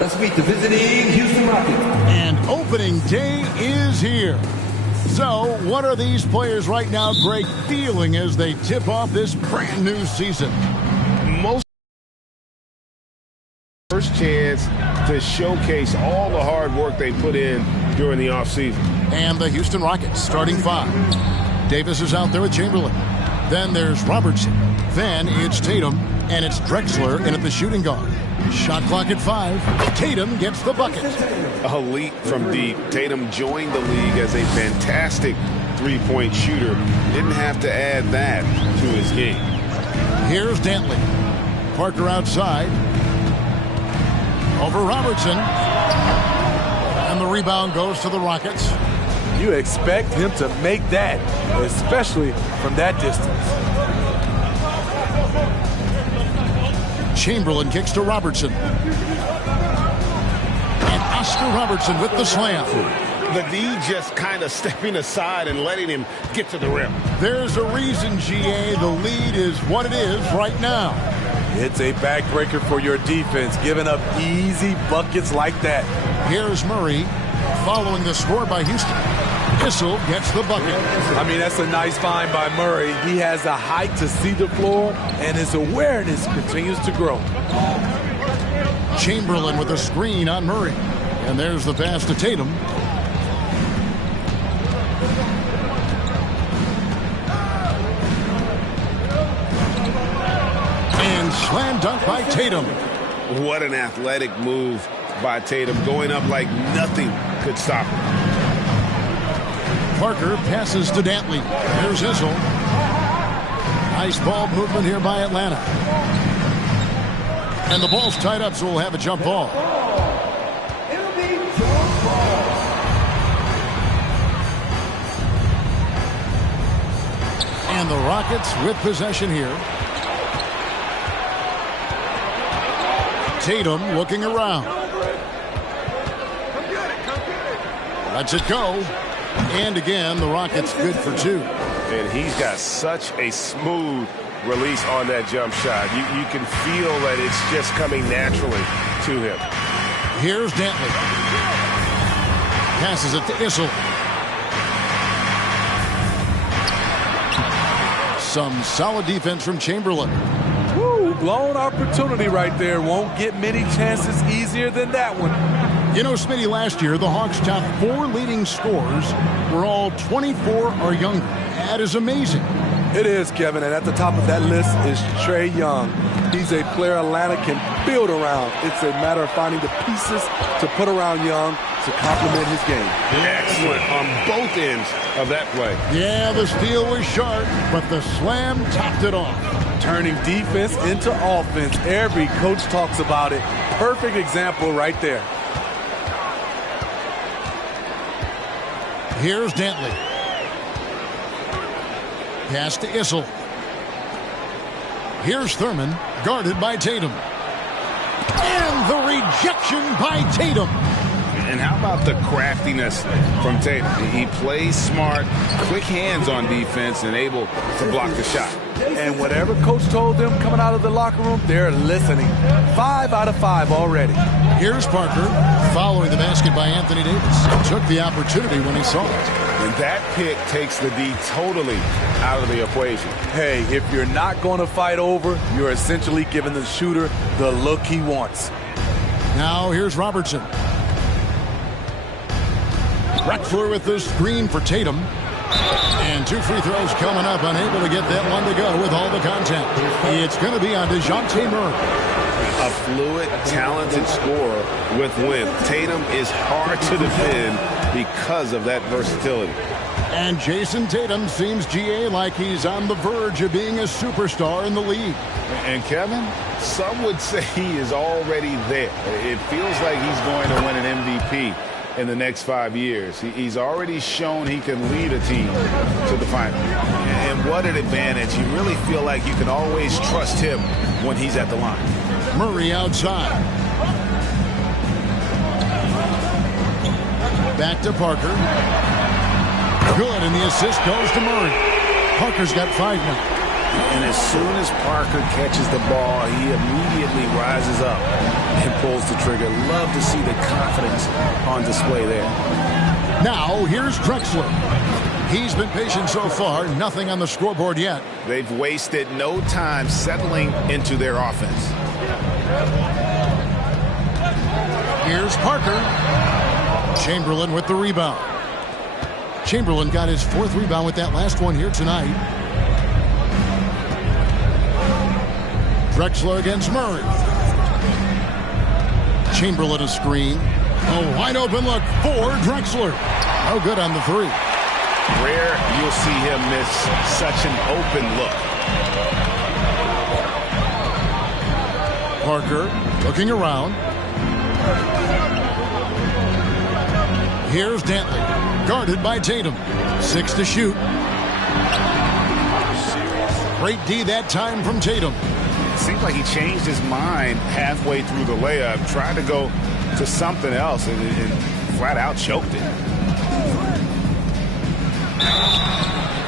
Let's meet the visiting Houston Rockets. And opening day is here. So, what are these players right now, Greg, feeling as they tip off this brand new season? Most first chance to showcase all the hard work they put in during the offseason. And the Houston Rockets starting five. Davis is out there with Chamberlain. Then there's Robertson. Then it's Tatum. And it's Drexler in at the shooting guard. Shot clock at 5. Tatum gets the bucket. A leap from deep. Tatum joined the league as a fantastic three-point shooter. Didn't have to add that to his game. Here's Dantley. Parker outside. Over Robertson. And the rebound goes to the Rockets. You expect him to make that, especially from that distance. Chamberlain kicks to Robertson. And Oscar Robertson with the slam. The D just kind of stepping aside and letting him get to the rim. There's a reason, GA, the lead is what it is right now. It's a backbreaker for your defense, giving up easy buckets like that. Here's Murray following the score by Houston. Issel gets the bucket. I mean, that's a nice find by Murray. He has the height to see the floor, and his awareness continues to grow. Chamberlain with a screen on Murray. And there's the pass to Tatum. And slam dunk by Tatum. What an athletic move by Tatum, going up like nothing could stop him. Parker passes to Dantley. Here's Issel. Nice ball movement here by Atlanta. And the ball's tied up, so we'll have a jump ball. And the Rockets with possession here. Tatum looking around. Lets it go. And again, the Rockets good for two. And he's got such a smooth release on that jump shot. You can feel that it's just coming naturally to him. Here's Dantley. Passes it to Issel. Some solid defense from Chamberlain. Woo, blown opportunity right there. Won't get many chances easier than that one. You know, Smitty, last year, the Hawks' top 4 leading scorers were all 24 or younger. That is amazing. It is, Kevin, and at the top of that list is Trae Young. He's a player Atlanta can build around. It's a matter of finding the pieces to put around Young to complement his game. Excellent on both ends of that play. Yeah, the steal was sharp, but the slam topped it off. Turning defense into offense. Every coach talks about it. Perfect example right there. Here's Dantley. Pass to Issel. Here's Thurman, guarded by Tatum. And the rejection by Tatum. And how about the craftiness from Tatum? He plays smart, quick hands on defense, and able to block the shot. And whatever coach told them coming out of the locker room, they're listening. 5 out of 5 already. Here's Parker, following the basket by Anthony Davis. Took the opportunity when he saw it. And that pick takes the D totally out of the equation. Hey, if you're not going to fight over, you're essentially giving the shooter the look he wants. Now here's Robertson. Drexler with the screen for Tatum. And 2 free throws coming up, unable to get that one to go with all the contact. It's going to be on DeJounte Murray. A fluid, talented scorer with length. Tatum is hard to defend because of that versatility. And Jason Tatum seems, GA, like he's on the verge of being a superstar in the league. And Kevin, some would say he is already there. It feels like he's going to win an MVP in the next 5 years. He's already shown he can lead a team to the final. And what an advantage. You really feel like you can always trust him when he's at the line. Murray outside. Back to Parker. Good, and the assist goes to Murray. Parker's got 5 now. And as soon as Parker catches the ball, he immediately rises up and pulls the trigger. Love to see the confidence on display there. Now, here's Drexler. He's been patient so far. Nothing on the scoreboard yet. They've wasted no time settling into their offense. Here's Parker. Chamberlain with the rebound. Chamberlain got his 4th rebound with that last one here tonight. Drexler against Murray. Chamberlain a screen. A wide open look for Drexler. No good on the 3. Rare you'll see him miss such an open look. Parker looking around. Here's Dantley, guarded by Tatum. 6 to shoot. Great D that time from Tatum. Seems like he changed his mind halfway through the layup, tried to go to something else, and flat out choked it.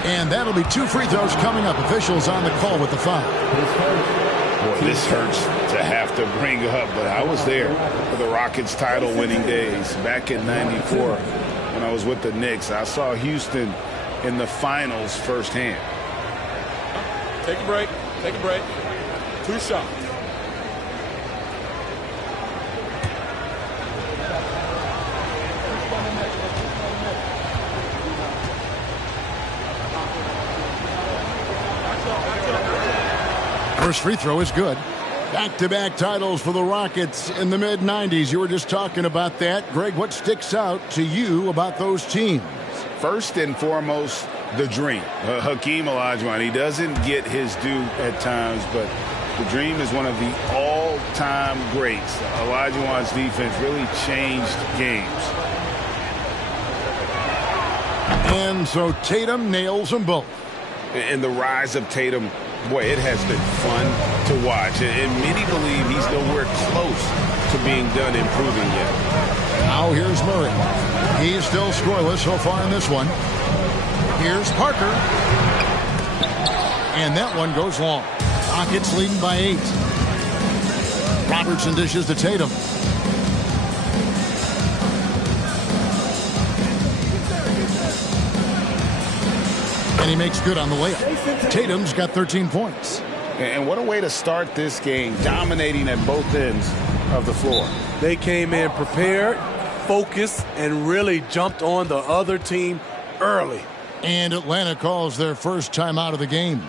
And that'll be 2 free throws coming up. Officials on the call with the foul. Boy, this hurts to have to bring up, but I was there for the Rockets title-winning days back in '94 when I was with the Knicks. I saw Houston in the finals firsthand. Take a break. Take a break. 2 shots. First free throw is good. Back-to-back titles for the Rockets in the mid-'90s. You were just talking about that. Greg, what sticks out to you about those teams? First and foremost, the dream. Hakeem Olajuwon, he doesn't get his due at times, but the dream is one of the all-time greats. Olajuwon's defense really changed games. And so Tatum nails them both. And the rise of Tatum, boy, it has been fun to watch. And many believe he's nowhere close to being done improving yet. Now here's Murray. He's still scoreless so far in this one. Here's Parker. And that one goes long. Rockets leading by 8. Robertson dishes to Tatum. And he makes good on the layup. Tatum's got 13 points. And what a way to start this game, dominating at both ends of the floor. They came in prepared, focused, and really jumped on the other team early. And Atlanta calls their first time out of the game.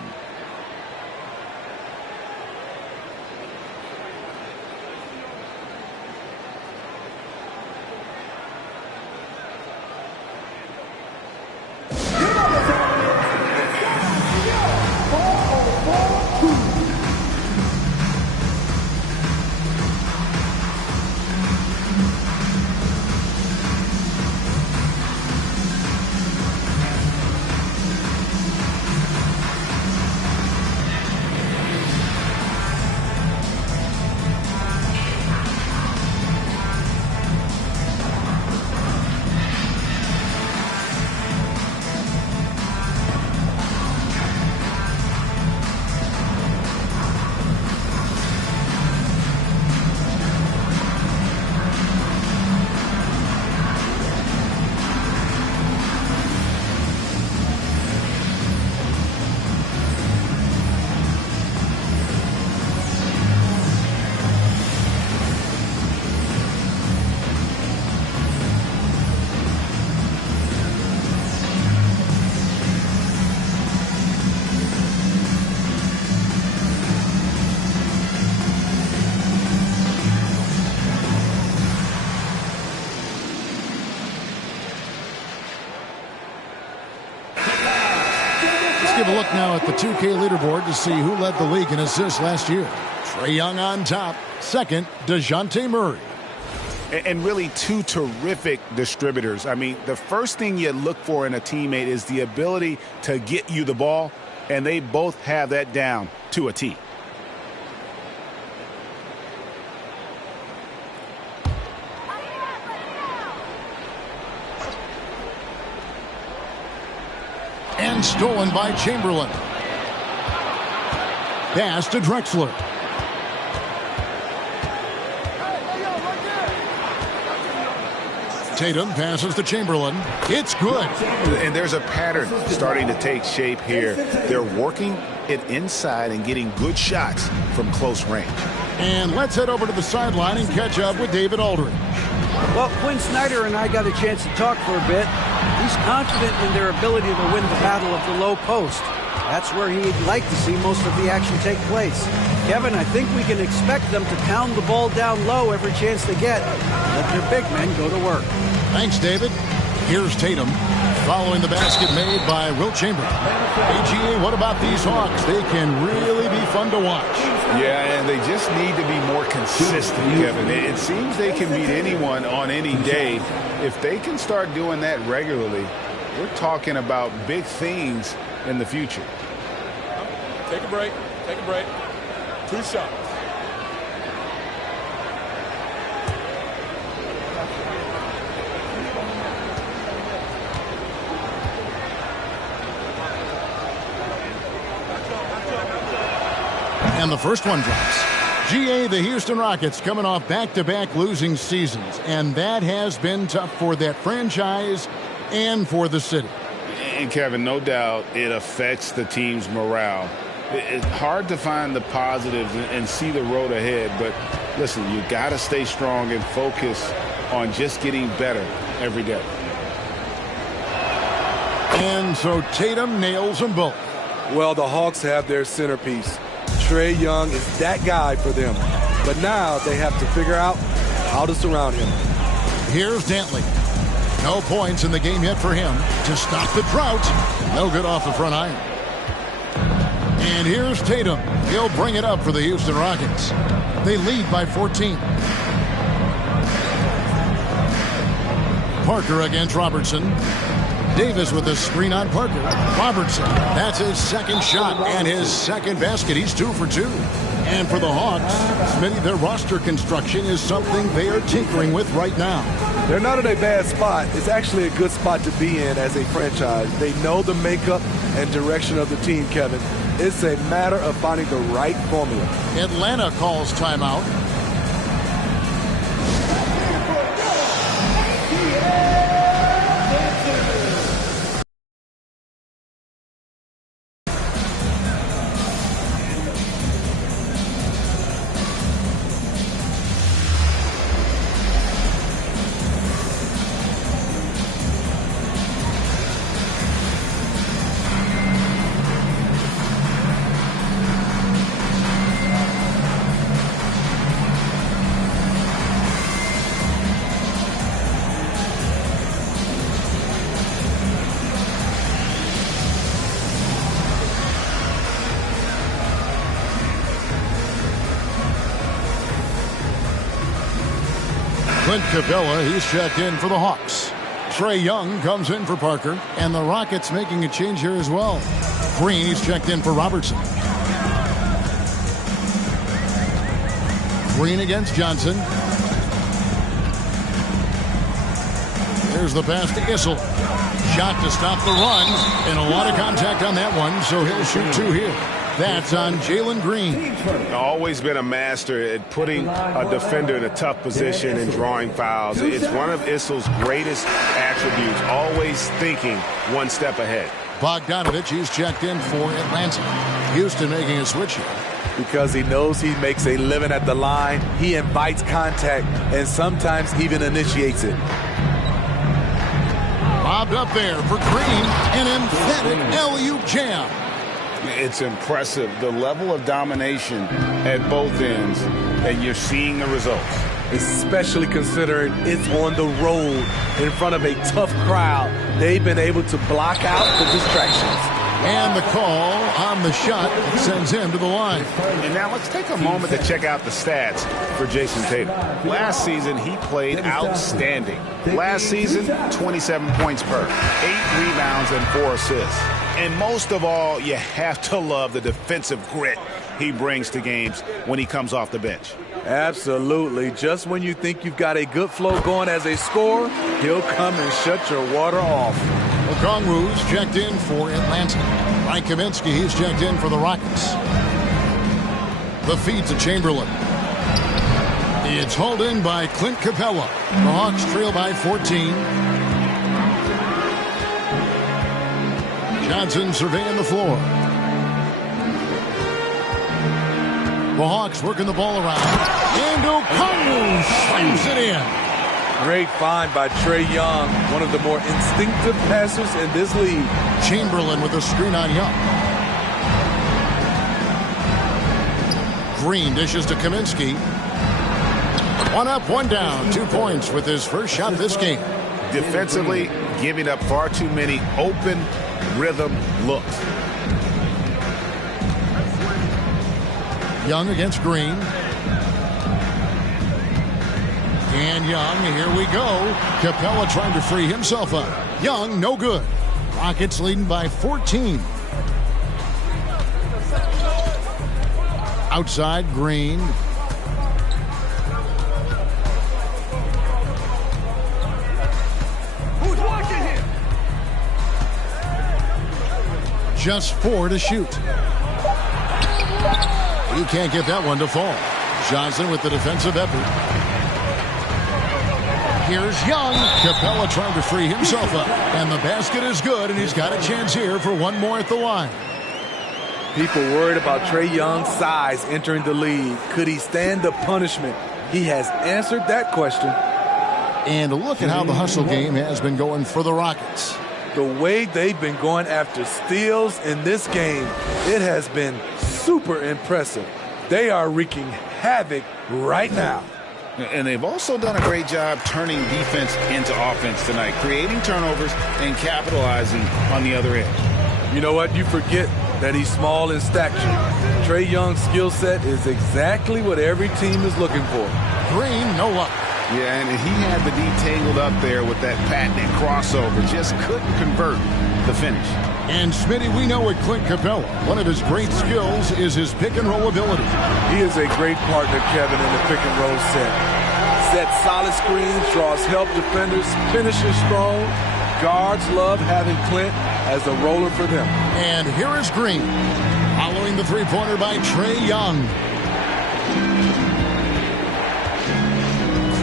Give a look now at the 2K leaderboard to see who led the league in assists last year. Trae Young on top. Second, DeJounte Murray. And really 2 terrific distributors. I mean, the first thing you look for in a teammate is the ability to get you the ball, and they both have that down to a T. And stolen by Chamberlain. Pass to Drexler. Tatum passes to Chamberlain. It's good. And there's a pattern starting to take shape here. They're working it inside and getting good shots from close range. And let's head over to the sideline and catch up with David Aldridge. Well, Quinn Snyder and I got a chance to talk for a bit. He's confident in their ability to win the battle of the low post. That's where he'd like to see most of the action take place. Kevin, I think we can expect them to pound the ball down low every chance they get. Let their big men go to work. Thanks, David. Here's Tatum following the basket made by Wilt Chamberlain. AGA, what about these Hawks? They can really be fun to watch. Yeah, and they just need to be more consistent, Kevin. It seems they can beat anyone on any day. If they can start doing that regularly, we're talking about big things in the future. Take a break. Take a break. 2 shots. And the first one drops. GA, the Houston Rockets coming off back-to-back losing seasons, and that has been tough for that franchise and for the city. And Kevin, no doubt it affects the team's morale. It's hard to find the positives and see the road ahead, but listen, you got to stay strong and focus on just getting better every day. And so Tatum nails them both. Well, the Hawks have their centerpiece. Trae Young is that guy for them. But now they have to figure out how to surround him. Here's Dantley. No points in the game yet for him to stop the drought. No good off the front iron. And here's Tatum. He'll bring it up for the Houston Rockets. They lead by 14. Parker against Robertson. Davis with a screen on Parker. Robertson, that's his second shot and his second basket. He's 2 for 2. And for the Hawks, Smitty, their roster construction is something they are tinkering with right now. They're not in a bad spot. It's actually a good spot to be in as a franchise. They know the makeup and direction of the team, Kevin. It's a matter of finding the right formula. Atlanta calls timeout. Clint Capella, he's checked in for the Hawks. Trae Young comes in for Parker, and the Rockets making a change here as well. Green, he's checked in for Robertson. Green against Johnson. There's the pass to Issel. Shot to stop the run, and a lot of contact on that one, so he'll shoot 2 here. That's on Jalen Green. Always been a master at putting a defender in a tough position and drawing fouls. It's one of Issel's greatest attributes, always thinking one step ahead. Bogdanovich, he's checked in for Atlanta. Houston making a switch here. Because he knows he makes a living at the line, he invites contact and sometimes even initiates it. Bobbed up there for Green, an emphatic alley-oop jam. It's impressive, the level of domination at both ends, and you're seeing the results. Especially considering it's on the road in front of a tough crowd. They've been able to block out the distractions. And the call on the shot sends him to the line. And now let's take a moment to check out the stats for Jason Tatum. Last season, he played outstanding. Last season, 27 points per, 8 rebounds and 4 assists. And most of all, you have to love the defensive grit he brings to games when he comes off the bench. Absolutely. Just when you think you've got a good flow going as a scorer, he'll come and shut your water off. Okongwu's checked in for Atlanta. Mike Kaminsky, he's checked in for the Rockets. The feed to Chamberlain. It's hauled in by Clint Capella. The Hawks trail by 14. Johnson surveying the floor. The Hawks working the ball around. And Okongwu slams it in. Great find by Trae Young, one of the more instinctive passers in this league. Chamberlain with a screen on Young. Green dishes to Kaminsky. One up, one down. 2 points with his first shot this game. Defensively, giving up far too many open rhythm looks. Young against Green. And Young, here we go. Capella trying to free himself up. Young, no good. Rockets leading by 14. Outside, Green. Who's watching him? Just 4 to shoot. You can't get that one to fall. Johnson with the defensive effort. Here's Young. Capella trying to free himself up. And the basket is good, and he's got a chance here for one more at the line. People worried about Trae Young's size entering the league. Could he stand the punishment? He has answered that question. And look at how the hustle game has been going for the Rockets. The way they've been going after steals in this game, it has been super impressive. They are wreaking havoc right now. And they've also done a great job turning defense into offense tonight, creating turnovers and capitalizing on the other end. You know what? You forget that he's small in stature. Trae Young's skill set is exactly what every team is looking for. Green, no luck. Yeah, and he had the D tangled up there with that patented crossover. Just couldn't convert the finish. And Smitty, we know with Clint Capella, one of his great skills is his pick and roll ability. He is a great partner, Kevin, in the pick and roll set. Sets solid screens, draws help defenders, finishes strong. Guards love having Clint as a roller for them. And here is Green, following the three-pointer by Trae Young.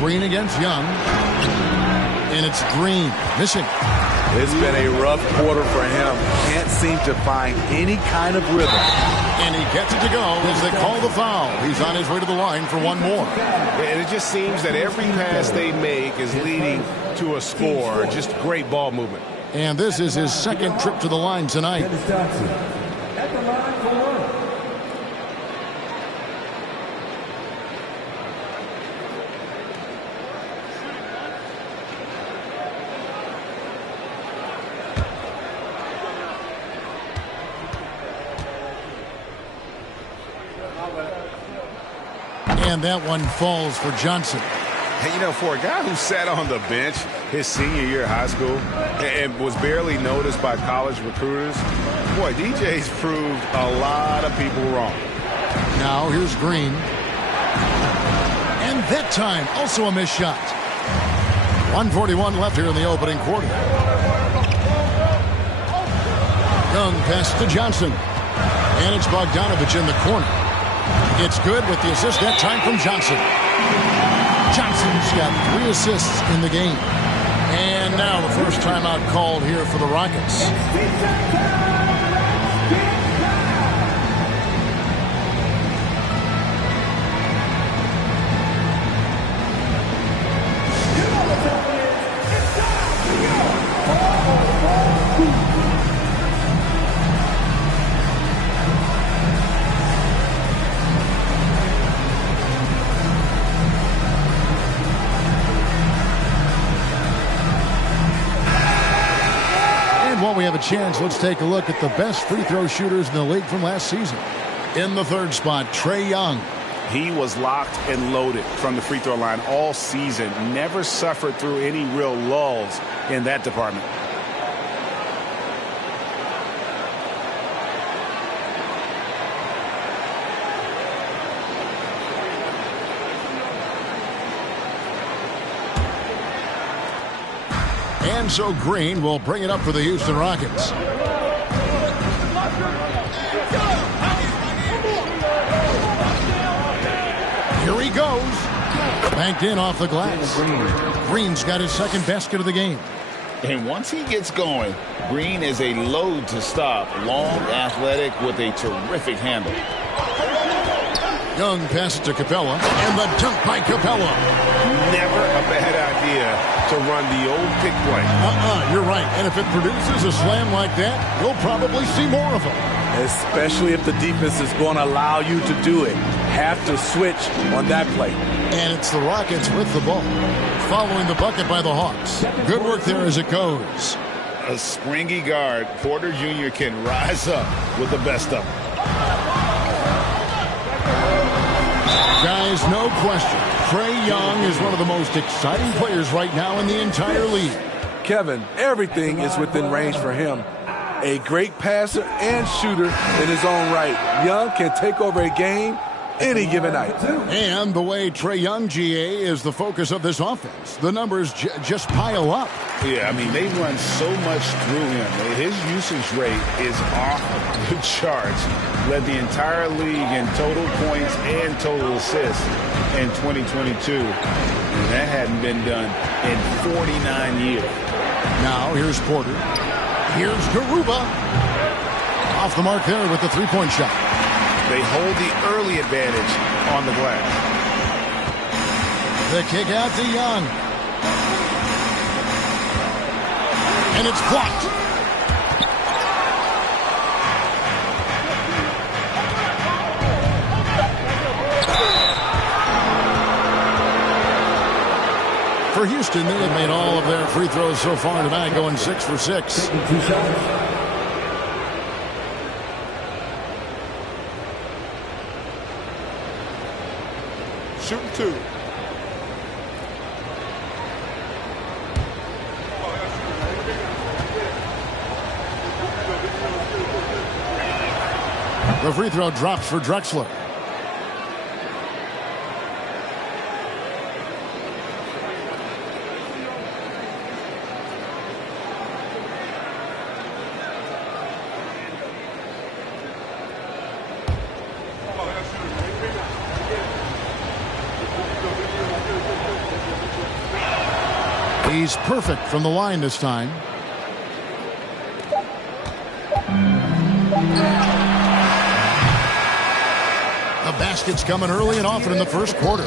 Green against Young. And it's Green missing. It's been a rough quarter for him. Can't seem to find any kind of rhythm. And he gets it to go as they call the foul. He's on his way to the line for one more. And it just seems that every pass they make is leading to a score. Just great ball movement. And this is his second trip to the line tonight. Dennis Johnson at the line for one. And that one falls for Johnson. Hey, you know, for a guy who sat on the bench his senior year of high school and was barely noticed by college recruiters, boy, DJ's proved a lot of people wrong. Now here's Green. And that time, also a missed shot. 1:41 left here in the opening quarter. Young pass to Johnson. And it's Bogdanovich in the corner. It's good with the assist that time from Johnson. Johnson's got 3 assists in the game. And now the first timeout called here for the Rockets. While we have a chance, let's take a look at the best free throw shooters in the league from last season. In the third spot, Trae Young. He was locked and loaded from the free throw line all season. Never suffered through any real lulls in that department. And so Green will bring it up for the Houston Rockets. Here he goes. Banked in off the glass. Green's got his second basket of the game. And once he gets going, Green is a load to stop. Long, athletic, with a terrific handle. Young passes to Capella, and the dunk by Capella. Never a bad idea to run the old pick play. You're right. And if it produces a slam like that, you'll probably see more of them. Especially if the defense is going to allow you to do it. Have to switch on that play. And it's the Rockets with the ball, following the bucket by the Hawks. Good work there as it goes. A springy guard, Porter Jr. can rise up with the best of them. Guys, no question, Trae Young is one of the most exciting players right now in the entire league. Kevin, everything is within range for him. A great passer and shooter in his own right. Young can take over a game any given night. And the way Trae Young, GA, is the focus of this offense. The numbers just pile up. Yeah, I mean, they run so much through him. His usage rate is off the charts. Led the entire league in total points and total assists in 2022. And that hadn't been done in 49 years. Now, here's Porter. Here's Garuba. Off the mark there with the three-point shot. They hold the early advantage on the glass. The kick out to Young. And it's blocked. For Houston, they have made all of their free throws so far tonight, going 6 for 6. Taking 2 shots. Shooting 2. The free throw drops for Drexler. He's perfect from the line this time. The basket's coming early and often in the first quarter.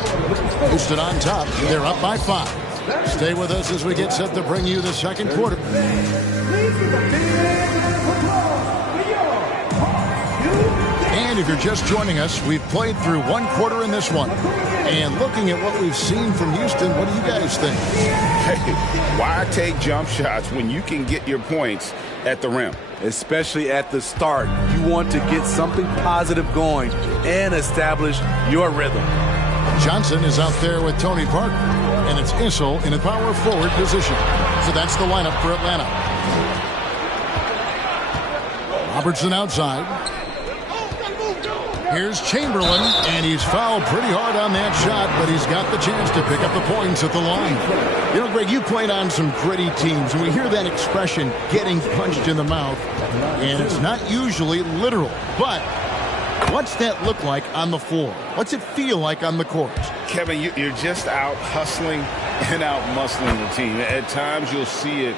Houston on top. They're up by 5. Stay with us as we get set to bring you the second quarter. And if you're just joining us, we've played through one quarter in this one. And looking at what we've seen from Houston, what do you guys think? Hey, why take jump shots when you can get your points at the rim? Especially at the start. You want to get something positive going and establish your rhythm. Johnson is out there with Tony Parker, and it's Issel in a power forward position. So that's the lineup for Atlanta. Robertson outside. Here's Chamberlain, and he's fouled pretty hard on that shot, but he's got the chance to pick up the points at the line. You know, Greg, you played on some gritty teams, and we hear that expression, getting punched in the mouth, and it's not usually literal. But what's that look like on the floor? What's it feel like on the court? Kevin, you're just out hustling and out muscling the team. At times you'll see it.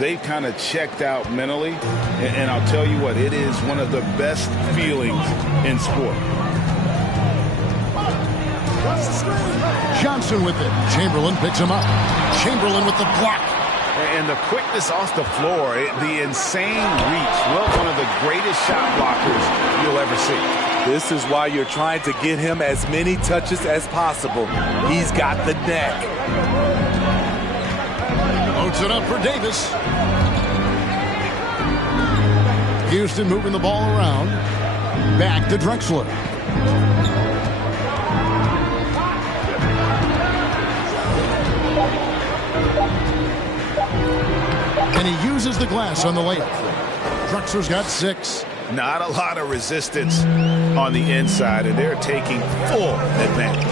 They've kind of checked out mentally, and I'll tell you what, it is one of the best feelings in sport. Johnson with it. Chamberlain picks him up. Chamberlain with the block. And the quickness off the floor, the insane reach. Well, one of the greatest shot blockers you'll ever see. This is why you're trying to get him as many touches as possible. He's got the neck. Loads it up for Davis. Houston moving the ball around. Back to Drexler. And he uses the glass on the layup. Drexler's got 6. Not a lot of resistance on the inside, and they're taking full advantage.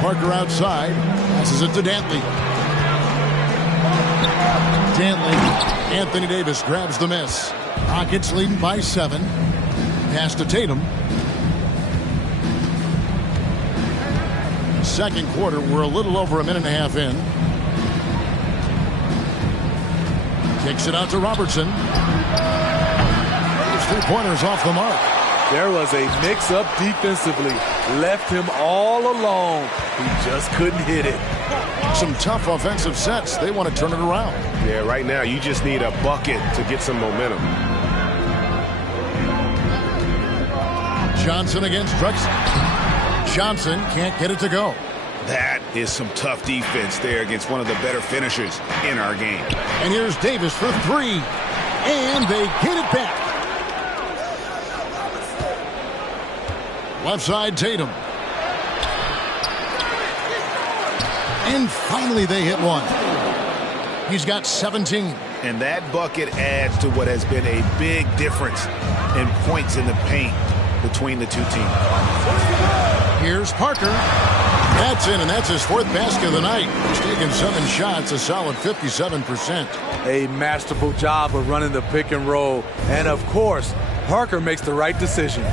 Parker outside. Passes it to Dantley. Dantley. Anthony Davis grabs the miss. Rockets leading by 7. Pass to Tatum. Second quarter, we're a little over a minute and a half in. Kicks it out to Robertson. Those 3-pointers off the mark. There was a mix-up defensively. Left him all alone. He just couldn't hit it. Some tough offensive sets. They want to turn it around. Yeah, right now you just need a bucket to get some momentum. Johnson against Drexler. Johnson can't get it to go. That is some tough defense there against one of the better finishers in our game. And here's Davis for 3. And they get it back. Left side, Tatum. And finally they hit one. He's got 17. And that bucket adds to what has been a big difference in points in the paint between the two teams. Here's Parker. That's in, and that's his 4th basket of the night. He's taken 7 shots, a solid 57%. A masterful job of running the pick and roll. And, of course, Parker makes the right decision.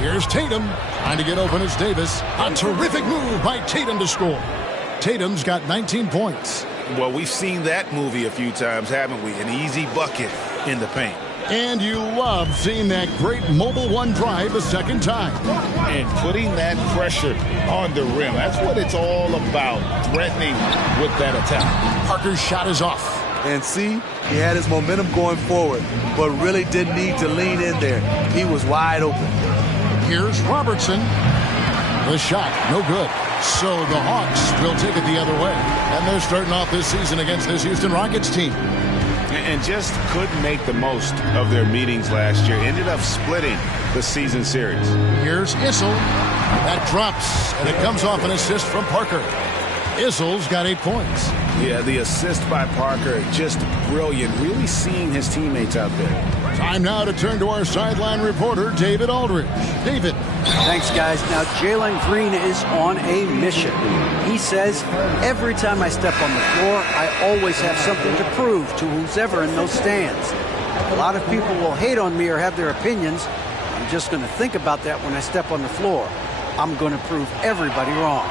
Here's Tatum. Trying to get open as Davis. A terrific move by Tatum to score. Tatum's got 19 points. Well, we've seen that movie a few times, haven't we? An easy bucket in the paint. And you love seeing that great mobile one drive a second time. And putting that pressure on the rim. That's what it's all about, threatening with that attack. Parker's shot is off. And see, he had his momentum going forward, but really didn't need to lean in there. He was wide open. Here's Robertson. The shot, no good. So the Hawks will take it the other way. And they're starting off this season against this Houston Rockets team. And just couldn't make the most of their meetings last year. Ended up splitting the season series. Here's Issel. That drops, and it comes off an assist from Parker. Issel's got 8 points. Yeah, the assist by Parker, just brilliant. Really seeing his teammates out there. Time now to turn to our sideline reporter, David Aldridge. David. Thanks, guys. Now, Jalen Green is on a mission. He says, every time I step on the floor, I always have something to prove to who's ever in those stands. A lot of people will hate on me or have their opinions. I'm just going to think about that when I step on the floor. I'm going to prove everybody wrong.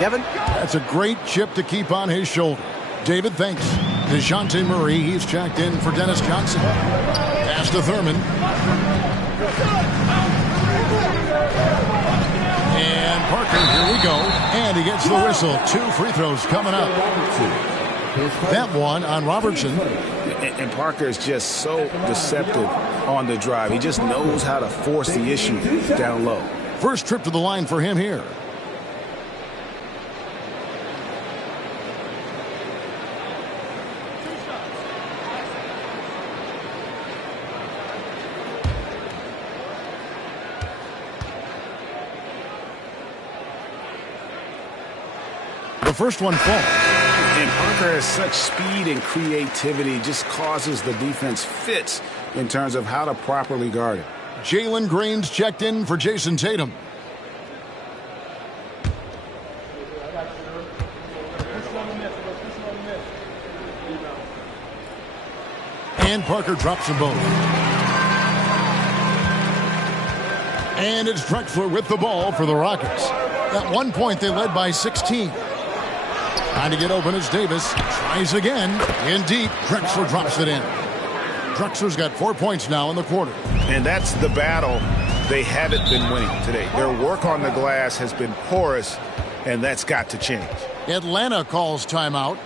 Kevin? That's a great chip to keep on his shoulder. David, thanks. DeJounte Murray, he's checked in for Dennis Johnson. Pass to Thurman. And Parker, here we go. And he gets the whistle. 2 free throws coming up. That one on Robertson. And Parker is just so deceptive on the drive. He just knows how to force the issue down low. First trip to the line for him here. The first one falls. And Parker has such speed and creativity, just causes the defense fits in terms of how to properly guard it. Jalen Green's checked in for Jason Tatum. And Parker drops them both. And it's Drexler with the ball for the Rockets. At one point, they led by 16. Trying to get open as Davis tries again. In deep, Drexler drops it in. Drexler's got 4 points now in the quarter. And that's the battle they haven't been winning today. Their work on the glass has been porous, and that's got to change. Atlanta calls timeout.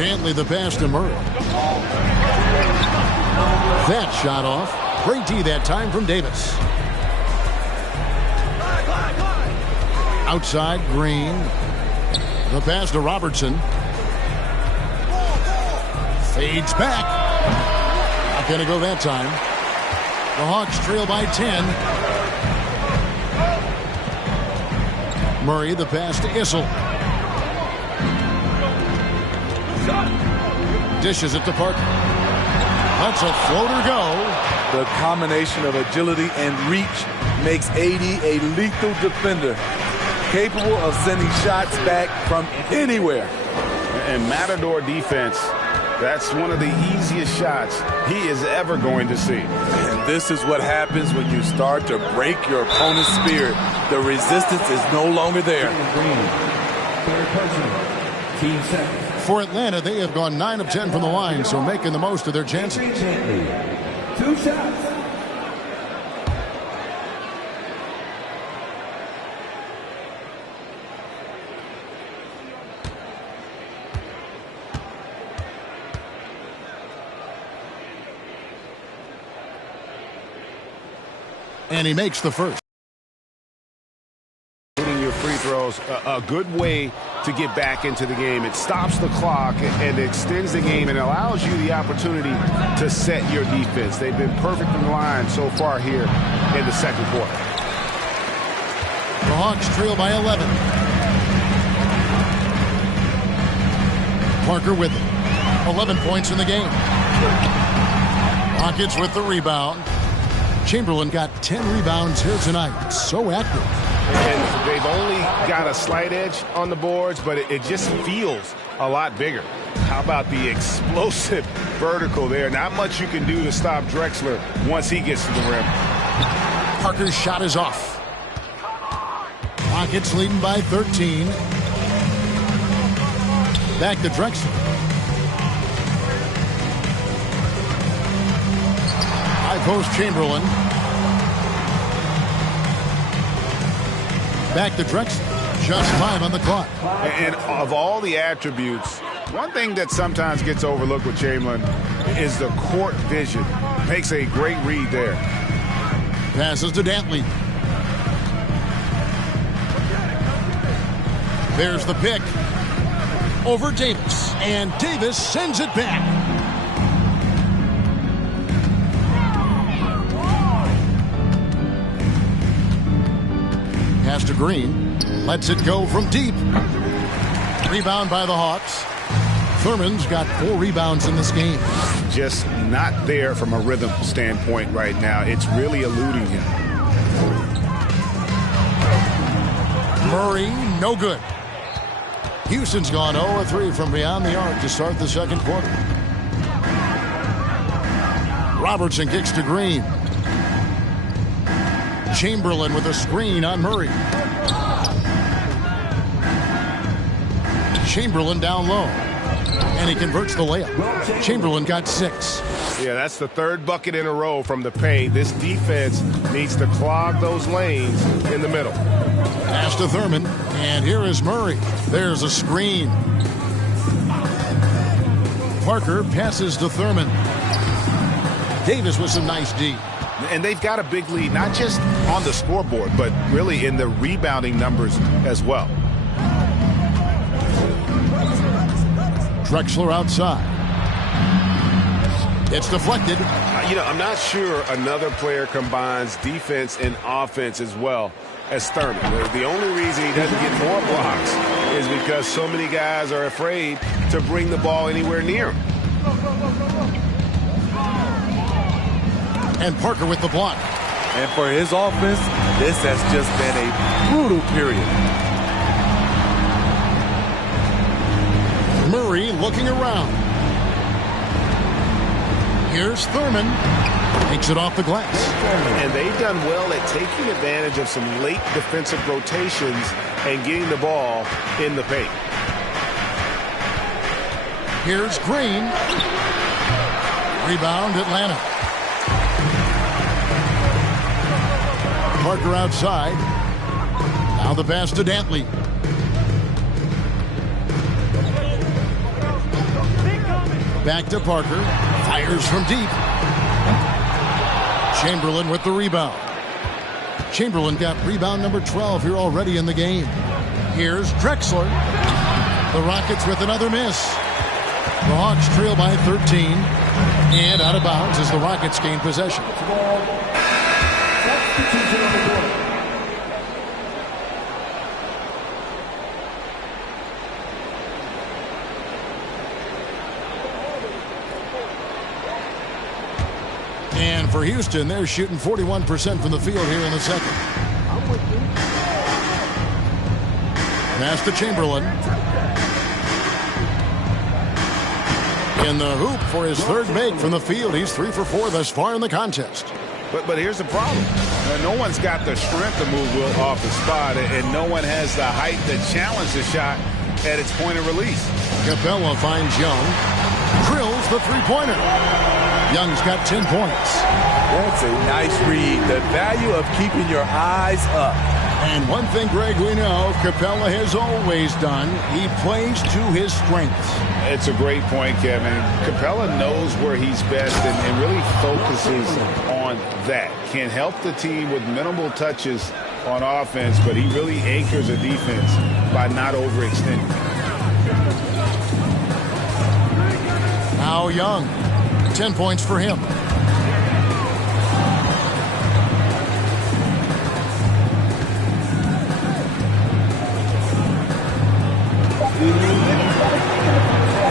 Dantley the pass to Murray. That shot off. Great D that time from Davis. Outside, Green. The pass to Robertson. Fades back. Not going to go that time. The Hawks trail by 10. Murray the pass to Issel. Dishes it to Parker. Let's a floater go. The combination of agility and reach makes AD a lethal defender, capable of sending shots back from anywhere. And Matador defense, that's one of the easiest shots he is ever going to see. And this is what happens when you start to break your opponent's spirit. The resistance is no longer there. Third personal. Team second. For Atlanta, they have gone 9 of 10 from the line, so making the most of their chances. 2 shots. And he makes the first. Hitting your free throws, a good way to get back into the game. It stops the clock and extends the game and allows you the opportunity to set your defense. They've been perfect in the line so far here in the second quarter. The Hawks trail by 11. Parker with it. 11 points in the game. Rockets with the rebound. Chamberlain got 10 rebounds here tonight. So active. And they've only got a slight edge on the boards, but it just feels a lot bigger. How about the explosive vertical there? Not much you can do to stop Drexler once he gets to the rim. Parker's shot is off. Rockets leading by 13. Back to Drexler. High post Chamberlain. Back to Drexler. Just 5 on the clock. And of all the attributes, one thing that sometimes gets overlooked with Chamberlain is the court vision. Makes a great read there. Passes to Dantley. There's the pick. Over Davis. And Davis sends it back. Pass to Green. Lets it go from deep. Rebound by the Hawks. Thurman's got 4 rebounds in this game. Just not there from a rhythm standpoint right now. It's really eluding him. Murray, no good. Houston's gone 0-3 from beyond the arc to start the second quarter. Robertson kicks to Green. Chamberlain with a screen on Murray. Chamberlain down low. And he converts the layup. Chamberlain got 6. Yeah, that's the 3rd bucket in a row from the paint. This defense needs to clog those lanes in the middle. Pass to Thurman. And here is Murray. There's a screen. Parker passes to Thurman. Davis with some nice D. And they've got a big lead, not just on the scoreboard, but really in the rebounding numbers as well. Drexler outside. It's deflected. I'm not sure another player combines defense and offense as well as Thurman. The only reason he doesn't get more blocks is because so many guys are afraid to bring the ball anywhere near him. And Parker with the block. And for his offense, this has just been a brutal period. Murray looking around. Here's Thurman. Takes it off the glass. And they've done well at taking advantage of some late defensive rotations and getting the ball in the paint. Here's Green. Rebound, Atlanta. Parker outside. Now the pass to Dantley. Back to Parker. Fires from deep. Chamberlain with the rebound. Chamberlain got rebound number 12 here already in the game. Here's Drexler. The Rockets with another miss. The Hawks trail by 13. And out of bounds as the Rockets gain possession. And for Houston, they're shooting 41% from the field here in the second. Pass to Chamberlain. In the hoop for his third make from the field. He's 3 for 4 thus far in the contest. But here's the problem. No one's got the strength to move Wilt off the spot, and no one has the height to challenge the shot at its point of release. Capella finds Young. Drills the three-pointer. Young's got 10 points. That's a nice read. The value of keeping your eyes up. And one thing, Greg, we know Capella has always done, he plays to his strengths. It's a great point, Kevin. Capella knows where he's best and really focuses on that. Can help the team with minimal touches on offense, but he really anchors a defense by not overextending. Now Young, 10 points for him.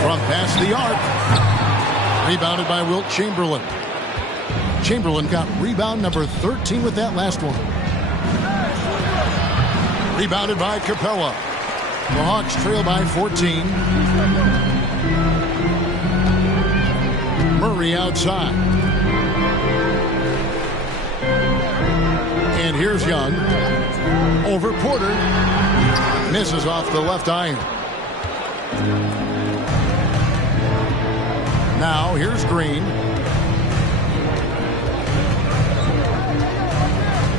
From past the arc. Rebounded by Wilt Chamberlain. Chamberlain got rebound number 13 with that last one. Rebounded by Capella. The Hawks trail by 14. Murray outside. And here's Young. Over Porter. Misses off the left iron. Now here's Green.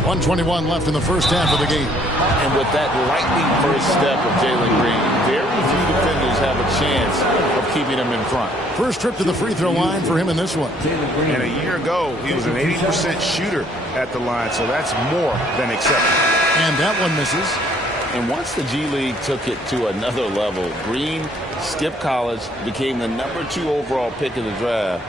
1:21 left in the first half of the game. And with that lightning first step of Jalen Green, very few defenders have a chance of keeping him in front. First trip to the free throw line for him in this one. And a year ago, he was an 80% shooter at the line, so that's more than acceptable. And that one misses. And once the G League took it to another level, Green skipped college, became the number 2 overall pick in the draft,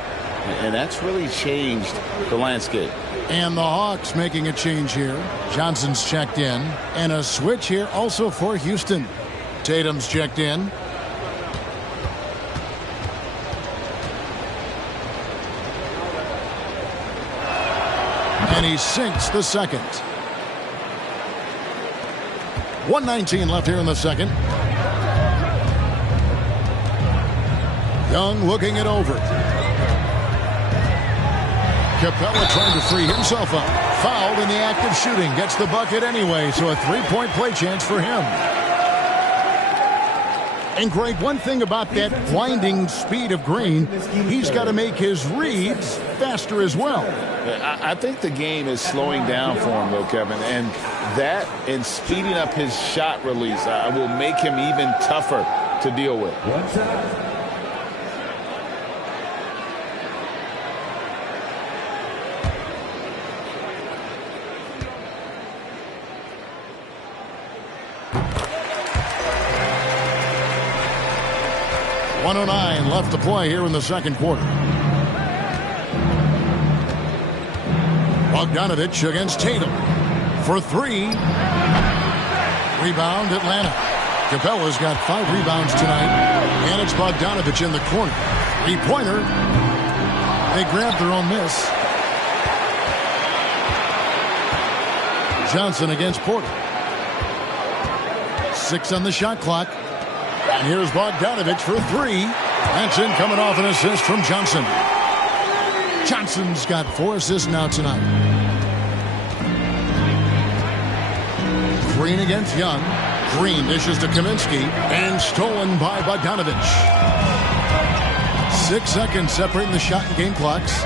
and that's really changed the landscape. And the Hawks making a change here. Johnson's checked in. And a switch here also for Houston. Tatum's checked in. And he sinks the second. 1:19 left here in the second. Young looking it over. Capella trying to free himself up. Fouled in the act of shooting. Gets the bucket anyway, so a three-point play chance for him. And Greg, one thing about that blinding speed of Green, he's got to make his reads faster as well. I think the game is slowing down for him, though, Kevin. And that and speeding up his shot release will make him even tougher to deal with. .109 left to play here in the second quarter. Bogdanovich against Tatum for 3. Rebound Atlanta. Capella's got 5 rebounds tonight. And it's Bogdanovich in the corner. Three-pointer. They grabbed their own miss. Johnson against Porter. 6 on the shot clock. And here's Bogdanovich for 3. That's in, coming off an assist from Johnson. Johnson's got 4 assists now tonight. Green against Young. Green dishes to Kaminsky. And stolen by Bogdanovich. 6 seconds separating the shot and game clocks.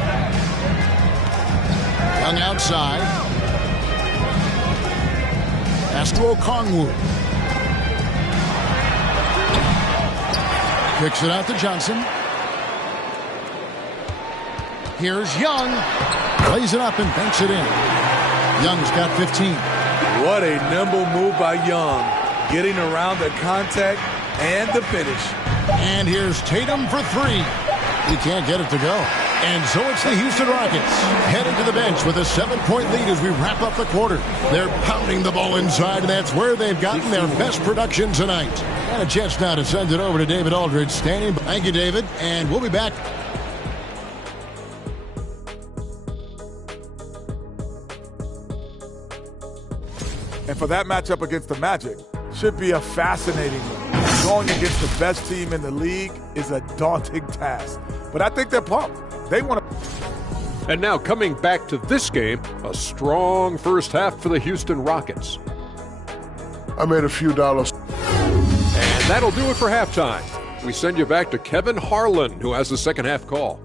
Young outside. Pass to Okongwu. Kicks it out to Johnson. Here's Young. Plays it up and banks it in. Young's got 15. What a nimble move by Young, getting around the contact and the finish. And here's Tatum for three. He can't get it to go. And so it's the Houston Rockets heading to the bench with a 7-point lead as we wrap up the quarter. They're pounding the ball inside, and that's where they've gotten their best production tonight. And a chance now to send it over to David Aldridge standing by. Thank you, David, and we'll be back. And for that matchup against the Magic, should be a fascinating one. Going against the best team in the league is a daunting task. But I think they're pumped. They want to. And now coming back to this game, a strong first half for the Houston Rockets. I made a few dollars. And that'll do it for halftime. We send you back to Kevin Harlan, who has the second half call.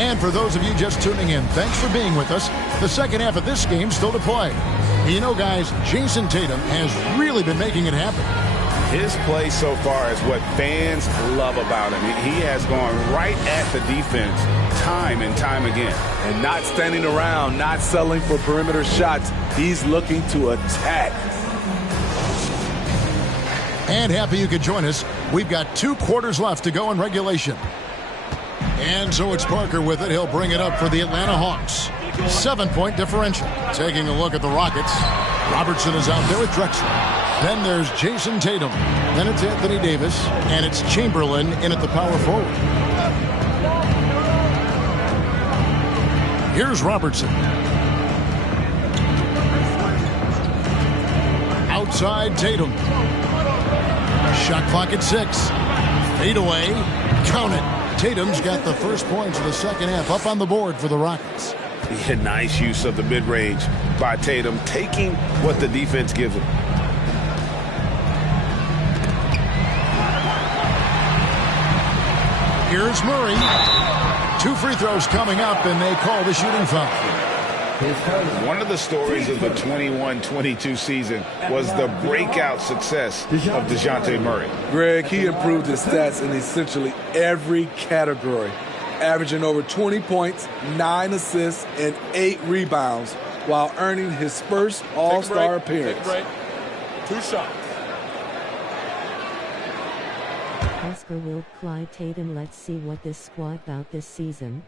And for those of you just tuning in, thanks for being with us. The second half of this game still to play. You know, guys, Jason Tatum has really been making it happen. His play so far is what fans love about him. He has gone right at the defense time and time again. And not standing around, not settling for perimeter shots. He's looking to attack. And happy you could join us. We've got 2 quarters left to go in regulation. And so it's Parker with it. He'll bring it up for the Atlanta Hawks. 7-point differential. Taking a look at the Rockets. Robertson is out there with Drexler. Then there's Jason Tatum. Then it's Anthony Davis. And it's Chamberlain in at the power forward. Here's Robertson. Outside Tatum. Shot clock at 6. Fade away. Count it. Tatum's got the first points of the second half up on the board for the Rockets. Yeah, nice use of the mid-range by Tatum, taking what the defense gives him. Here's Murray. 2 free throws coming up, and they call the shooting foul. One of the stories of the 21-22 season was the breakout success of DeJounte Murray. Greg, he improved his stats in essentially every category, averaging over 20 points, 9 assists, and 8 rebounds, while earning his first All-Star appearance. Take a break. 2 shots. Oscar will Clyde Tatum. Let's see what this squad about this season.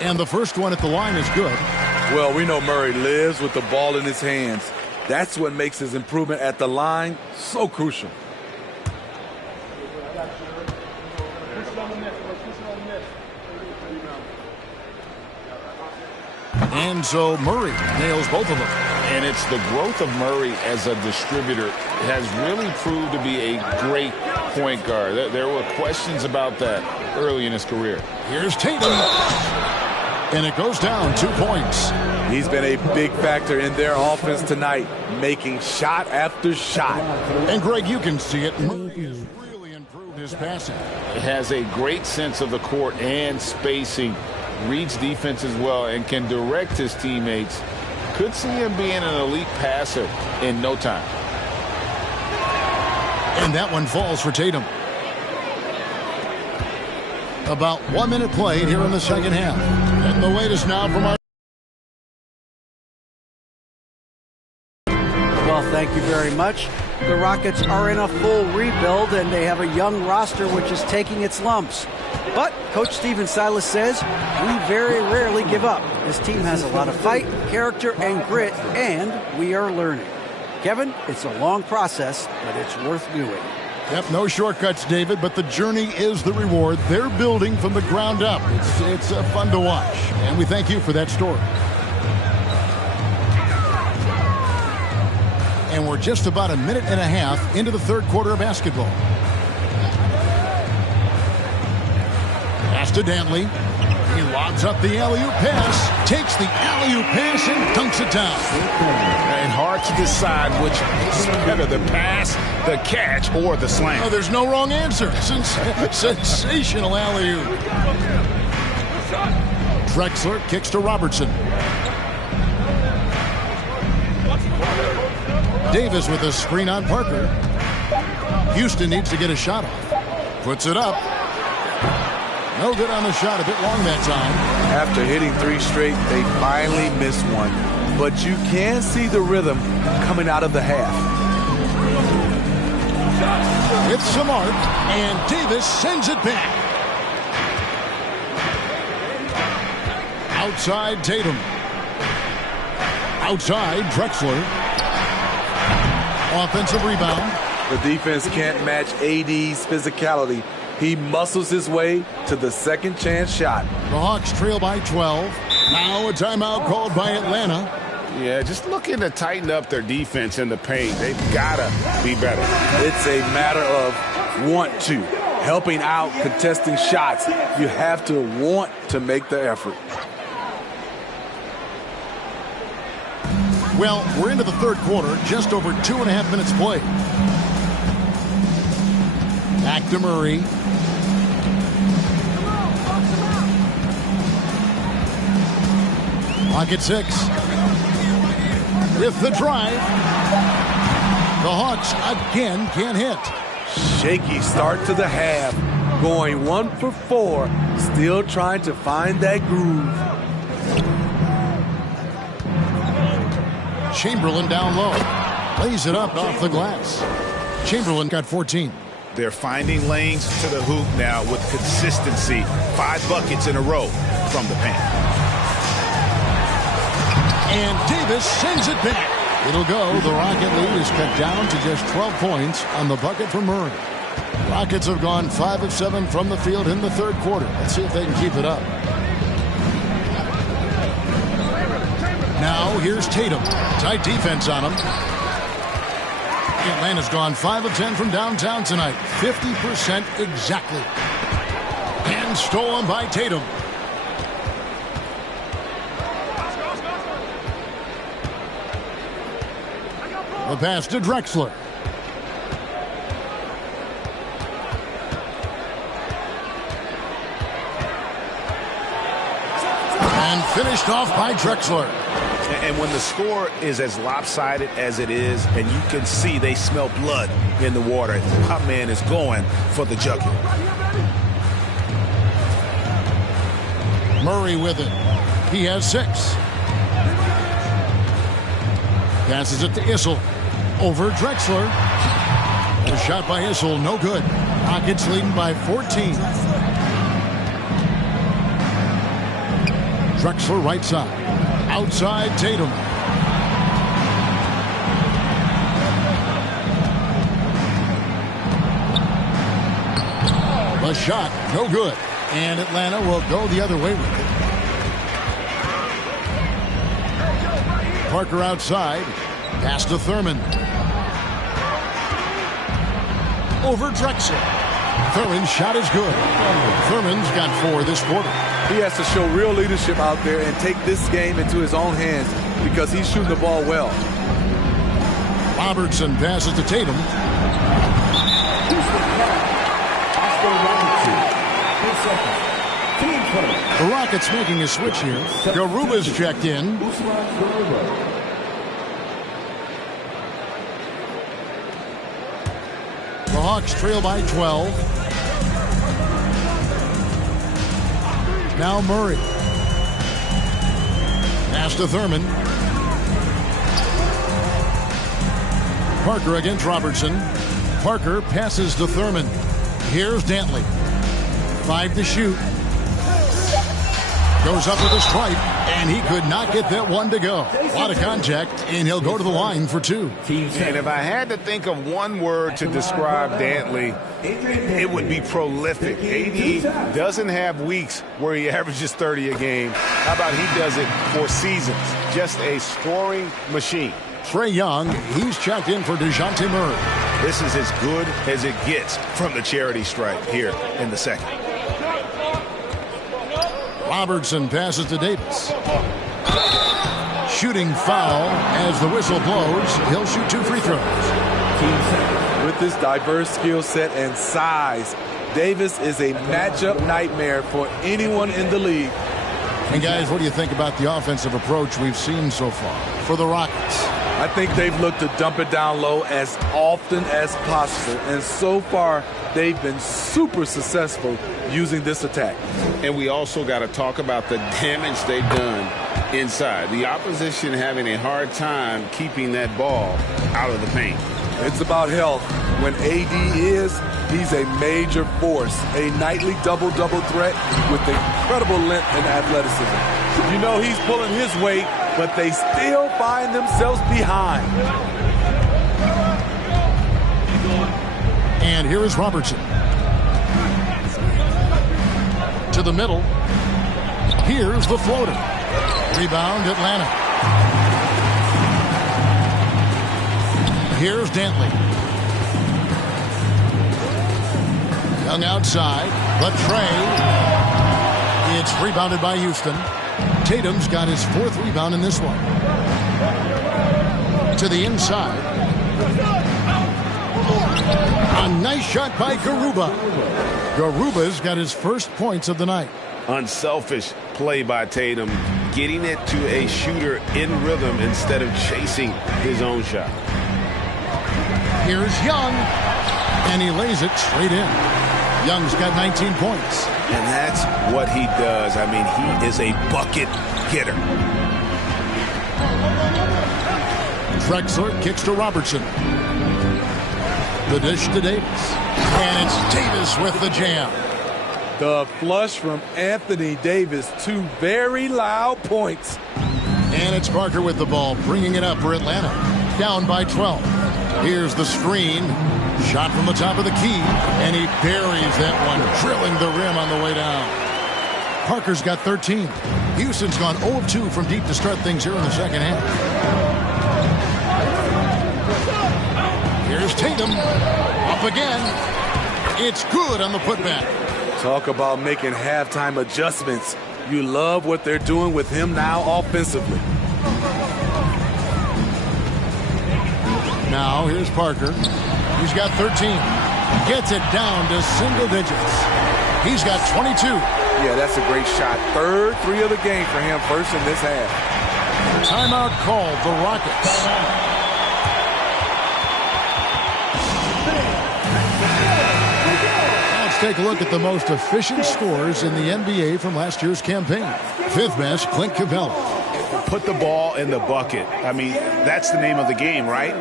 And the first one at the line is good. Well, we know Murray lives with the ball in his hands. That's what makes his improvement at the line so crucial. And so Murray nails both of them. And it's the growth of Murray as a distributor has really proved to be a great point guard. There were questions about that early in his career. Here's Tatum. And it goes down 2 points. He's been a big factor in their offense tonight, making shot after shot. And Greg, you can see it. Murray has really improved his passing. He has a great sense of the court and spacing, reads defense as well, and can direct his teammates. Could see him being an elite passer in no time. And that one falls for Tatum. About 1 minute played here in the second half. And the latest now from our... Well, thank you very much. The Rockets are in a full rebuild, and they have a young roster which is taking its lumps. But Coach Stephen Silas says we very rarely give up. This team has a lot of fight, character, and grit, and we are learning. Kevin, it's a long process, but it's worth doing. Yep, no shortcuts, David, but the journey is the reward. They're building from the ground up. It's fun to watch, and we thank you for that story. And we're just about a minute and a half into the third quarter of basketball. Pass to Dantley. He lobs up the alley-oop pass, takes the alley-oop pass, and dunks it down. And hard to decide which is better, the pass, the catch, or the slam. Oh, there's no wrong answer. Sensational alley-oop. Drexler kicks to Robertson. Davis with a screen on Parker. Houston needs to get a shot off. Puts it up. No good on the shot. A bit long that time. After hitting 3 straight, they finally missed one. But you can see the rhythm coming out of the half. It's Samart, and Davis sends it back. Outside Tatum. Outside Drexler. Offensive rebound. The defense can't match AD's physicality. He muscles his way to the second chance shot. The Hawks trail by 12. Now a timeout called by Atlanta. Yeah, just looking to tighten up their defense in the paint. They've got to be better. It's a matter of want to. Helping out, contesting shots. You have to want to make the effort. Well, we're into the third quarter, just over 2.5 minutes played. Back to Murray. Clock at 6. With the drive. The Hawks again can't hit. Shaky start to the half. Going 1 for 4. Still trying to find that groove. Chamberlain down low. Lays it up off the glass. Chamberlain got 14. They're finding lanes to the hoop now with consistency. 5 buckets in a row from the paint. And Davis sends it back. It'll go. The Rocket lead is cut down to just 12 points on the bucket from Murray. Rockets have gone 5 of 7 from the field in the third quarter. Let's see if they can keep it up. Now here's Tatum. Tight defense on him. Atlanta's gone 5 of 10 from downtown tonight. 50% exactly. And stolen by Tatum. The pass to Drexler. And finished off by Drexler. And when the score is as lopsided as it is, and you can see they smell blood in the water, my man is going for the jugular. Murray with it. He has 6. Passes it to Issel. Over Drexler. A shot by Issel, no good. Rockets leading by 14. Drexler right side. Outside Tatum. The shot, no good. And Atlanta will go the other way with it. Parker outside. Pass to Thurman. Over Drexler. Thurman's shot is good. Thurman's got 4 this quarter. He has to show real leadership out there and take this game into his own hands because he's shooting the ball well. Robertson passes to Tatum. The Rockets making a switch here. Garuba's checked in. The Hawks trail by 12. Now Murray. Pass to Thurman. Parker against Robertson. Parker passes to Thurman. Here's Dantley. 5 to shoot. Goes up with a stripe, and he could not get that one to go. A lot of contact, and he'll go to the line for 2. And if I had to think of one word to describe Dantley, it would be prolific. AD doesn't have weeks where he averages 30 a game. How about he does it for seasons? Just a scoring machine. Trae Young, he's checked in for DeJounte Murray. This is as good as it gets from the charity stripe here in the second. Robertson passes to Davis. Shooting foul as the whistle blows. He'll shoot 2 free throws. With this diverse skill set and size, Davis is a matchup nightmare for anyone in the league. And guys, what do you think about the offensive approach we've seen so far for the Rockets? I think they've looked to dump it down low as often as possible, and so far they've been super successful using this attack. And we also got to talk about the damage they've done inside. The opposition having a hard time keeping that ball out of the paint. It's about health. When AD he's a major force, a nightly double-double threat with incredible length and athleticism. You know he's pulling his weight, but they still find themselves behind. And here is Robertson. To the middle. Here's the floater. Rebound, Atlanta. Here's Dantley. Young outside. Latrey. It's rebounded by Houston. Tatum's got his 4th rebound in this one. To the inside. A nice shot by Garuba. Garuba's got his first points of the night. Unselfish play by Tatum, getting it to a shooter in rhythm instead of chasing his own shot. Here's Young, and he lays it straight in. Young's got 19 points. And that's what he does. I mean, he is a bucket getter. Drexler kicks to Robertson. The dish to Davis. And it's Davis with the jam. The flush from Anthony Davis. 2 very loud points. And it's Parker with the ball, bringing it up for Atlanta. Down by 12. Here's the screen. Shot from the top of the key. And he buries that one, drilling the rim on the way down. Parker's got 13. Houston's gone 0 of 2 from deep to start things here in the second half. Here's Tatum. Up again. It's good on the putback. Talk about making halftime adjustments. You love what they're doing with him now offensively. Now here's Parker. He's got 13. Gets it down to single digits. He's got 22. Yeah, that's a great shot. 3rd 3 of the game for him, first in this half. Timeout called, the Rockets. Let's take a look at the most efficient scores in the NBA from last year's campaign. 5th best, Clint Capella. Put the ball in the bucket. I mean, that's the name of the game, right?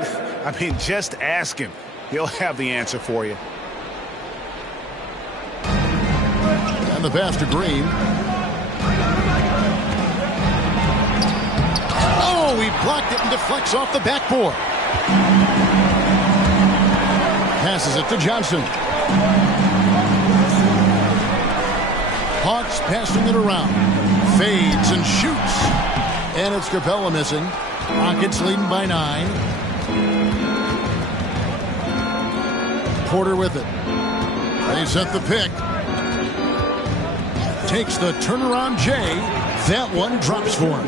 I mean, just ask him. He'll have the answer for you. And the pass to Green. Oh, he blocked it and deflects off the backboard. Passes it to Johnson. Hawks passing it around. Fades and shoots. And it's Capella missing. Rockets leading by 9. Porter with it. They set the pick. Takes the turnaround J. That one drops for him.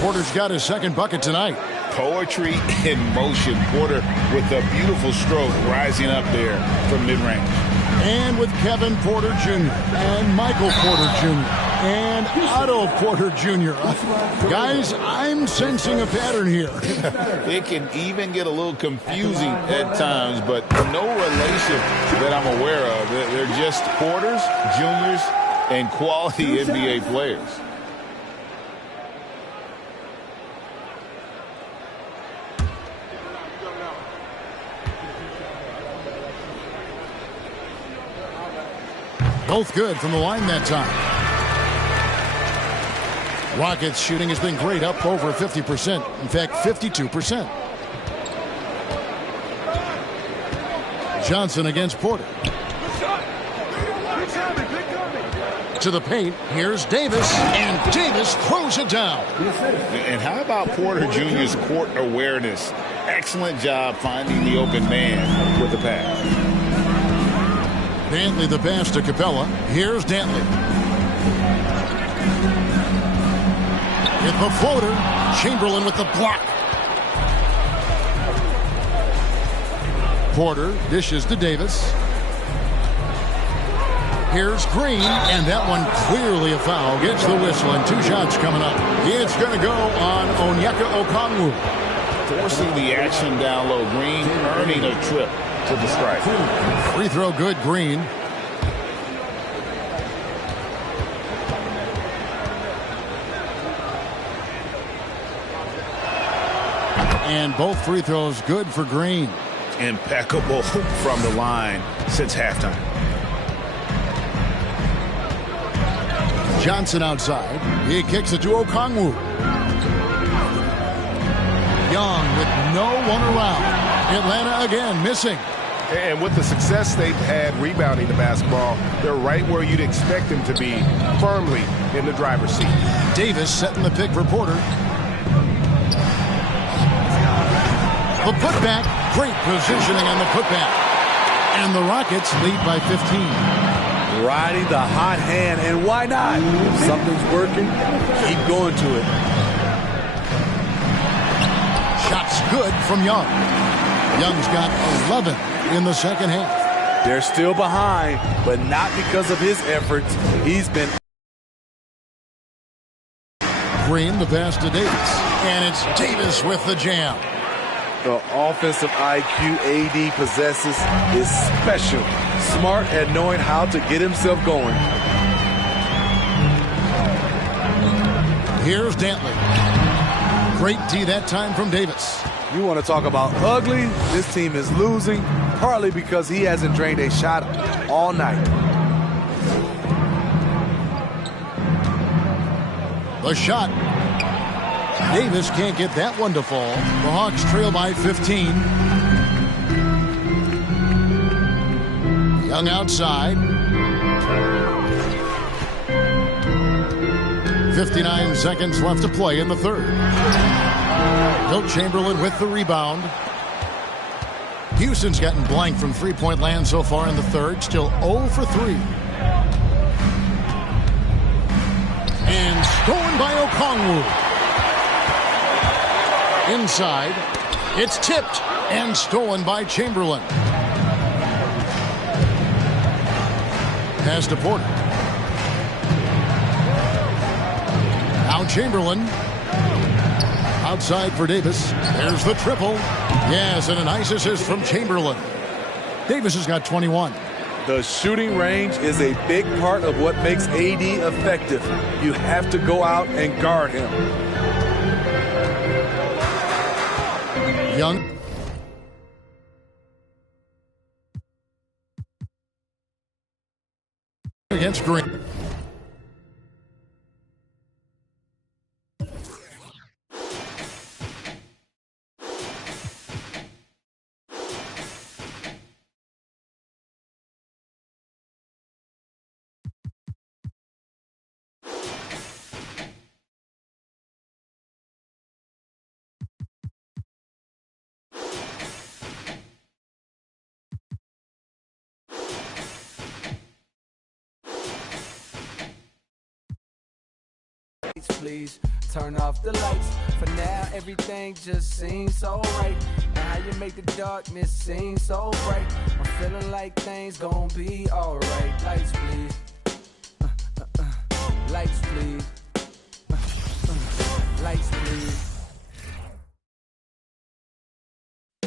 Porter's got his 2nd bucket tonight. Poetry in motion. Porter with a beautiful stroke rising up there from mid-range. And with Kevin Porter Jr. and Michael Porter Jr. and Otto Porter Jr. Guys, I'm sensing a pattern here. It can even get a little confusing at times, but no relation that I'm aware of. They're just Porters, Juniors, and quality NBA players. Both good from the line that time. Rockets shooting has been great, up over 50%. In fact, 52%. Johnson against Porter. To the paint. Here's Davis. And Davis throws it down. And how about Porter Jr.'s court awareness? Excellent job finding the open man with the pass. Dantley the pass to Capella. Here's Dantley. With the floater. Chamberlain with the block. Porter dishes to Davis. Here's Green, and that one clearly a foul. Gets the whistle, and 2 shots coming up. It's going to go on Onyeka Okongwu. forcing the action down low. Green earning a trip to the stripe. Free throw good, Green. And both free throws good for Green. Impeccable from the line since halftime. Johnson outside. He kicks it to Okongwu. Young with no one around. Atlanta again missing. And with the success they've had rebounding the basketball, they're right where you'd expect them to be, firmly in the driver's seat. Davis setting the pick for Porter. The putback, great positioning on the putback. And the Rockets lead by 15. Riding the hot hand, and why not? If something's working, keep going to it. Shots good from Young. Young's got 11 in the second half. They're still behind, but not because of his efforts. He's been... Green, the pass to Davis. And it's Davis with the jam. The offensive IQ AD possesses is special. Smart at knowing how to get himself going. Here's Dantley. Great D that time from Davis. You want to talk about ugly? This team is losing, partly because he hasn't drained a shot all night. The shot. Davis can't get that one to fall. The Hawks trail by 15. Young outside. 59 seconds left to play in the third. Wilt Chamberlain with the rebound. Houston's gotten blank from three-point land so far in the third. Still 0 for 3. And stolen by Okongwu. Inside, it's tipped and stolen by Chamberlain. Pass to Porter. Now Chamberlain. Outside for Davis. There's the triple. Yes, and a nice assist from Chamberlain. Davis has got 21. The shooting range is a big part of what makes AD effective. You have to go out and guard him. Young. Against Green. Please turn off the lights. For now, everything just seems so right. And how you make the darkness seem so bright. I'm feeling like things gon' be alright. Lights, please. Lights, please. Lights, please.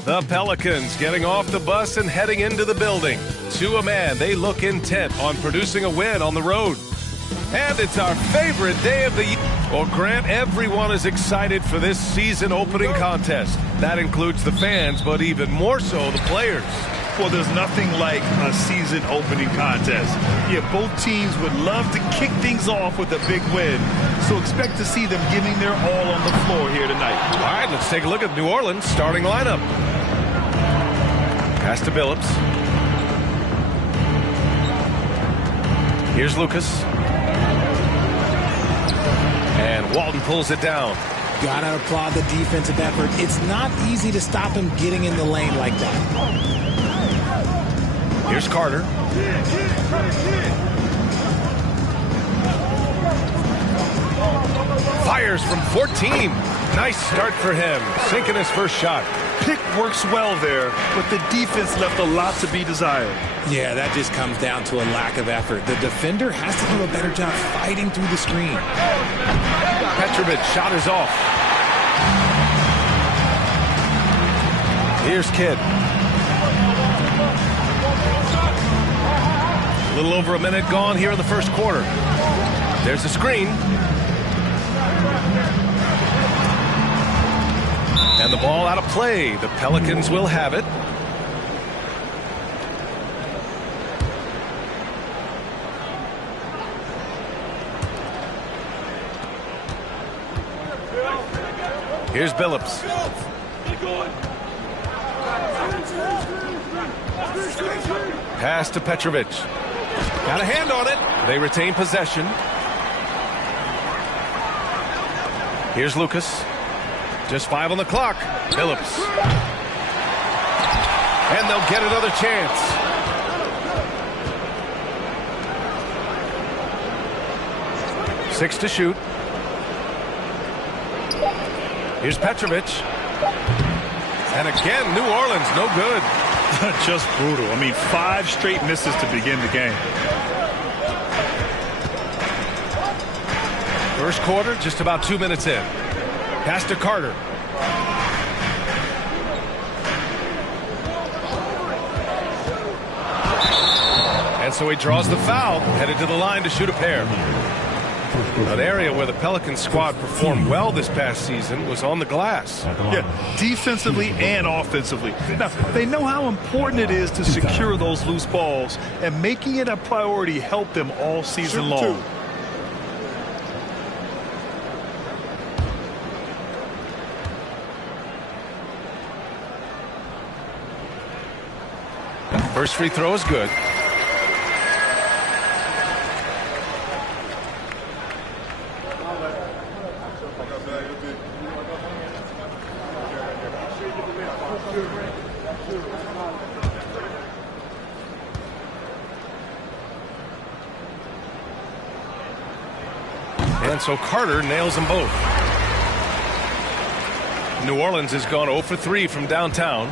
The Pelicans getting off the bus and heading into the building. To a man, they look intent on producing a win on the road. And it's our favorite day of the year. Well, Grant, everyone is excited for this season opening contest. That includes the fans, but even more so the players. Well, there's nothing like a season opening contest. Yeah, both teams would love to kick things off with a big win. So expect to see them giving their all on the floor here tonight. All right, let's take a look at New Orleans' starting lineup. Pass to Billups. Here's Lucas. And Walton pulls it down. Gotta applaud the defensive effort. It's not easy to stop him getting in the lane like that. Here's Carter. Fires from 14. Nice start for him. Sinking his first shot. Pick works well there, but the defense left a lot to be desired. Yeah, that just comes down to a lack of effort. The defender has to do a better job fighting through the screen. Petrovic shot is off. Here's Kidd. A little over a minute gone here in the first quarter. There's the screen. And the ball out of play. The Pelicans will have it. Here's Billups. Pass to Petrovic. Got a hand on it. They retain possession. Here's Lucas. Just 5 on the clock. Billups. And they'll get another chance. Six to shoot. Here's Petrovic. And again, New Orleans, no good. Just brutal. I mean, 5 straight misses to begin the game. First quarter, just about 2 minutes in. Pass to Carter. And so he draws the foul, headed to the line to shoot a pair. An area where the Pelicans squad performed well this past season was on the glass. Yeah, defensively and offensively. Now, they know how important it is to secure those loose balls, and making it a priority helped them all season long. First free throw is good. And so Carter nails them both. New Orleans has gone 0 for 3 from downtown.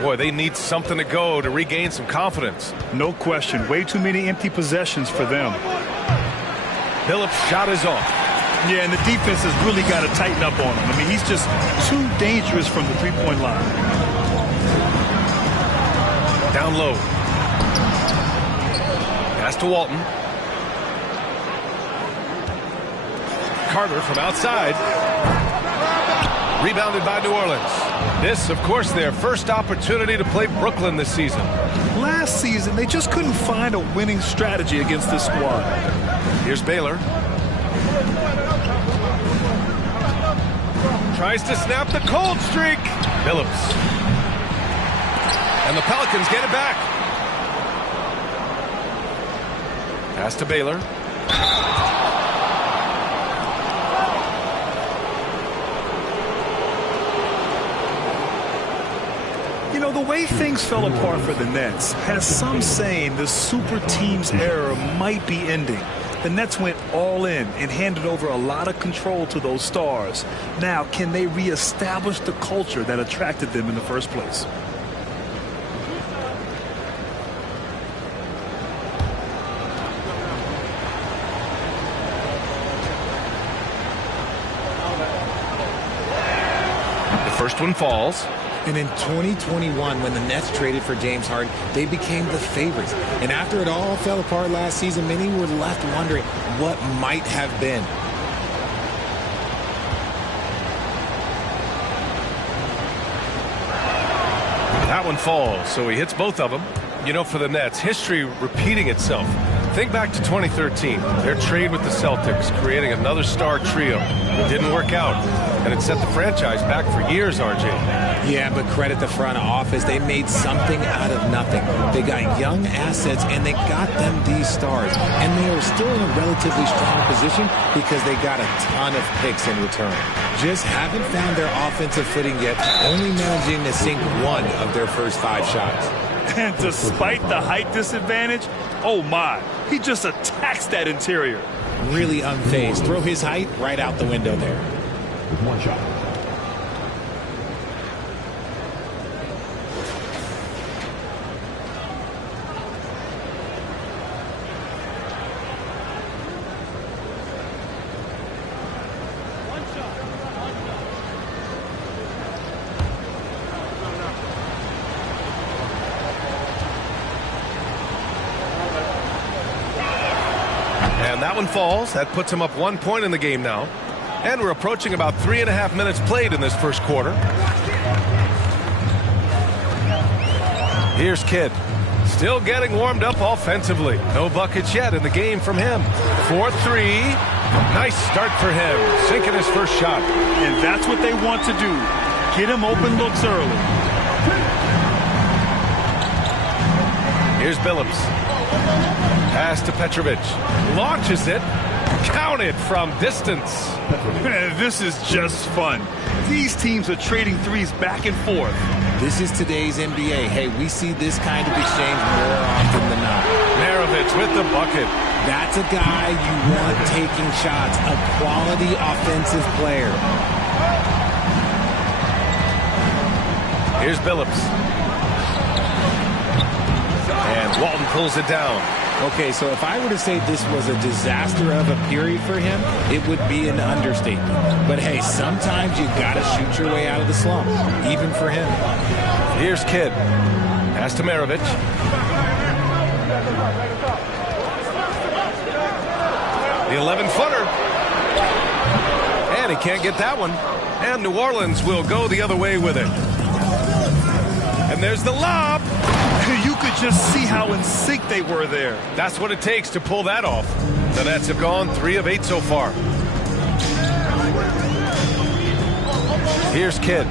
Boy, they need something to go to regain some confidence. No question. Way too many empty possessions for them. Billups' shot is off. Yeah, and the defense has really got to tighten up on him. I mean, he's just too dangerous from the three-point line. Down low. Pass to Walton. Carter from outside. Rebounded by New Orleans. This, of course, their first opportunity to play Brooklyn this season. Last season, they just couldn't find a winning strategy against this squad. Here's Baylor. Tries to snap the cold streak. Billups. And the Pelicans get it back. Pass to Baylor. You know, the way things fell apart for the Nets has some saying the super team's era might be ending. The Nets went all in and handed over a lot of control to those stars. Now, can they reestablish the culture that attracted them in the first place? The first one falls. And in 2021, when the Nets traded for James Harden, they became the favorites. And after it all fell apart last season, many were left wondering what might have been. That one falls, so he hits both of them. You know, for the Nets, history repeating itself. Think back to 2013, their trade with the Celtics, creating another star trio. It didn't work out, and it set the franchise back for years, RJ. Yeah, but credit the front office. They made something out of nothing. They got young assets, and they got them these stars. And they are still in a relatively strong position because they got a ton of picks in return. Just haven't found their offensive footing yet, only managing to sink one of their first 5 shots. And despite the height disadvantage, oh my, he just attacks that interior. Really unfazed. Throw his height right out the window there. With one shot. And that one falls. That puts him up 1 point in the game now. And we're approaching about 3.5 minutes played in this first quarter. Here's Kidd. Still getting warmed up offensively. No buckets yet in the game from him. 4-3. Nice start for him. Sinking his first shot. And that's what they want to do. Get him open looks early. Here's Billups. Pass to Petrovic. Launches it. Counted from distance. This is just fun. These teams are trading threes back and forth. This is today's NBA. Hey, we see this kind of exchange more often than not. Maravich with the bucket. That's a guy you want taking shots, a quality offensive player. Here's Billups. And Walton pulls it down. Okay, so if I were to say this was a disaster of a period for him, it would be an understatement. But hey, sometimes you got to shoot your way out of the slump, even for him. Here's Kidd. Pass to Maravich. The 11-footer. And he can't get that one. And New Orleans will go the other way with it. And there's the lob. You could just see how in sync they were there. That's what it takes to pull that off. The Nets have gone 3 of 8 so far. Here's Kidd.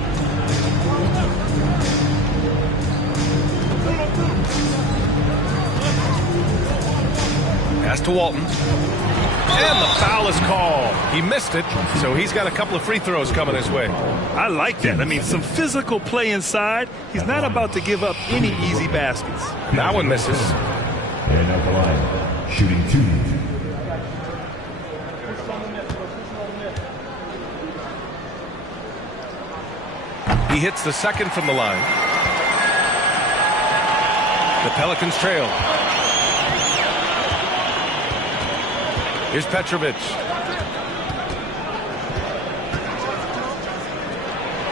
Pass to Walton. And the foul is called. He missed it, so he's got a couple of free throws coming his way. I like that. I mean, some physical play inside. He's not about to give up any easy baskets. That one misses. And at the line, shooting 2. He hits the second from the line. The Pelicans trail. Here's Petrovic.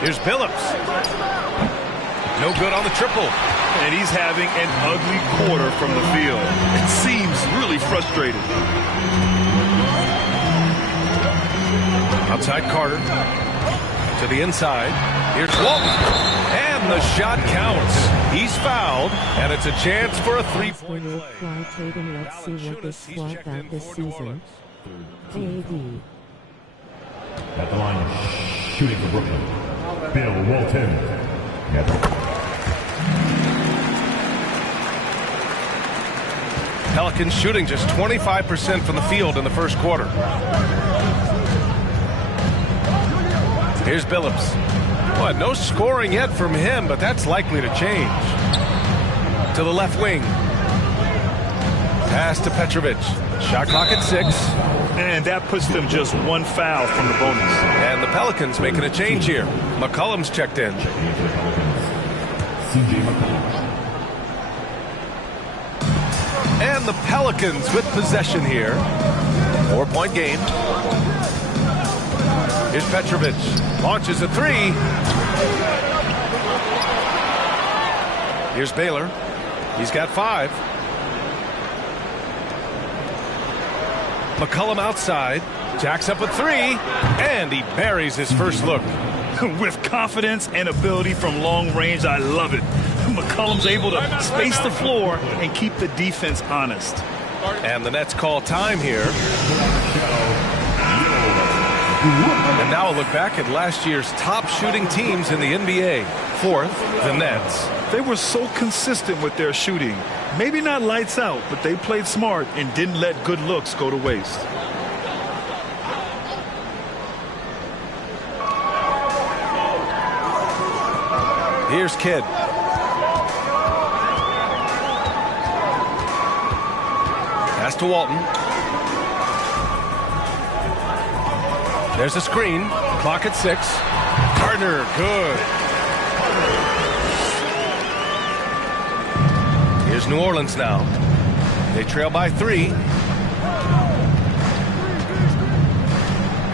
Here's Billups. No good on the triple. And he's having an ugly quarter from the field. It seems really frustrated. Outside Carter. To the inside. Here's Walton. And the shot counts. He's fouled, and it's a chance for a three-point play. Clyde Tatum, let's see what this squad about this season. AD. At the line, shooting for Brooklyn, Bill Walton. Pelicans shooting just 25% from the field in the first quarter. Here's Billups. What? No scoring yet from him, but that's likely to change. To the left wing. Pass to Petrovic. Shot clock at 6. And that puts them just 1 foul from the bonus. And the Pelicans making a change here. McCollum's checked in. And the Pelicans with possession here. 4-point game. Here's Petrovic. Launches a 3. Here's Baylor. He's got 5. McCollum outside. Jacks up a 3. And he buries his first look. With confidence and ability from long range, I love it. McCollum's able to space the floor and keep the defense honest. And the Nets call time here. And now a look back at last year's top shooting teams in the NBA. 4th, the Nets. They were so consistent with their shooting. Maybe not lights out, but they played smart and didn't let good looks go to waste. Here's Kidd. Pass to Walton. There's a screen. Clock at 6. Gardner, good. Here's New Orleans now. They trail by 3.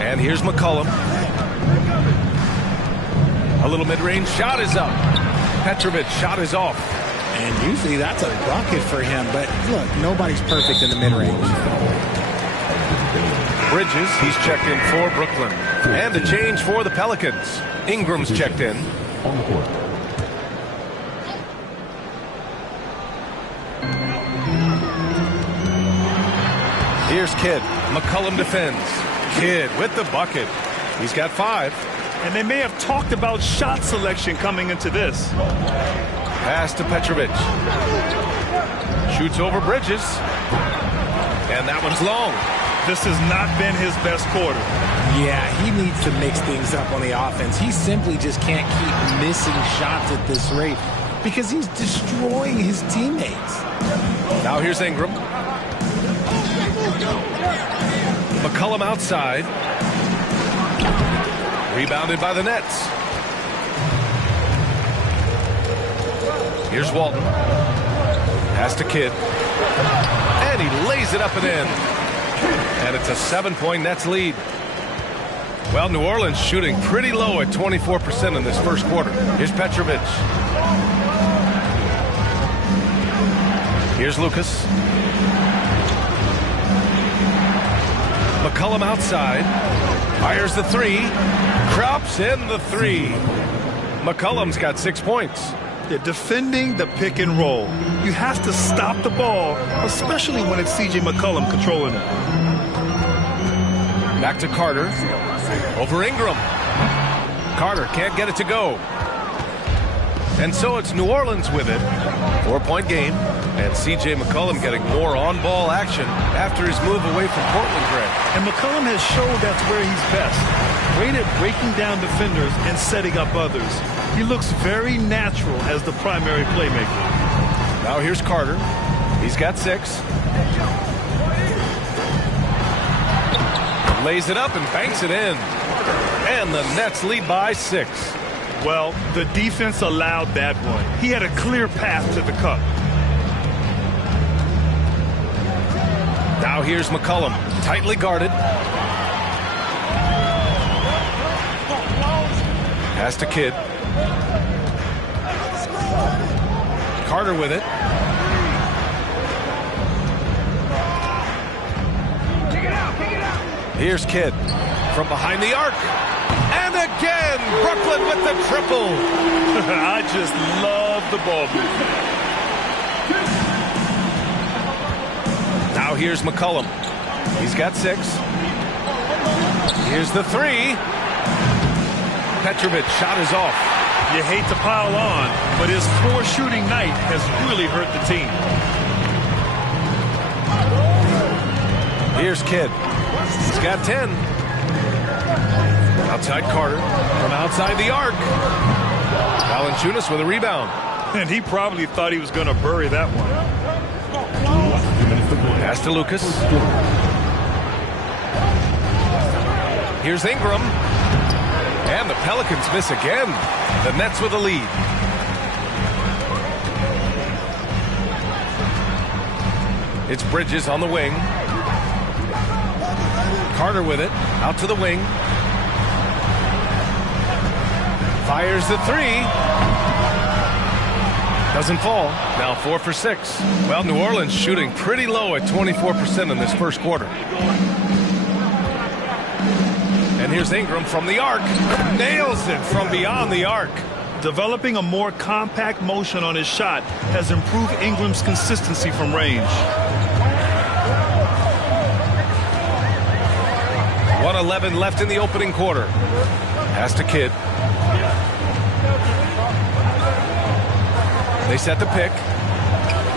And here's McCollum. A little mid-range shot is up. Petrovic shot is off. And usually that's a bucket for him. But look, nobody's perfect in the mid-range. Bridges, he's checked in for Brooklyn. And a change for the Pelicans. Ingram's checked in. On the court. Here's Kidd. McCollum defends. Kidd with the bucket. He's got 5. And they may have talked about shot selection coming into this. Pass to Petrovic. Shoots over Bridges. And that one's long. This has not been his best quarter. Yeah, he needs to mix things up on the offense. He simply just can't keep missing shots at this rate because he's destroying his teammates. Now here's Ingram. McCollum outside. Rebounded by the Nets. Here's Walton. Pass to Kidd. And he lays it up and in. And it's a 7-point Nets lead. Well, New Orleans shooting pretty low at 24% in this first quarter. Here's Petrovic. Here's Lucas. McCollum outside. Fires the 3. Crops in the 3. McCollum's got 6 points. They're defending the pick and roll. You have to stop the ball, especially when it's C.J. McCollum controlling it. Back to Carter. Over Ingram. Carter can't get it to go. And so it's New Orleans with it. 4-point game. And C.J. McCollum getting more on-ball action after his move away from Portland, Greg. And McCollum has showed that's where he's best. Great at breaking down defenders and setting up others. He looks very natural as the primary playmaker. Now here's Carter. He's got 6. Lays it up and banks it in. And the Nets lead by 6. Well, the defense allowed that one. He had a clear path to the cup. Now here's McCollum, tightly guarded. Pass to Kidd. Carter with it. Here's Kidd from behind the arc. And again, Brooklyn with the triple. I just love the ball movement. Now here's McCollum. He's got 6. Here's the 3. Petrovic shot is off. You hate to pile on, but his 4-shooting night has really hurt the team. Here's Kidd. He's got 10. Outside Carter from outside the arc. Valanciunas with a rebound. And he probably thought he was going to bury that one. Pass to Lucas. Here's Ingram. And the Pelicans miss again. The Nets with a lead. It's Bridges on the wing. Carter with it. Out to the wing. Fires the 3. Doesn't fall. Now 4 for 6. Well, New Orleans shooting pretty low at 24% in this first quarter. And here's Ingram from the arc. Nails it from beyond the arc. Developing a more compact motion on his shot has improved Ingram's consistency from range. 1:11 left in the opening quarter. Pass to Kidd. They set the pick.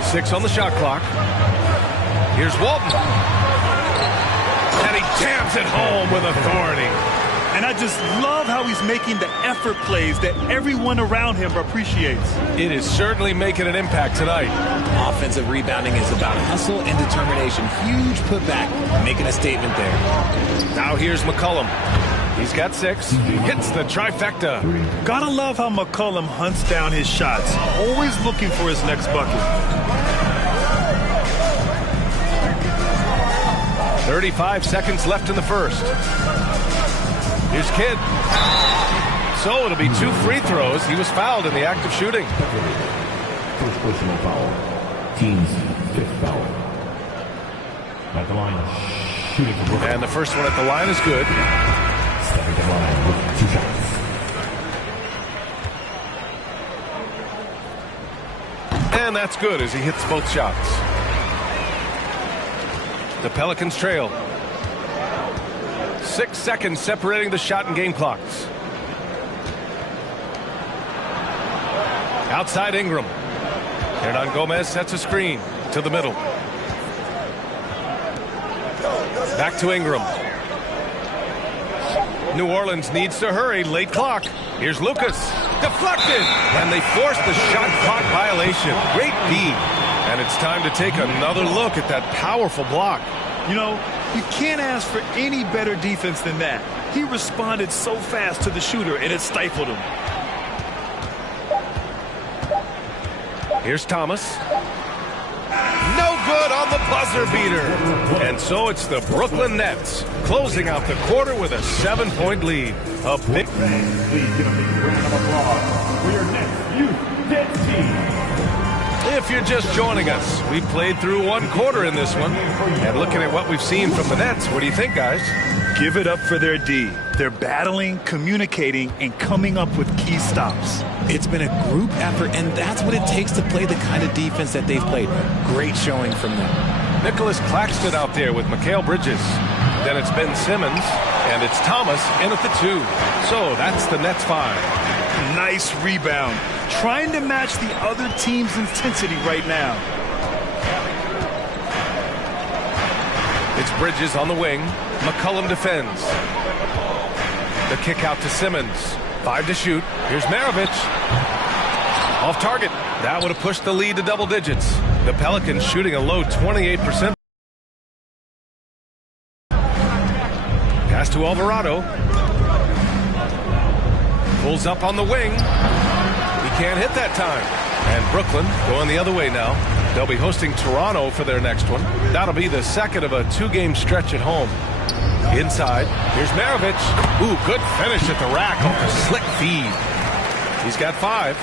6 on the shot clock. Here's Walton. And he jams it home with authority. And I just love how he's making the effort plays that everyone around him appreciates. It is certainly making an impact tonight. Offensive rebounding is about hustle and determination. Huge putback, making a statement there. Now here's McCollum. He's got 6. Hits the trifecta. Gotta love how McCollum hunts down his shots. Always looking for his next bucket. 35 seconds left in the first. Here's Kidd. So it'll be 2 free throws. He was fouled in the act of shooting. First personal foul. Team's 5th foul. At the line, shooting for Brooklyn. And the first one at the line is good. Stepping to the line with 2 shots. And that's good as he hits both shots. The Pelicans trail. 6 seconds separating the shot and game clocks. Outside Ingram. Hernangomez sets a screen to the middle. Back to Ingram. New Orleans needs to hurry. Late clock. Here's Lucas. Deflected. And they force the shot clock violation. Great D. And it's time to take another look at that powerful block. You know, you can't ask for any better defense than that. He responded so fast to the shooter, and it stifled him. Here's Thomas. No good on the buzzer beater. And so it's the Brooklyn Nets closing out the quarter with a 7-point lead. A big. Please give a big round of applause for your Nets Youth Nets team. If you're just joining us, we've played through 1 quarter in this one. And looking at what we've seen from the Nets, what do you think, guys? Give it up for their D. They're battling, communicating, and coming up with key stops. It's been a group effort, and that's what it takes to play the kind of defense that they've played. Great showing from them. Nicholas Claxton out there with Mikal Bridges. Then it's Ben Simmons, and it's Thomas in at the 2. So that's the Nets 5. Nice rebound. Trying to match the other team's intensity right now. It's Bridges on the wing. McCollum defends. The kick out to Simmons. 5 to shoot. Here's Maravich. Off target. That would have pushed the lead to double digits. The Pelicans shooting a low 28%. Pass to Alvarado. Pulls up on the wing. He can't hit that time. And Brooklyn going the other way now. They'll be hosting Toronto for their next one. That'll be the second of a 2-game stretch at home. Inside, here's Maravich. Ooh, good finish at the rack on the slick feed. He's got 5.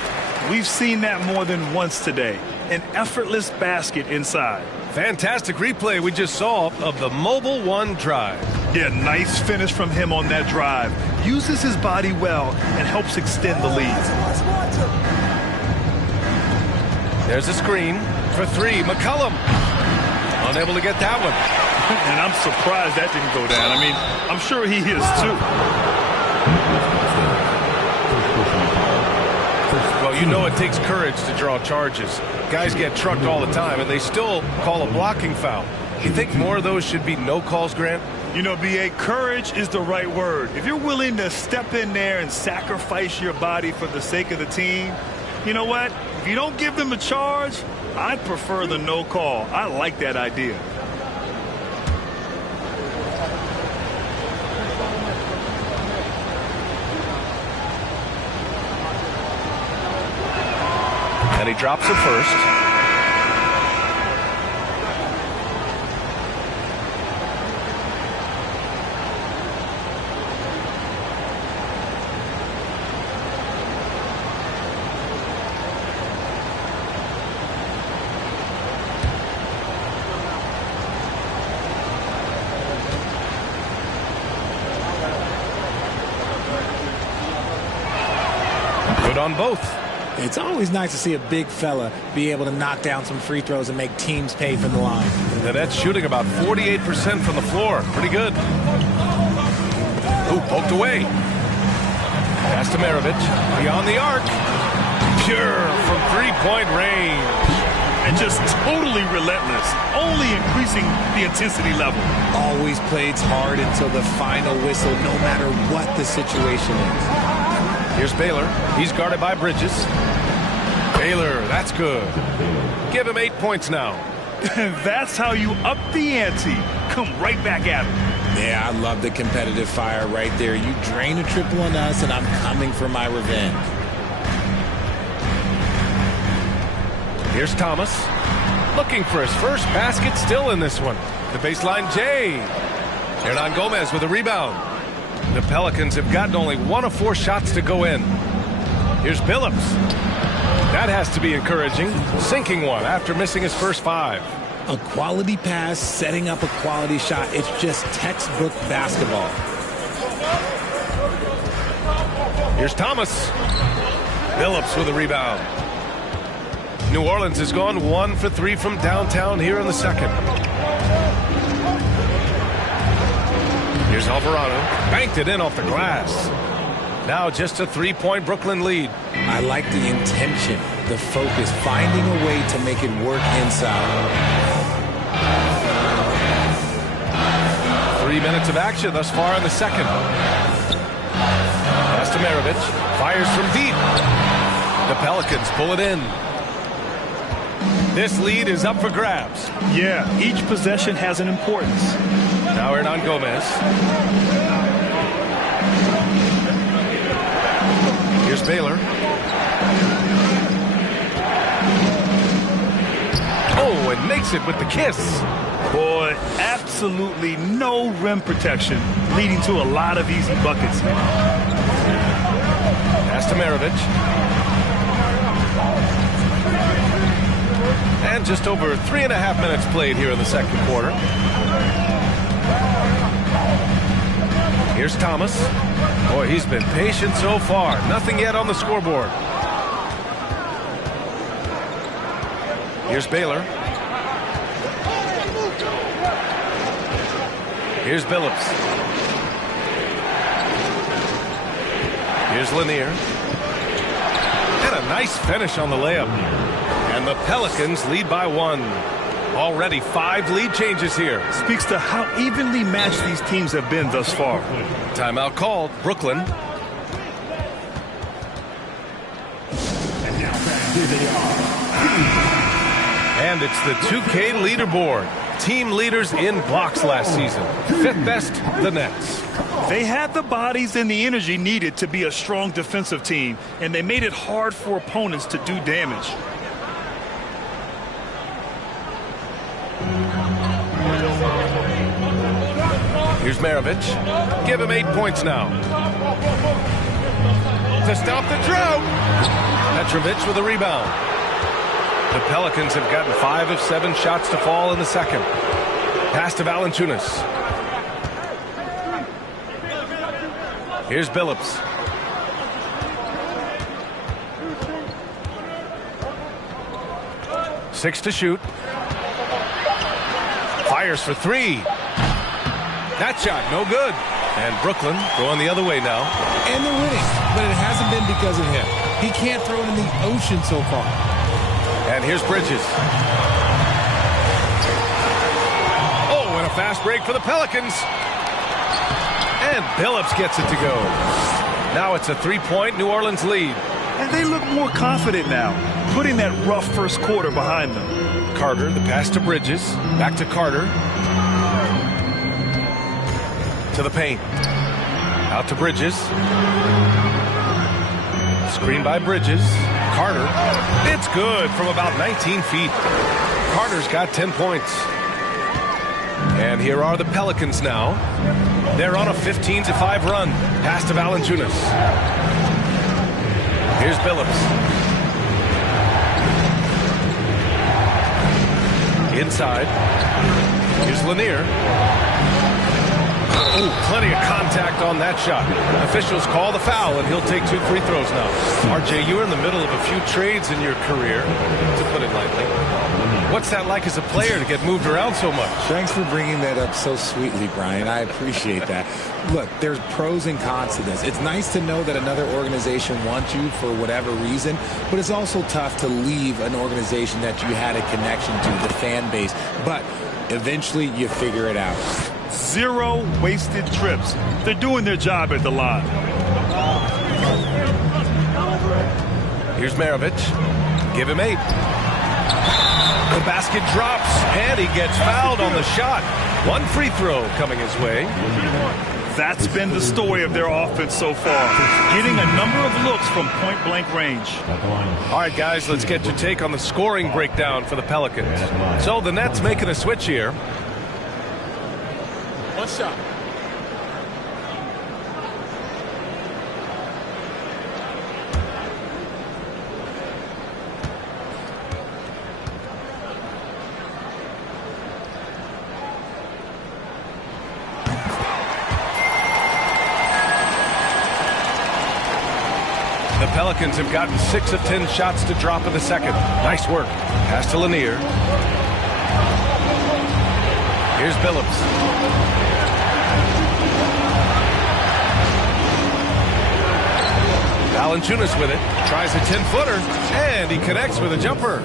We've seen that more than once today. An effortless basket inside. Fantastic replay we just saw of the Mobile One drive. Yeah, nice finish from him on that drive. Uses his body well and helps extend the lead. There's a screen for 3. McCollum unable to get that one. And I'm surprised that didn't go down. I mean, I'm sure he is too. Well, you know it takes courage to draw charges. Guys get trucked all the time, and they still call a blocking foul. You think more of those should be no calls, Grant? You know, B.A., courage is the right word. If you're willing to step in there and sacrifice your body for the sake of the team, you know what? If you don't give them a charge, I'd prefer the no call. I like that idea. And he drops it first. Good on both. It's always nice to see a big fella be able to knock down some free throws and make teams pay from the line. The Nets shooting about 48% from the floor. Pretty good. Ooh, poked away. Pass to Maravich. Beyond the arc. Pure from 3-point range. And just totally relentless. Only increasing the intensity level. Always plays hard until the final whistle, no matter what the situation is. Here's Baylor. He's guarded by Bridges. Baylor, that's good. Give him 8 points now. That's how you up the ante. Come right back at him. Yeah, I love the competitive fire right there. You drain a triple on us, and I'm coming for my revenge. Here's Thomas. Looking for his first basket still in this one. The baseline Jay. Hernangomez with a rebound. The Pelicans have gotten only 1 of 4 shots to go in. Here's Billups. That has to be encouraging. Sinking one after missing his first 5. A quality pass, setting up a quality shot. It's just textbook basketball. Here's Thomas. Phillips with a rebound. New Orleans has gone 1 for 3 from downtown here in the second. Here's Alvarado. Banked it in off the glass. Now just a 3-point Brooklyn lead. I like the intention, the focus, finding a way to make it work inside. 3 minutes of action thus far in the second. Maravich fires from deep. The Pelicans pull it in. This lead is up for grabs. Yeah, each possession has an importance. Now Hernan Gomez. Here's Baylor. Oh, and makes it with the kiss. Boy, absolutely no rim protection, leading to a lot of easy buckets. Pass to Maravich. And just over 3.5 minutes played here in the second quarter. Here's Thomas. Boy, he's been patient so far. Nothing yet on the scoreboard. Here's Baylor. Here's Billups. Here's Lanier. And a nice finish on the layup. And the Pelicans lead by 1. Already 5 lead changes here. Speaks to how evenly matched these teams have been thus far. Timeout called. Brooklyn. And now back, here they are. And it's the 2K leaderboard. Team leaders in blocks last season. 5th best, the Nets. They had the bodies and the energy needed to be a strong defensive team, and they made it hard for opponents to do damage. Here's Maravich. Give him 8 points now. To stop the drought. Petrovic with a rebound. The Pelicans have gotten 5 of 7 shots to fall in the second. Pass to Valanciunas. Here's Billups. Six to shoot. Fires for 3. That shot, no good. And Brooklyn going the other way now. And they're winning, but it hasn't been because of him. He can't throw it in the ocean so far. And here's Bridges. Oh, and a fast break for the Pelicans. And Billups gets it to go. Now it's a 3-point New Orleans lead. And they look more confident now, putting that rough first quarter behind them. Carter, the pass to Bridges. Back to Carter. To the paint. Out to Bridges. Screen by Bridges. Carter. It's good from about 19 feet. Carter's got 10 points. And here are the Pelicans now. They're on a 15-5 run. Pass to Valanciunas. Here's Billups. Inside. Here's Lanier. Ooh, plenty of contact on that shot. Officials call the foul, and he'll take 2 free throws now. RJ, you're in the middle of a few trades in your career, to put it lightly. What's that like as a player to get moved around so much? Thanks for bringing that up so sweetly, Brian. I appreciate that. Look, there's pros and cons to this. It's nice to know that another organization wants you for whatever reason, but it's also tough to leave an organization that you had a connection to, the fan base. But eventually you figure it out. 0 wasted trips. They're doing their job at the line. Here's Maravich. Give him 8. The basket drops, and he gets fouled on the shot. 1 free throw coming his way. That's been the story of their offense so far, getting a number of looks from point-blank range. All right, guys, let's get your take on the scoring breakdown for the Pelicans. So the Nets making a switch here. One shot. Pelicans have gotten 6 of 10 shots to drop in the second. Nice work. Pass to Lanier. Here's Billups. Valanciunas with it. Tries a 10-footer. And he connects with a jumper.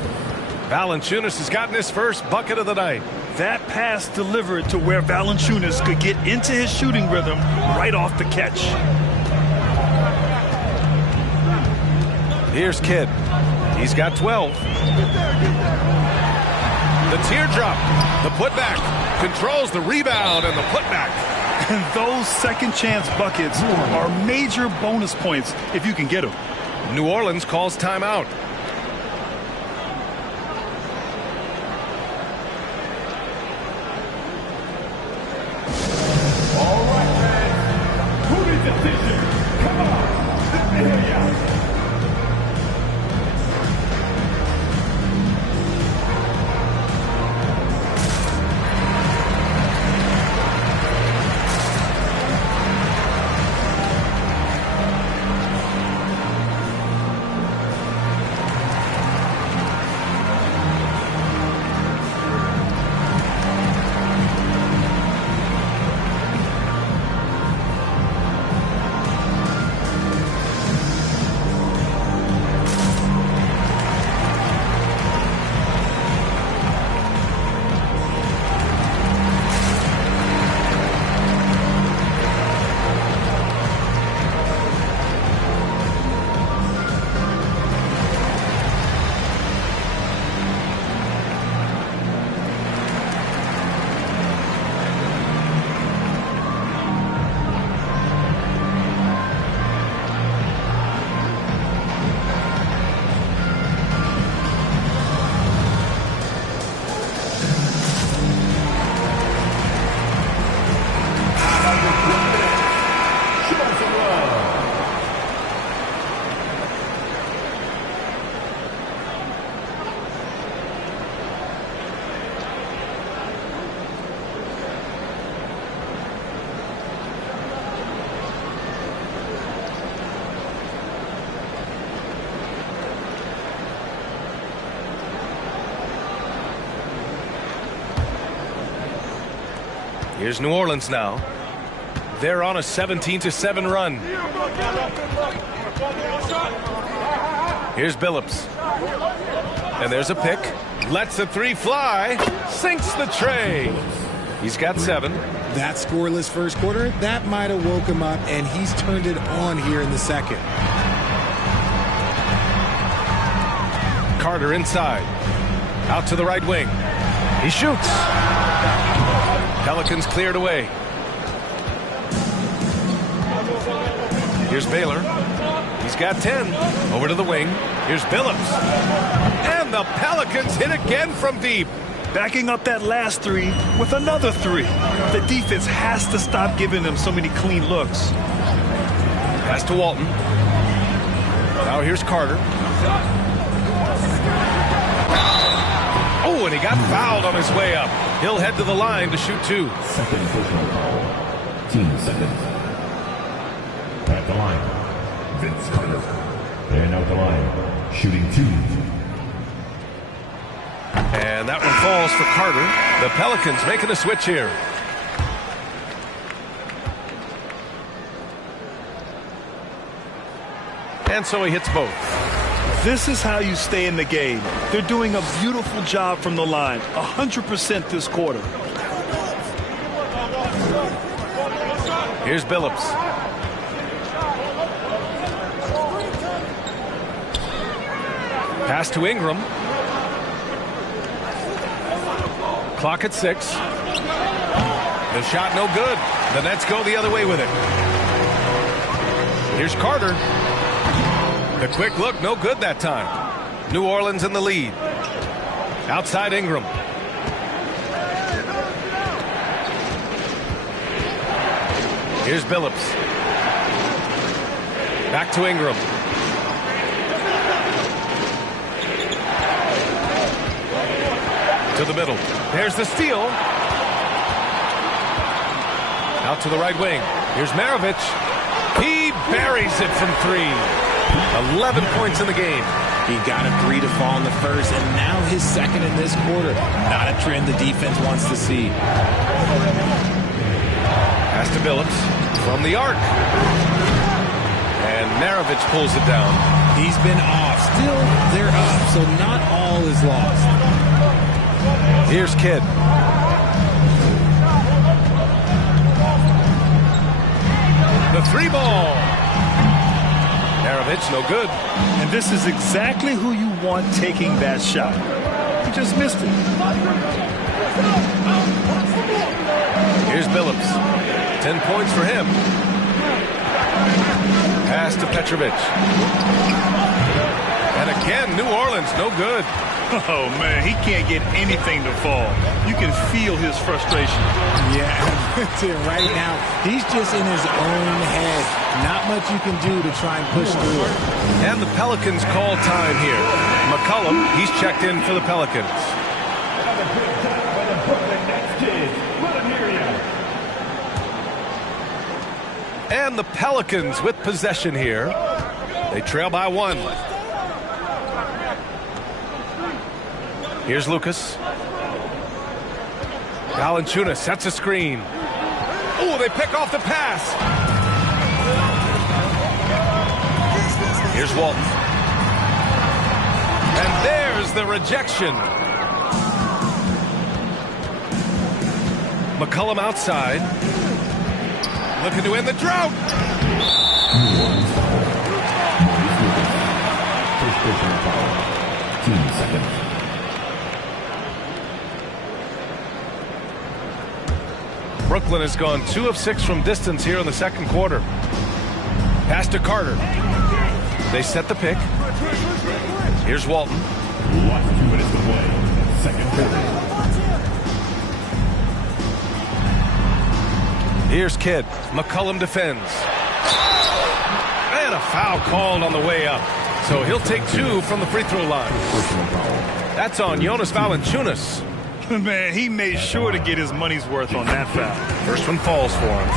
Valanciunas has gotten his first bucket of the night. That pass delivered to where Valanciunas could get into his shooting rhythm right off the catch. Here's Kidd. He's got 12. The teardrop. The putback. Controls the rebound and the putback. And those second chance buckets are major bonus points if you can get them. New Orleans calls timeout. All right, man. Who needs attention? Come on. Let me hear ya. Here's New Orleans now. They're on a 17-7 run. Here's Billups. And there's a pick. Lets the three fly. Sinks the tray. He's got 7. That scoreless first quarter, that might have woke him up, and he's turned it on here in the second. Carter inside. Out to the right wing. He shoots. Pelicans cleared away. Here's Baylor. He's got 10. Over to the wing. Here's Billups. And the Pelicans hit again from deep. Backing up that last 3 with another 3. The defense has to stop giving them so many clean looks. Pass to Walton. Now here's Carter. Oh, and he got fouled on his way up. He'll head to the line to shoot 2. Second personal foul. Team seconds. At the line, Vince Carter. And out the line, shooting 2. And that one falls for Carter. The Pelicans making a switch here. And so he hits both. This is how you stay in the game. They're doing a beautiful job from the line. 100% this quarter. Here's Billups. Pass to Ingram. Clock at 6. The shot no good. The Nets go the other way with it. Here's Carter. The quick look, no good that time. New Orleans in the lead. Outside Ingram. Here's Billups. Back to Ingram. To the middle. There's the steal. Out to the right wing. Here's Maravich. He buries it from 3. 11 points in the game. He got a 3 to fall in the first, and now his second in this quarter. Not a trend the defense wants to see. Pass to Billups from the arc. And Maravich pulls it down. He's been off. Still, they're up, so not all is lost. Here's Kidd. The 3-ball. Maravich, no good. And this is exactly who you want taking that shot. He just missed it. Here's Billups. 10 points for him. Pass to Petrovic. And again, New Orleans, no good. Oh, man, he can't get anything to fall. You can feel his frustration. Yeah, right now, he's just in his own head. Not much you can do to try and push through it. And the Pelicans call time here. McCollum, he's checked in for the Pelicans. And the Pelicans with possession here. They trail by 1. Here's Lucas. Valanciunas sets a screen. Oh, they pick off the pass. Here's Walton. And there's the rejection. McCollum outside. Looking to end the drought. First personal foul. 2 seconds. Brooklyn has gone 2 of 6 from distance here in the second quarter. Pass to Carter. They set the pick. Here's Walton. Last 2 minutes to play. Second quarter. Here's Kidd. McCollum defends. And a foul called on the way up. So he'll take 2 from the free throw line. That's on Jonas Valanciunas. Man, he made sure to get his money's worth on that foul. First one falls for him.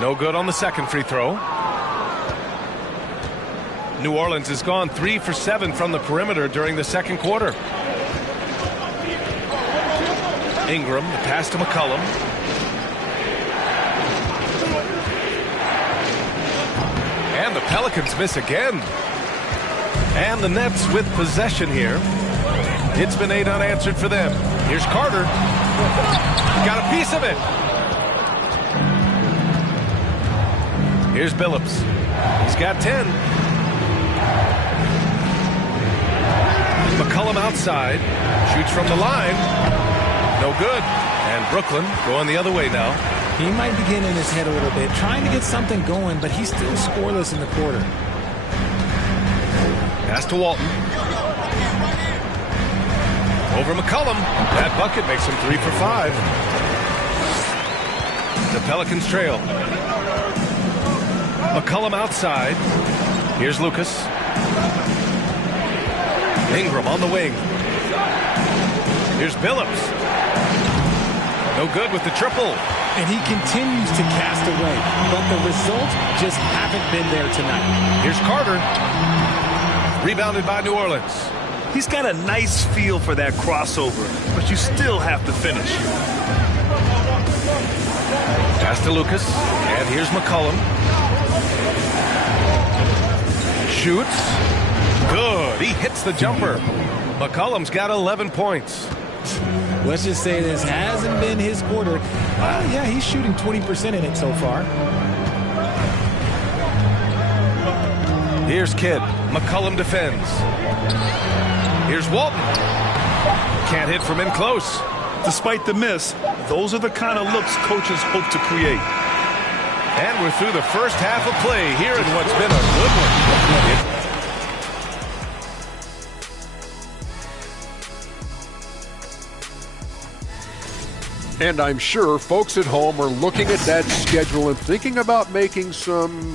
No good on the second free throw. New Orleans has gone 3 for 7 from the perimeter during the second quarter. Ingram, the pass to McCollum. And the Pelicans miss again. And the Nets with possession here. It's been 8 unanswered for them. Here's Carter. Got a piece of it. Here's Billups. He's got 10. McCollum outside. Shoots from the line. No good. And Brooklyn going the other way now. He might be getting in his head a little bit, trying to get something going, but he's still scoreless in the quarter. Pass to Walton. Over McCollum. That bucket makes him 3 for 5. The Pelicans trail. McCollum outside. Here's Lucas. Ingram on the wing. Here's Billups. No good with the triple. And he continues to cast away, but the results just haven't been there tonight. Here's Carter. Rebounded by New Orleans. He's got a nice feel for that crossover, but you still have to finish. Pass to Lucas. And here's McCollum. Shoots. Good. He hits the jumper. McCollum's got 11 points. Let's just say this hasn't been his quarter. Yeah, he's shooting 20% in it so far. Here's Kidd. McCollum defends. Here's Walton. Can't hit from in close. Despite the miss, those are the kind of looks coaches hope to create. And we're through the first half of play here in what's been a good one. And I'm sure folks at home are looking at that schedule and thinking about making some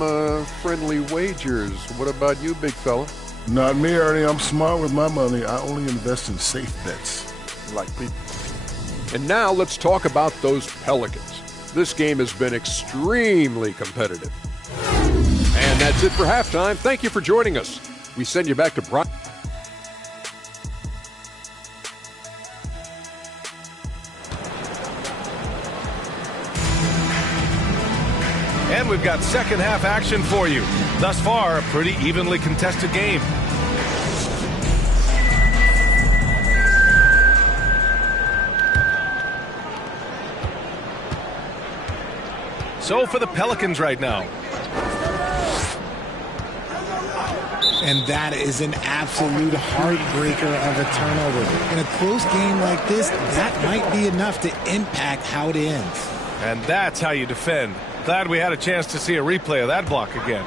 friendly wagers. What about you, big fella? Not me, Ernie. I'm smart with my money. I only invest in safe bets. Like people. And now let's talk about those Pelicans. This game has been extremely competitive. And that's it for halftime. Thank you for joining us. We send you back to Brian. And we've got second half action for you. Thus far, a pretty evenly contested game. So for the Pelicans right now. And that is an absolute heartbreaker of a turnover. In a close game like this, that might be enough to impact how it ends. And that's how you defend. Glad we had a chance to see a replay of that block again.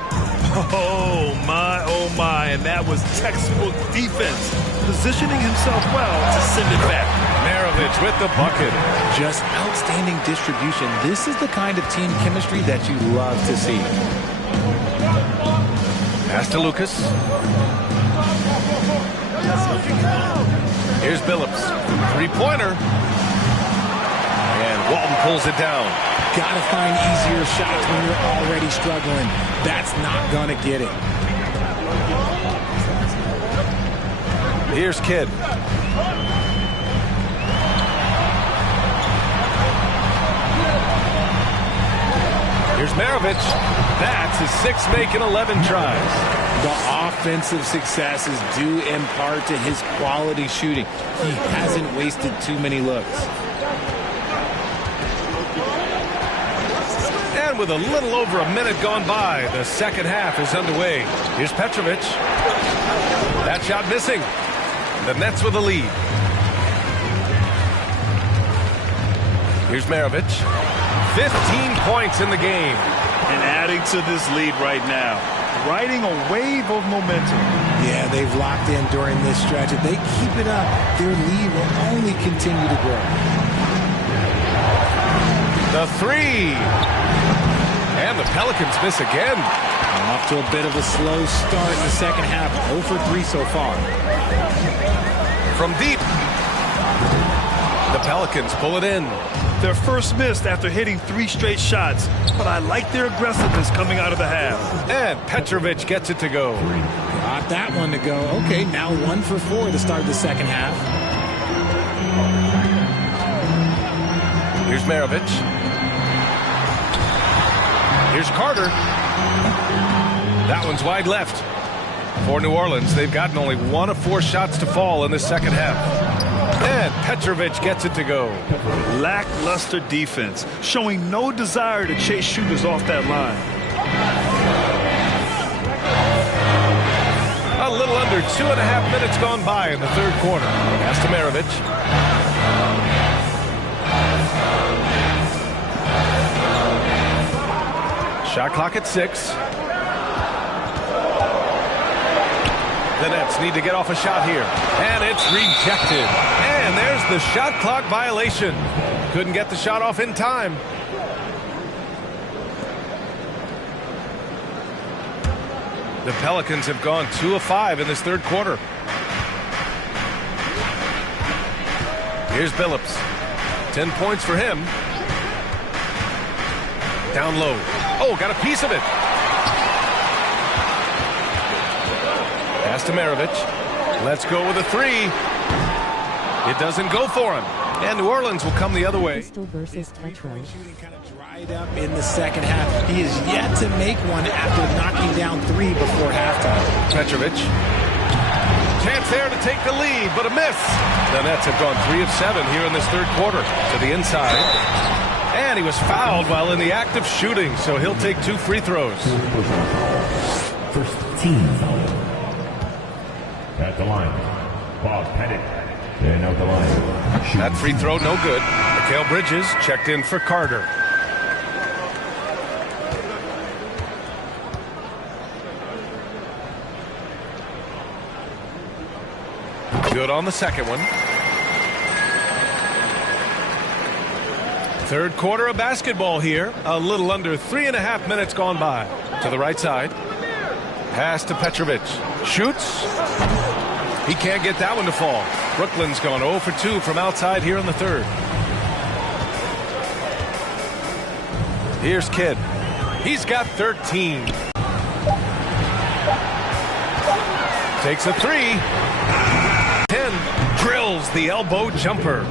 Oh, my. And that was textbook defense. Positioning himself well to send it back. Maravich with the bucket. Just outstanding distribution. This is the kind of team chemistry that you love to see. Pass to Lucas. Here's Billups. Three-pointer. And Walton pulls it down. Gotta find easier shots when you're already struggling. That's not gonna get it. Here's Kidd. Here's Maravich. That's his sixth make in 11 tries. The offensive success is due in part to his quality shooting. He hasn't wasted too many looks. And with a little over a minute gone by, the second half is underway. Here's Petrovic. That shot missing. The Nets with a lead. Here's Maravich. 15 points in the game. And adding to this lead right now. Riding a wave of momentum. Yeah, they've locked in during this stretch. If they keep it up, their lead will only continue to grow. The three. And the Pelicans miss again. Off to a bit of a slow start in the second half. 0 for 3 so far. From deep. The Pelicans pull it in. Their first missed after hitting 3 straight shots, but I like their aggressiveness coming out of the half. And Petrovic gets it to go. Got that one to go. Okay, now 1 for 4 to start the second half. Here's Maravich. Here's Carter. That one's wide left. For New Orleans, they've gotten only 1 of 4 shots to fall in the second half. And Petrovic gets it to go. Lackluster defense, showing no desire to chase shooters off that line. A little under 2.5 minutes gone by in the third quarter. Pass to Maravich. Shot clock at 6. The Nets need to get off a shot here. And it's rejected. And there's the shot clock violation. Couldn't get the shot off in time. The Pelicans have gone 2 of 5 in this third quarter. Here's Billups. 10 points for him. Down low. Oh, got a piece of it. Pass to Maravich. Let's go with a 3. It doesn't go for him. And New Orleans will come the other way. Pistol versus Petro. Dried up in the second half. He is yet to make one after knocking down 3 before halftime. Petrovic. Chance there to take the lead, but a miss. The Nets have gone 3 of 7 here in this third quarter. To the inside. And he was fouled while in the act of shooting, so he'll take 2 free throws. First team foul. At the line, Bob Pettit. And out the line. That free throw, no good. Mikal Bridges checked in for Carter. Good on the second one. Third quarter of basketball here. A little under 3.5 minutes gone by. To the right side. Pass to Petrovic. Shoots. He can't get that one to fall. Brooklyn's gone 0 for 2 from outside here in the third. Here's Kidd. He's got 13. Takes a 3. 10. Drills the elbow jumper.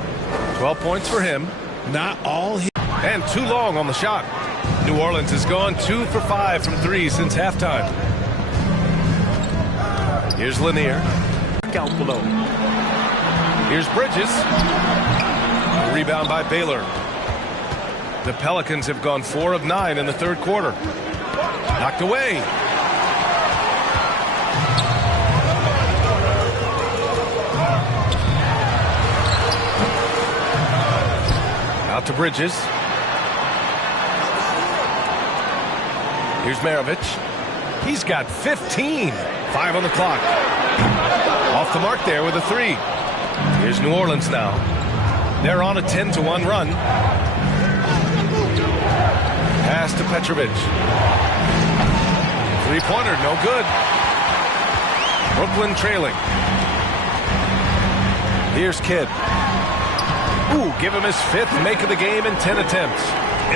12 points for him. Not all hit. And too long on the shot. New Orleans has gone 2 for 5 from 3 since halftime. Here's Lanier. Out below. Here's Bridges. A rebound by Baylor. The Pelicans have gone 4 of 9 in the third quarter. Knocked away. Out to Bridges. Here's Maravich. He's got 15. 5 on the clock. Off the mark there with a 3. Here's New Orleans now. They're on a 10-1 run. Pass to Petrovic. Three-pointer, no good. Brooklyn trailing. Here's Kidd. Ooh, give him his 5th make of the game in 10 attempts.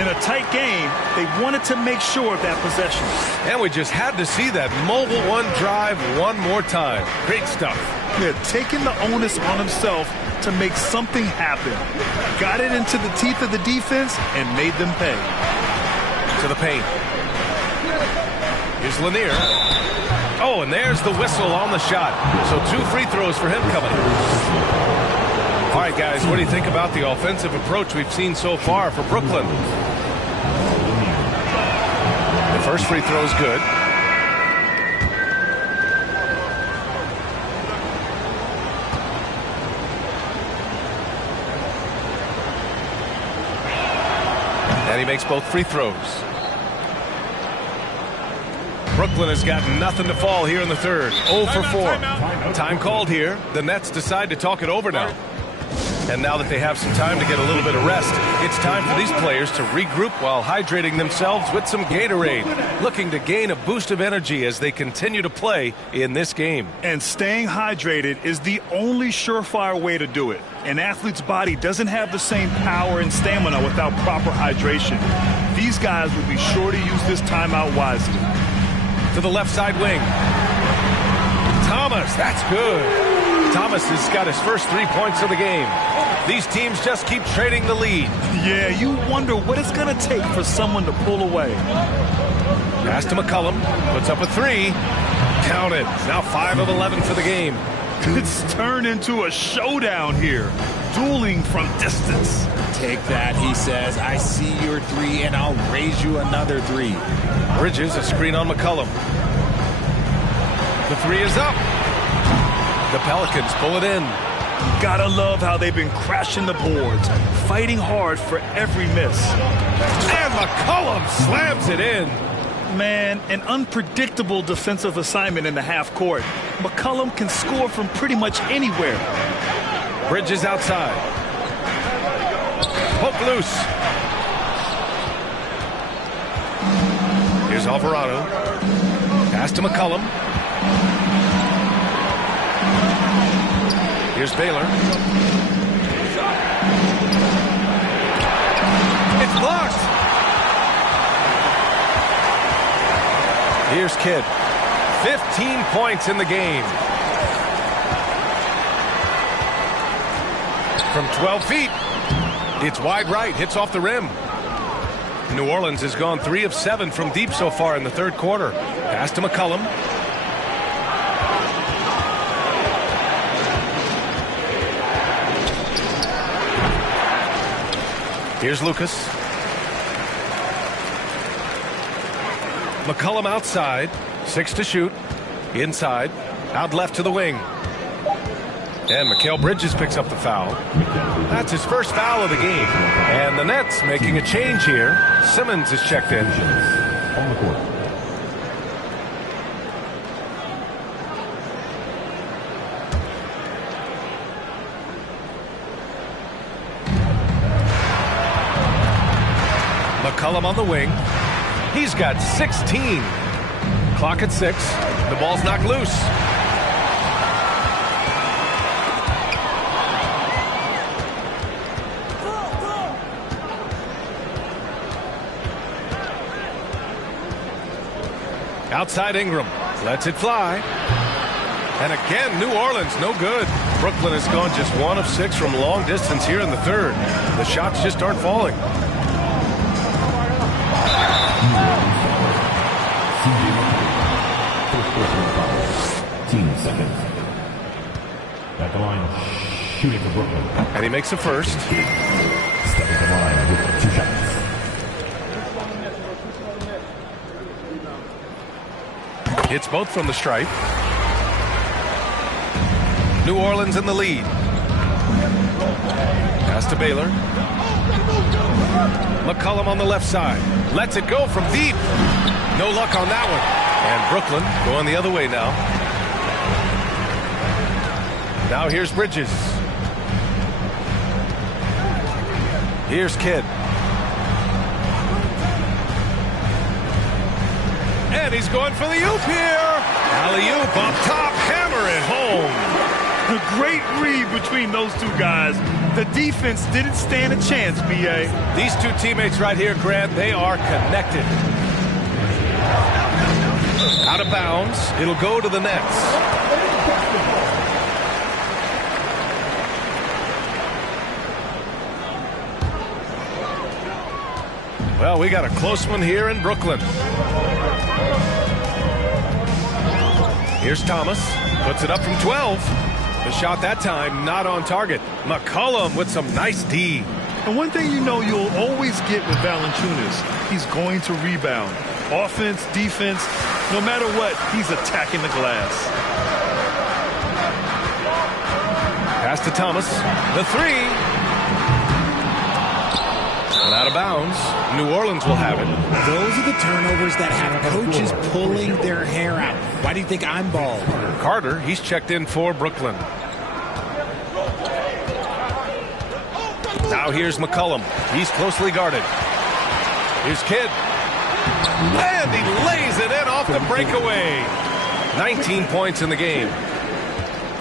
In a tight game, they wanted to make sure of that possession. And we just had to see that mobile one drive one more time. Great stuff. Yeah, taking the onus on himself to make something happen. Got it into the teeth of the defense and made them pay. To the paint. Here's Lanier. Oh, and there's the whistle on the shot. So 2 free throws for him coming up. All right, guys, what do you think about the offensive approach we've seen so far for Brooklyn? The first free throw is good. And he makes both free throws. Brooklyn has got nothing to fall here in the third. 0 for 4. Time called here. The Nets decide to talk it over now. And now that they have some time to get a little bit of rest, it's time for these players to regroup while hydrating themselves with some Gatorade, looking to gain a boost of energy as they continue to play in this game. And staying hydrated is the only surefire way to do it. An athlete's body doesn't have the same power and stamina without proper hydration. These guys will be sure to use this timeout wisely. To the left side wing. Thomas, that's good. Thomas has got his first 3 points of the game. These teams just keep trading the lead. Yeah, you wonder what it's going to take for someone to pull away. Pass to McCollum. Puts up a 3. Counted. Now 5 of 11 for the game. It's turned into a showdown here. Dueling from distance. Take that, he says. I see your 3, and I'll raise you another 3. Bridges, a screen on McCollum. The 3 is up. The Pelicans pull it in. Gotta love how they've been crashing the boards, fighting hard for every miss. And McCollum slams it in. Man, an unpredictable defensive assignment in the half court. McCollum can score from pretty much anywhere. Bridges outside. Poke loose. Here's Alvarado. Pass to McCollum. Here's Baylor. It's blocked. Here's Kidd. 15 points in the game. From 12 feet. It's wide right. Hits off the rim. New Orleans has gone 3 of 7 from deep so far in the third quarter. Pass to McCollum. Here's Lucas. McCollum outside. 6 to shoot. Inside. Out left to the wing. And Mikal Bridges picks up the foul. That's his first foul of the game. And the Nets making a change here. Simmons is checked in. On the court. McCollum on the wing. He's got 16. Clock at 6. The ball's knocked loose. Outside Ingram. Lets it fly. And again, New Orleans, no good. Brooklyn has gone just 1 of 6 from long distance here in the third. The shots just aren't falling. At the line, shooting for Brooklyn. And he makes the first. Stepping the line with 2 shots. Hits both from the stripe. New Orleans in the lead. Pass to Baylor. McCollum on the left side. Lets it go from deep. No luck on that one. And Brooklyn going the other way now. Now here's Bridges. Here's Kidd. And he's going for the oop here. Alley-oop up top, hammer it home. A great read between those two guys. The defense didn't stand a chance, B.A. These two teammates right here, Grant, they are connected. Out of bounds. It'll go to the Nets. Well, we got a close one here in Brooklyn. Here's Thomas. Puts it up from 12. The shot that time not on target. McCollum with some nice D. And one thing you know you'll always get with Valanciunas, he's going to rebound. Offense, defense, no matter what, he's attacking the glass. Pass to Thomas. The 3. And out of bounds. New Orleans will have it. Those are the turnovers that have coaches pulling their hair out. Why do you think I'm bald? Carter, he's checked in for Brooklyn. Now here's McCollum. He's closely guarded. Here's Kidd. And he lays it in off the breakaway. 19 points in the game.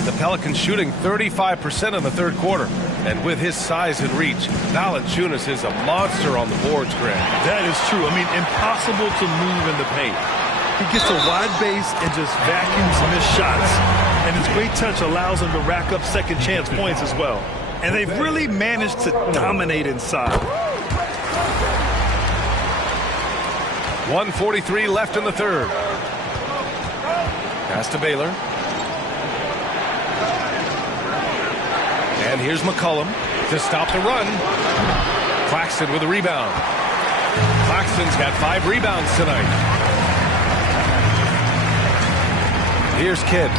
The Pelicans shooting 35% in the third quarter. And with his size and reach, Valanciunas is a monster on the boards, Grant. That is true. I mean, impossible to move in the paint. He gets a wide base and just vacuums missed shots. And his great touch allows him to rack up second chance points as well. And they've really managed to dominate inside. 1:43 left in the third. Pass to Baylor. And here's McCollum to stop the run. Claxton with a rebound. Claxton's got 5 rebounds tonight. Here's Kidd.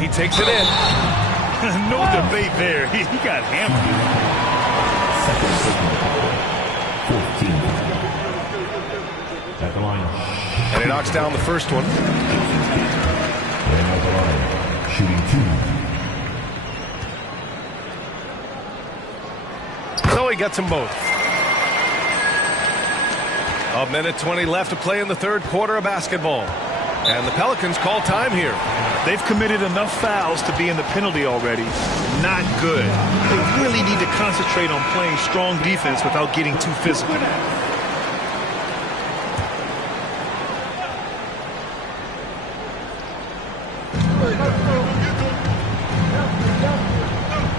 He takes it in. No debate there. He got hammered. 14. At the line. And he knocks down the first one. And at the line, shooting 2. So he gets them both. 1:20 left to play in the third quarter of basketball. And the Pelicans call time here. They've committed enough fouls to be in the penalty already. Not good. They really need to concentrate on playing strong defense without getting too physical.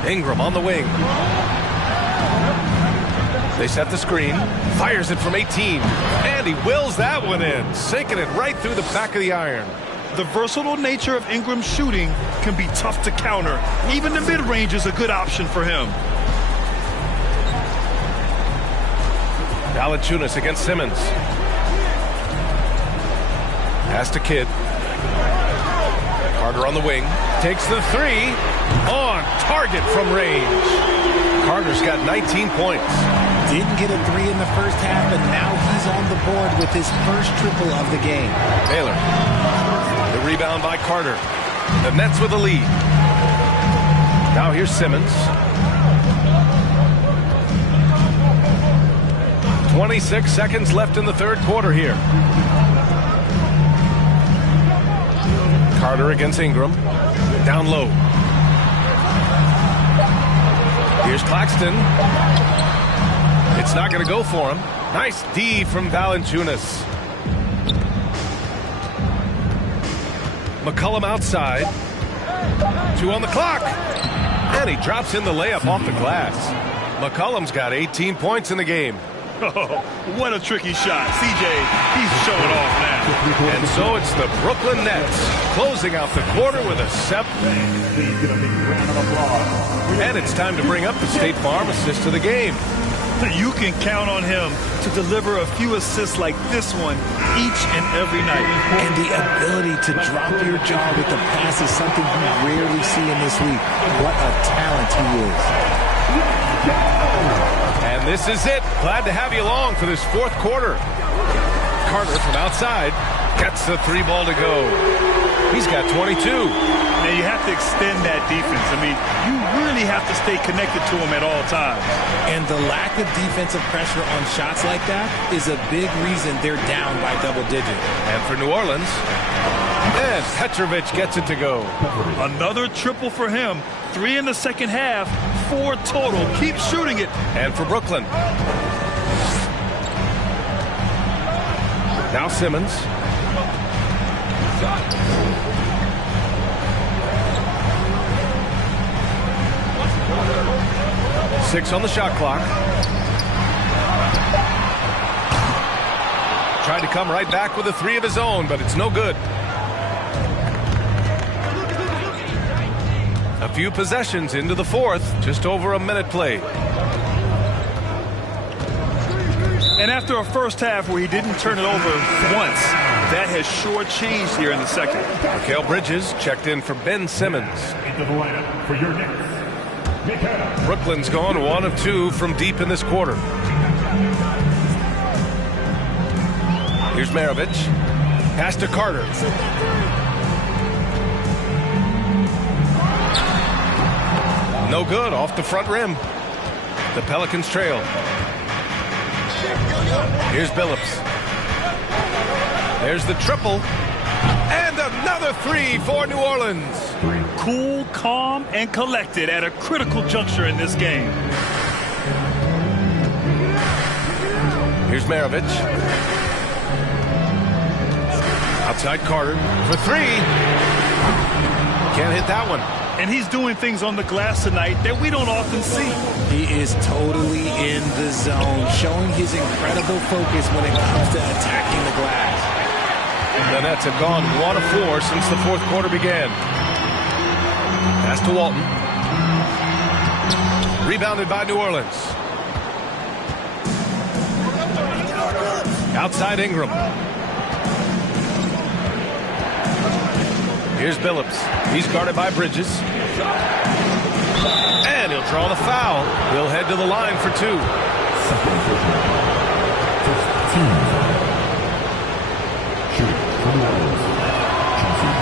Ingram on the wing. They set the screen. Fires it from 18. And he wills that one in. Sinking it right through the back of the iron. The versatile nature of Ingram's shooting can be tough to counter. Even the mid-range is a good option for him. Valanciunas against Simmons. Pass to Kidd. Carter on the wing. Takes the 3. On target from range. Carter's got 19 points. Didn't get a 3 in the first half, and now he's on the board with his first triple of the game. Baylor. The rebound by Carter. The Nets with the lead. Now here's Simmons. 26 seconds left in the third quarter here. Carter against Ingram. Down low. Here's Claxton. It's not going to go for him. Nice D from Valanciunas. McCollum outside. 2 on the clock. And he drops in the layup off the glass. McCollum's got 18 points in the game. Oh, what a tricky shot. CJ, he's showing off now. And so it's the Brooklyn Nets closing out the quarter with a 7. And it's time to bring up the State Farm assist of the game. You can count on him to deliver a few assists like this one each and every night. And the ability to drop your jaw with the pass is something you rarely see in this league. What a talent he is. And this is it. Glad to have you along for this fourth quarter. Carter from outside gets the 3 ball to go. He's got 22. Now you have to extend that defense. I mean, you really have to stay connected to him at all times. And the lack of defensive pressure on shots like that is a big reason they're down by double digits. And for New Orleans, and Petrovic gets it to go. Another triple for him. 3 in the second half, 4 total. Keep shooting it. And for Brooklyn. Now Simmons. Six on the shot clock. Tried to come right back with a 3 of his own, but it's no good. A few possessions into the fourth, just over a minute played. And after a first half where he didn't turn it over once, that has sure changed here in the second. Mikal Bridges checked in for Ben Simmons. Into the lineup for your Knicks. Brooklyn's gone 1 of 2 from deep in this quarter. Here's Maravich. Pass to Carter. No good, off the front rim. The Pelicans trail. Here's Billups. There's the triple. And another 3 for New Orleans. Cool, calm, and collected at a critical juncture in this game. Here's Maravich. Outside Carter for 3. Can't hit that one. And he's doing things on the glass tonight that we don't often see. He is totally in the zone, showing his incredible focus when it comes to attacking the glass. The Nets have gone 1 of 4 since the fourth quarter began. Pass to Walton. Rebounded by New Orleans. Outside Ingram. Here's Billups. He's guarded by Bridges. And he'll draw the foul. He'll head to the line for 2.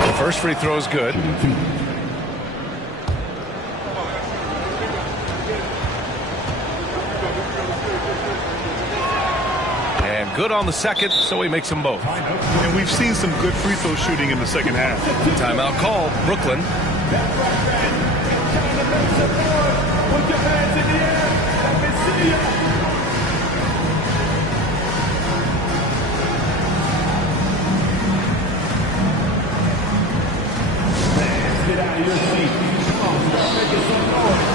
The first free throw is good. And good on the second, so he makes them both. And we've seen some good free throw shooting in the second half. Timeout called, Brooklyn. Get out of your seat. Come on, make it some noise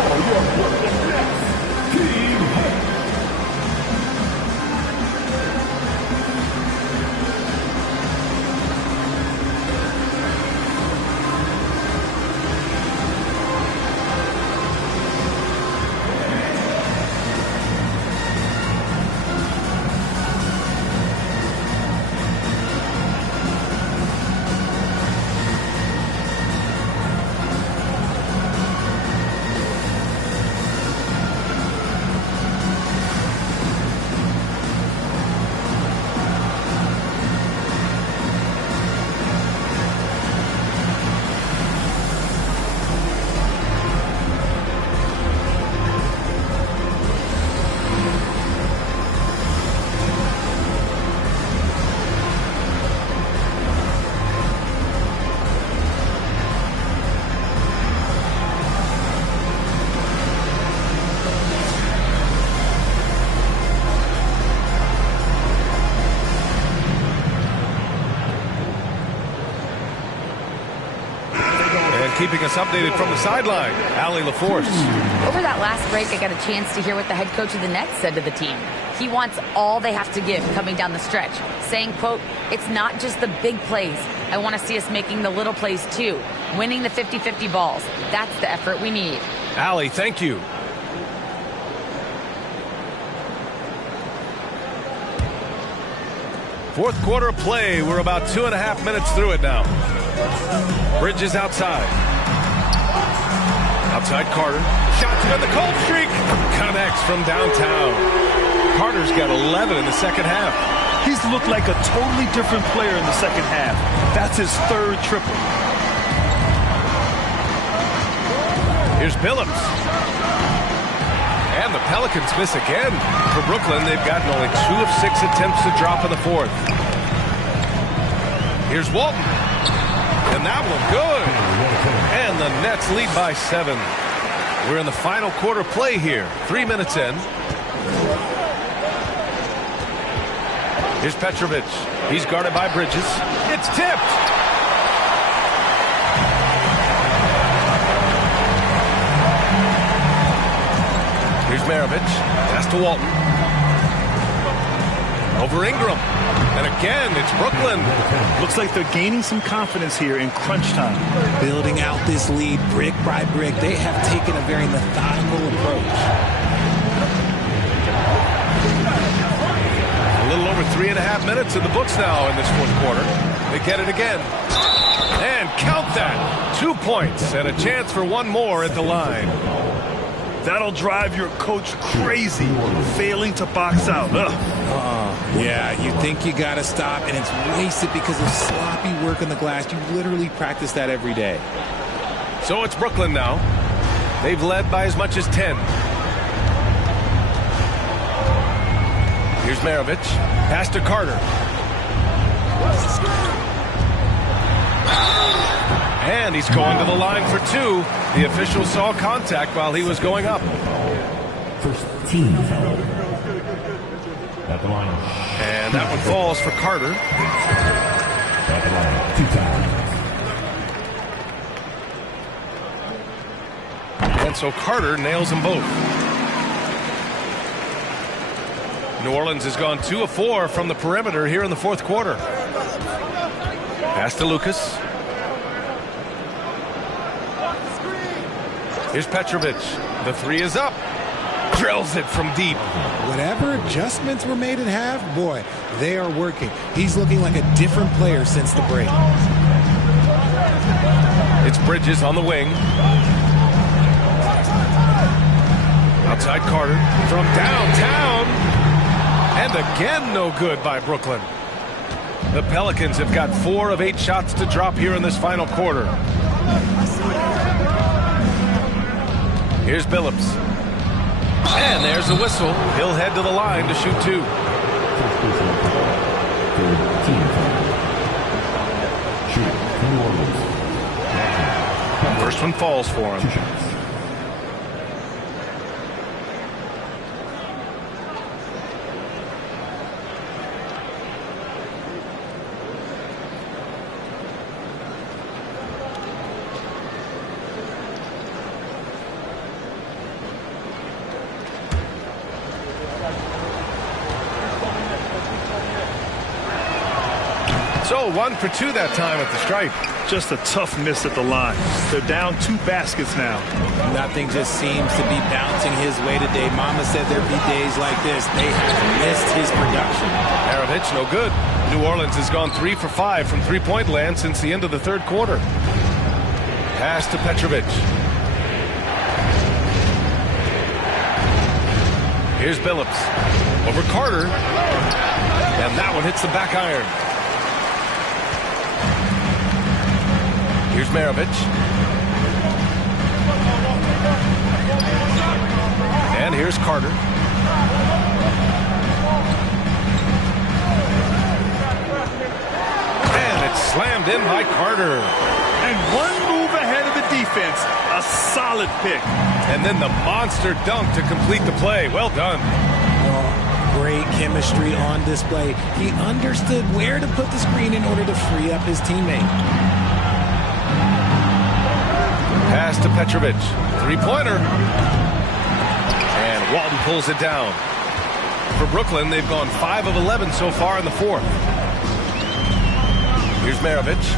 for your Brooklyn Nets. Team Head. keeping us updated from the sideline. Allie LaForce. Over that last break, I got a chance to hear what the head coach of the Nets said to the team. He wants all they have to give coming down the stretch, saying, quote, "It's not just the big plays. I want to see us making the little plays too, winning the 50-50 balls. That's the effort we need." Allie, thank you. Fourth quarter of play. We're about 2.5 minutes through it now. Bridges outside. Outside Carter. Shot to end the cold streak. Connects from downtown. Carter's got 11 in the second half. He's looked like a totally different player in the second half. That's his third triple. Here's Billups. And the Pelicans miss again. For Brooklyn, they've gotten only 2 of 6 attempts to drop in the fourth. Here's Walton. And that one good. And the Nets lead by 7. We're in the final quarter play here. 3 minutes in. Here's Petrovic. He's guarded by Bridges. It's tipped. Here's Maravich. Pass to Walton. Over Ingram. And again, it's Brooklyn. Looks like they're gaining some confidence here in crunch time. Building out this lead brick by brick. They have taken a very methodical approach. A little over 3.5 minutes in the books now in this fourth quarter. They get it again. And count that. 2 points and a chance for one more at the line. That'll drive your coach crazy, failing to box out. Yeah, you think you got to stop, and it's wasted because of sloppy work on the glass. You literally practice that every day. So it's Brooklyn now. They've led by as much as 10. Here's Maravich. Pass to Carter. And he's going to the line for 2. The official saw contact while he was going up. First team foul. At the line. And that one falls for Carter. At the line. 2 times. And so Carter nails them both. New Orleans has gone 2 of 4 from the perimeter here in the fourth quarter. Pass to Lucas. Here's Petrovic. The 3 is up. Drills it from deep. Whatever adjustments were made at half, boy, they are working. He's looking like a different player since the break. It's Bridges on the wing. Outside Carter from downtown. And again, no good by Brooklyn. The Pelicans have got 4 of 8 shots to drop here in this final quarter. Here's Billups. And there's the whistle. He'll head to the line to shoot 2. First one falls for him. So 1 for 2 that time at the stripe. Just a tough miss at the line. They're down 2 baskets now. Nothing just seems to be bouncing his way today. Mama said there'd be days like this. They have missed his production. Maravich, no good. New Orleans has gone 3 for 5 from three-point land since the end of the third quarter. Pass to Petrovic. Here's Billups. Over Carter. And that one hits the back iron. Here's Maravich. And here's Carter. And it's slammed in by Carter. And one move ahead of the defense. A solid pick. And then the monster dunk to complete the play. Well done. Great chemistry on display. He understood where to put the screen in order to free up his teammate. to Petrovic. Three-pointer. And Walton pulls it down. For Brooklyn, they've gone 5 of 11 so far in the fourth. Here's Maravich.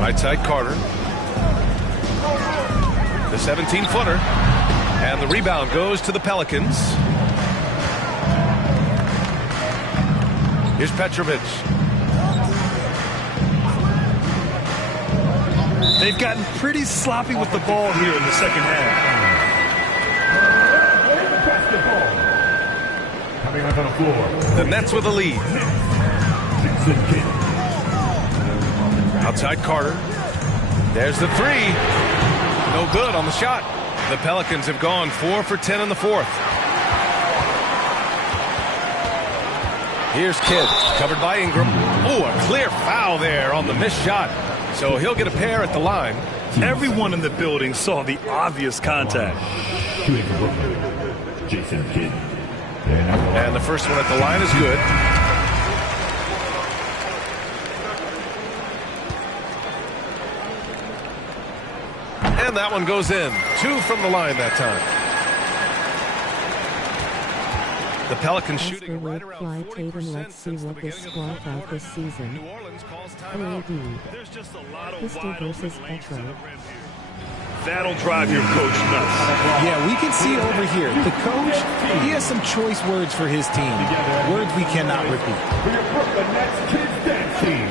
Right side, Carter. The 17-footer. And the rebound goes to the Pelicans. Here's Petrovic. They've gotten pretty sloppy with the ball here in the second half. Coming up on the floor. The Nets with a lead. Outside Carter. There's the three. No good on the shot. The Pelicans have gone 4 for 10 in the fourth. Here's Kidd, covered by Ingram. Oh, a clear foul there on the missed shot. So he'll get a pair at the line. Everyone in the building saw the obvious contact. Jason Kidd. And the first one at the line is good. And that one goes in. 2 from the line that time. The Pelicans shooting right around 40%. Let's see what this squad out this season. OAD. Pistol versus Petro. That'll drive your coach nuts. Yeah, we can see over here. The coach, he has some choice words for his team. Words we cannot repeat. For your Brooklyn Nets Kids Dance Team.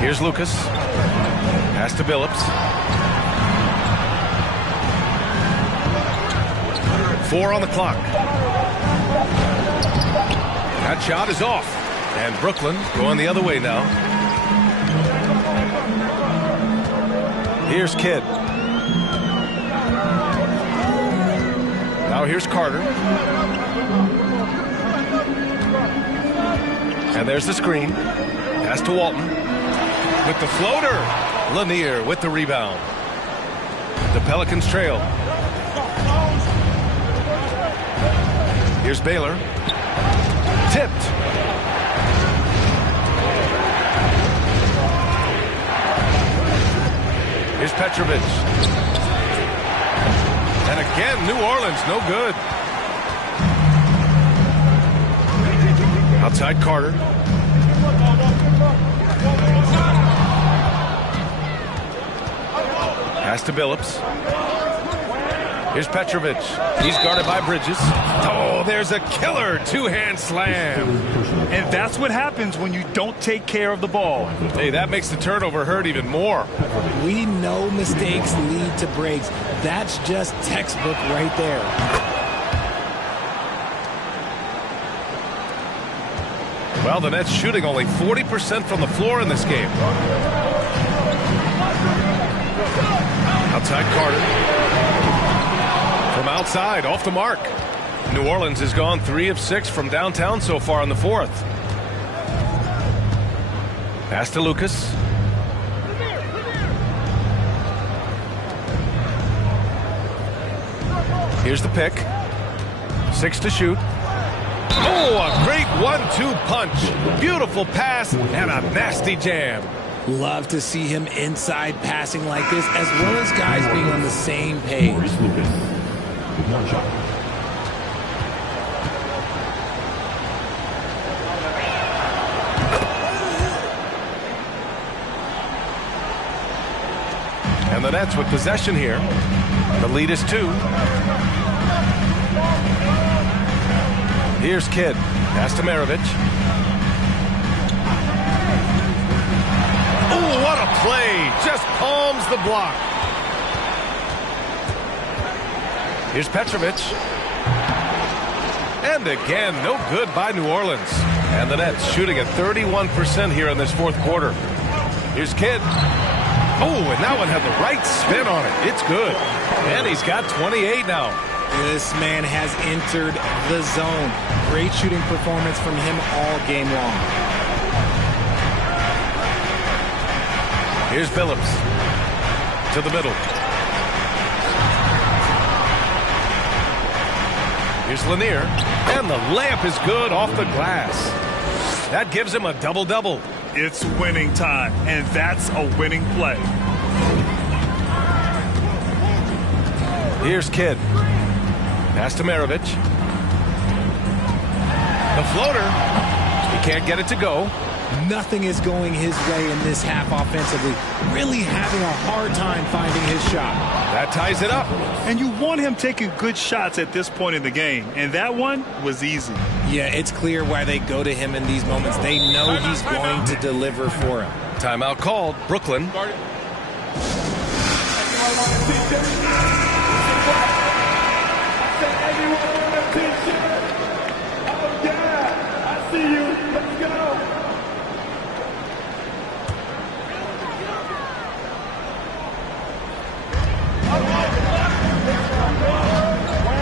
Here's Lucas. Pass to Billups. 4 on the clock. That shot is off. And Brooklyn going the other way now. Here's Kidd. Now here's Carter. And there's the screen. Pass to Walton. With the floater. Lanier with the rebound. The Pelicans trail. Here's Baylor. Tipped. Here's Petrovic. And again, New Orleans, no good. Outside Carter. Pass to Billups. Here's Petrovic. He's guarded by Bridges. Oh, there's a killer two-hand slam. And that's what happens when you don't take care of the ball. Hey, that makes the turnover hurt even more. We know mistakes lead to breaks. That's just textbook right there. Well, the Nets shooting only 40% from the floor in this game. Outside Carter. From outside, off the mark. New Orleans has gone 3 of 6 from downtown so far in the fourth. Pass to Lucas. Here's the pick. 6 to shoot. Oh, a great 1-2 punch. Beautiful pass and a nasty jam. Love to see him inside passing like this, as well as guys being on the same page. One shot. And the Nets with possession here. The lead is 2. Here's Kidd. Pass to Maravich. Oh, what a play. Just palms the block. Here's Petrovic. And again, no good by New Orleans. And the Nets shooting at 31% here in this fourth quarter. Here's Kidd. Oh, and that one had the right spin on it. It's good. And he's got 28 now. This man has entered the zone. Great shooting performance from him all game long. Here's Billups. To the middle. Here's Lanier, and the layup is good off the glass. That gives him a double-double. It's winning time, and that's a winning play. Here's Kidd. Pass to Maravich. The floater. He can't get it to go. Nothing is going his way in this half offensively. Really having a hard time finding his shot. That ties it up. And you want him taking good shots at this point in the game. And that one was easy. Yeah, it's clear why they go to him in these moments. They know he's going to deliver for him. Timeout called. Brooklyn.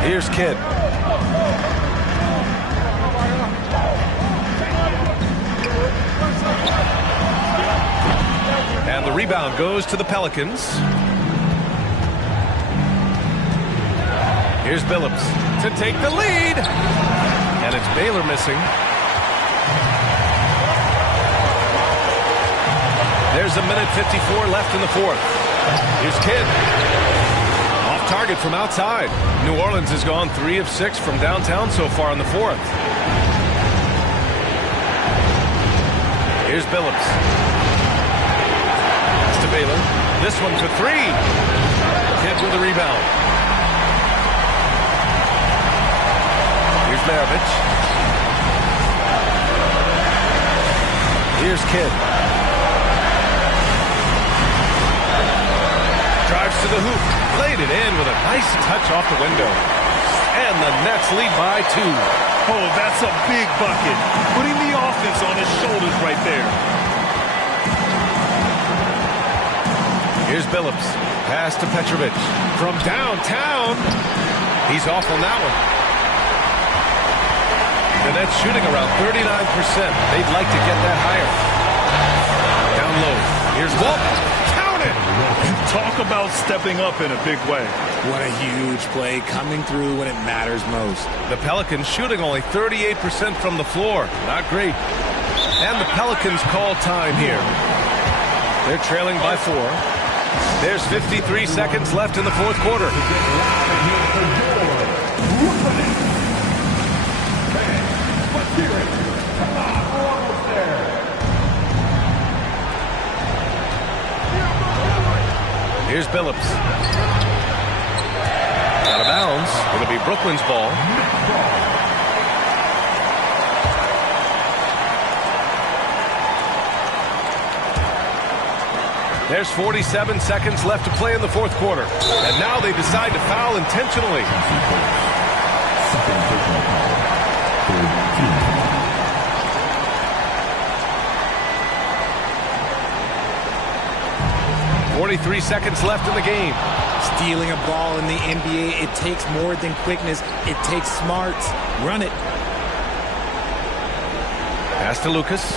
Here's Kidd. And the rebound goes to the Pelicans. Here's Billups to take the lead. And it's Baylor missing. There's a minute 54 left in the fourth. Here's Kidd. Target from outside. New Orleans has gone 3 of 6 from downtown so far in the fourth. Here's Billups. It's to Baylor. This one for 3. Kidd with the rebound. Here's Maravich. Here's Kidd. Drives to the hoop. Played it in with a nice touch off the window. And the Nets lead by 2. Oh, that's a big bucket. Putting the offense on his shoulders right there. Here's Billups. Pass to Petrovic. From downtown. He's off on that one. The Nets shooting around 39%. They'd like to get that higher. Down low. Here's Walton. Talk about stepping up in a big way. What a huge play coming through when it matters most. The Pelicans shooting only 38% from the floor. Not great. And the Pelicans call time here. They're trailing by 4. There's 53 seconds left in the fourth quarter. Here's Billups. Out of bounds. It'll be Brooklyn's ball. There's 47 seconds left to play in the fourth quarter. And now they decide to foul intentionally. .43 seconds left in the game. Stealing a ball in the NBA, it takes more than quickness. It takes smarts. Run it. Pass to Lucas.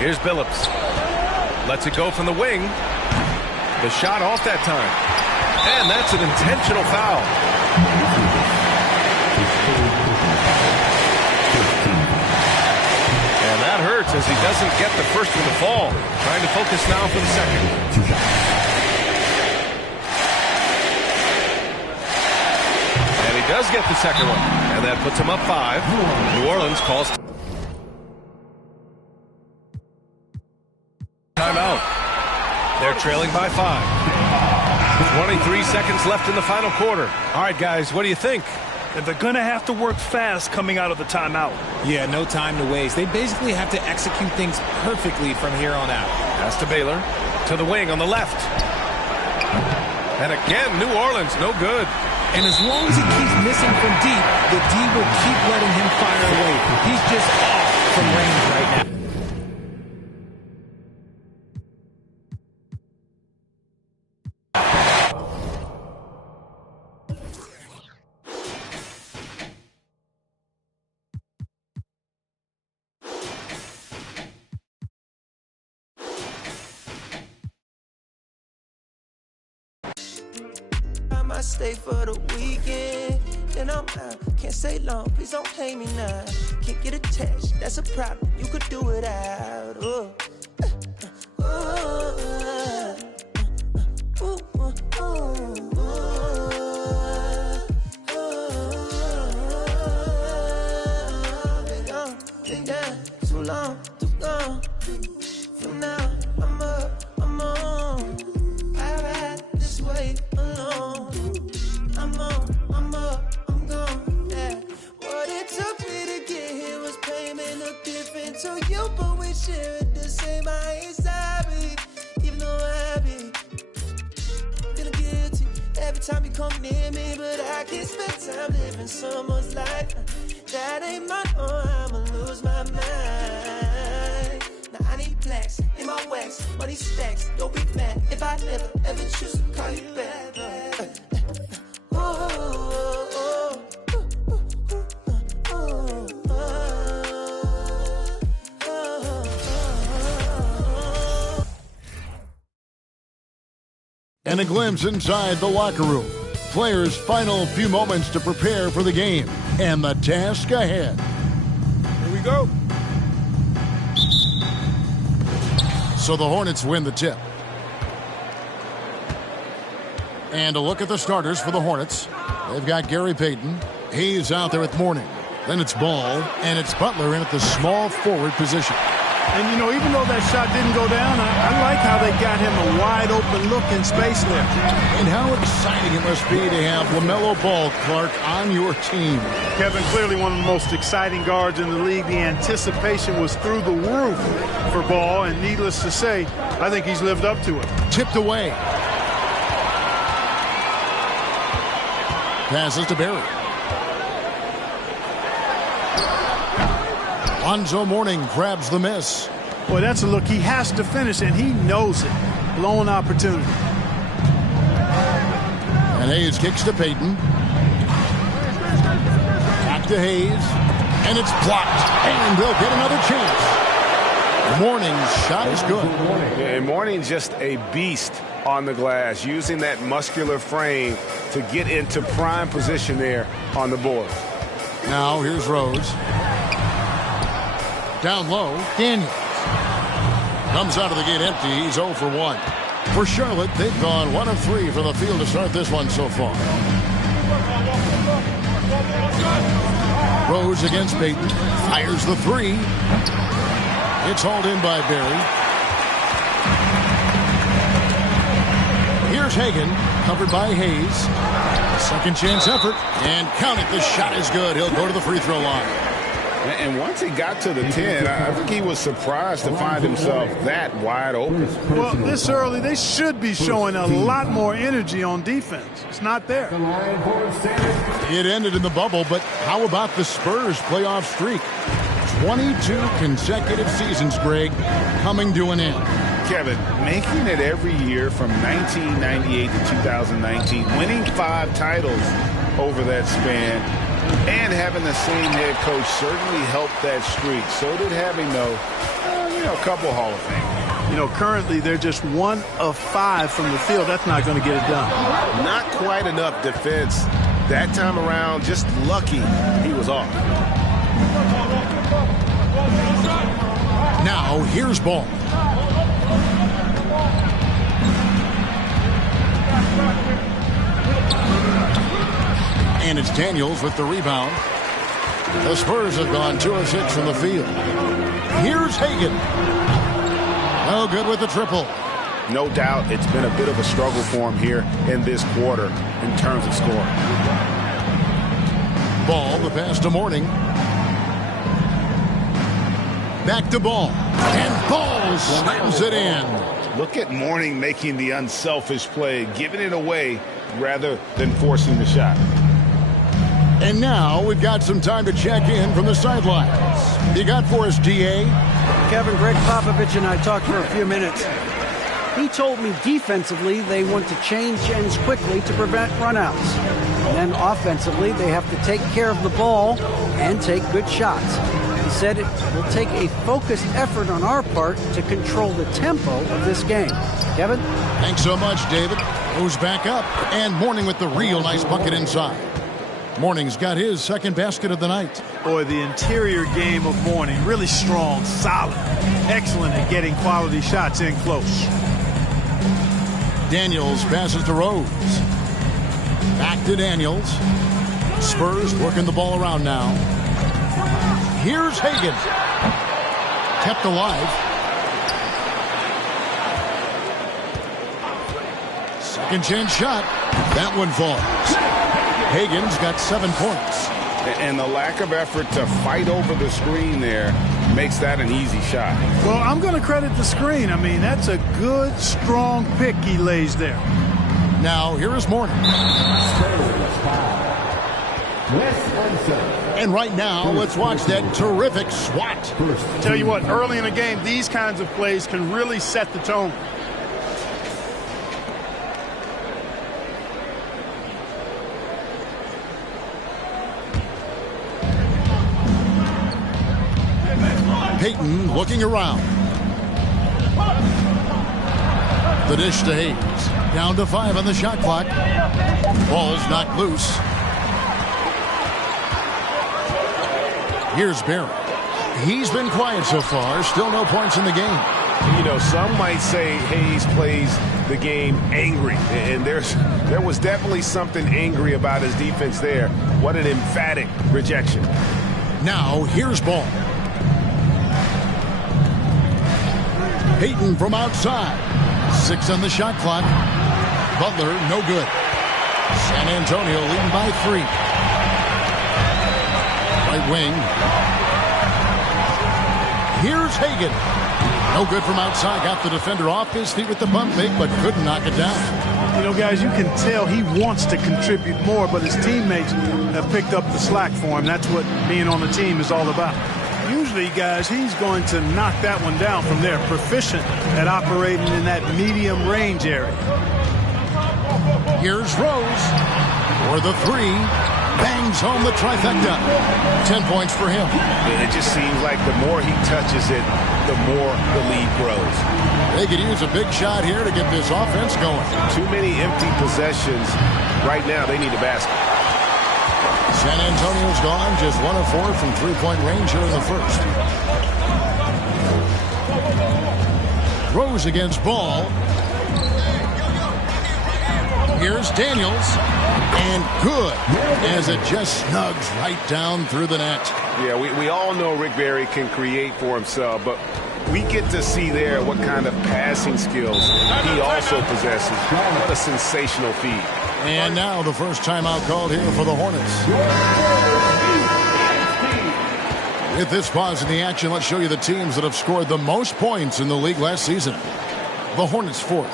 Here's Billups. Lets it go from the wing. The shot off that time. And that's an intentional foul. Hurts as he doesn't get the first one to fall. Trying to focus now for the second. And he does get the second one. And that puts him up 5. New Orleans calls timeout. They're trailing by 5. 23 seconds left in the final quarter. All right, guys, what do you think? And they're going to have to work fast coming out of the timeout. Yeah, no time to waste. They basically have to execute things perfectly from here on out. Pass to Baylor. To the wing on the left. And again, New Orleans, no good. And as long as he keeps missing from deep, the D will keep letting him fire away. He's just off from range right now. might stay for the weekend. Then I'm out, can't stay long, please don't hate me now. Can't get attached, that's a problem, you could do it out. Ooh. Been down too long, too gone. For now, I'm up, I'm on. I ride this way alone. I'm on, I'm up, I'm gone. Yeah. What it took me to get here was pain, may look different to you, but we share it the same. I ain't sorry, even though I be feeling guilty every time you come near me. But I can't spend time living someone's life that ain't mine, or I'ma lose my mind. Now I need plaques in my wax, money stacks. Don't be mad if I never ever choose to call you back. And a glimpse inside the locker room. Players' final few moments to prepare for the game and the task ahead. Here we go. So the Hornets win the tip. And a look at the starters for the Hornets. They've got Gary Payton. He's out there at Mourning. Then it's Ball, and it's Butler in at the small forward position. And, you know, even though that shot didn't go down, I like how they got him a wide-open look in space there. And how exciting it must be to have LaMelo Ball, Clark, on your team. Kevin, clearly one of the most exciting guards in the league. The anticipation was through the roof for Ball, and needless to say, I think he's lived up to it. Tipped away. Passes to Barry. Lonzo Mourning grabs the miss. Boy, that's a look he has to finish, and he knows it. Blown opportunity. And Hayes kicks to Payton. Back to Hayes. And it's blocked. And they'll get another chance. Mourning's shot is good. And Mourning just a beast on the glass, using that muscular frame to get into prime position there on the board. Now here's Rose. Down low, Daniels. Comes out of the gate empty. He's 0 for 1. For Charlotte, they've gone 1 of 3 from the field to start this one so far. Rose against Payton. Fires the 3. It's hauled in by Barry. Here's Hagan, covered by Hayes. Second chance effort. And count it, the shot is good. He'll go to the free throw line. And once he got to the 10, I think he was surprised to find himself that wide open. Well, this early, they should be showing a lot more energy on defense. It's not there. It ended in the bubble, but how about the Spurs playoff streak? 22 consecutive seasons, Greg, coming to an end. Kevin, making it every year from 1998 to 2019, winning 5 titles over that span, and having the same head coach certainly helped that streak. So did having, though, a couple Hall of Fame. You know, currently they're just 1 of 5 from the field. That's not going to get it done. Not quite enough defense that time around. Just lucky he was off. Now here's Ball. And it's Daniels with the rebound. The Spurs have gone 2 of 6 from the field. Here's Hagan. No good with the triple. No doubt it's been a bit of a struggle for him here in this quarter in terms of scoring. Ball, the pass to Mourning. Back to Ball. And Ball slams it in. Look at Mourning making the unselfish play, giving it away rather than forcing the shot. And now we've got some time to check in from the sidelines. You got for us, DA? Kevin, Greg Popovich and I talked for a few minutes. He told me defensively they want to change ends quickly to prevent runouts. And then offensively they have to take care of the ball and take good shots. He said it will take a focused effort on our part to control the tempo of this game. Kevin? Thanks so much, David. Goes back up, and Mourning with the real nice bucket inside. Mourning's got his second basket of the night. Boy, the interior game of Mourning, really strong, solid, excellent at getting quality shots in close. Daniels passes to Rose. Back to Daniels. Spurs working the ball around now. Here's Hagan. Kept alive. Second chance shot. That one falls. Hagan's got 7 points. And the lack of effort to fight over the screen there makes that an easy shot. Well, I'm going to credit the screen. I mean, that's a good, strong pick he lays there. Now, here is Mourning. And right now, let's watch that terrific swat. Tell you what, early in the game, these kinds of plays can really set the tone. Payton looking around. The dish to Hayes. Down to 5 on the shot clock. Ball's knocked loose. Here's Barry. He's been quiet so far. Still no points in the game. You know, some might say Hayes plays the game angry. And there was definitely something angry about his defense there. What an emphatic rejection. Now, here's Ball. Payton from outside. 6 on the shot clock. Butler, no good. San Antonio leading by 3. Right wing. Here's Hagan. No good from outside. Got the defender off his feet with the pump fake, but couldn't knock it down. You know, guys, you can tell he wants to contribute more, but his teammates have picked up the slack for him. That's what being on the team is all about. Usually, guys, he's going to knock that one down from there. Proficient at operating in that medium range area. Here's Rose for the 3. Bangs home the trifecta. 10 points for him. And it just seems like the more he touches it, the more the lead grows. They could use a big shot here to get this offense going. Too many empty possessions. Right now, they need a basket. San Antonio's gone just 1 of 4 from three-point range here in the first. Rose against Ball. Here's Daniels. And good, as it just snugs right down through the net. Yeah, we all know Rick Barry can create for himself, but we get to see there what kind of passing skills he also possesses. What a sensational feed. And now the first timeout called here for the Hornets. With this pause in the action, let's show you the teams that have scored the most points in the league last season. The Hornets 4th.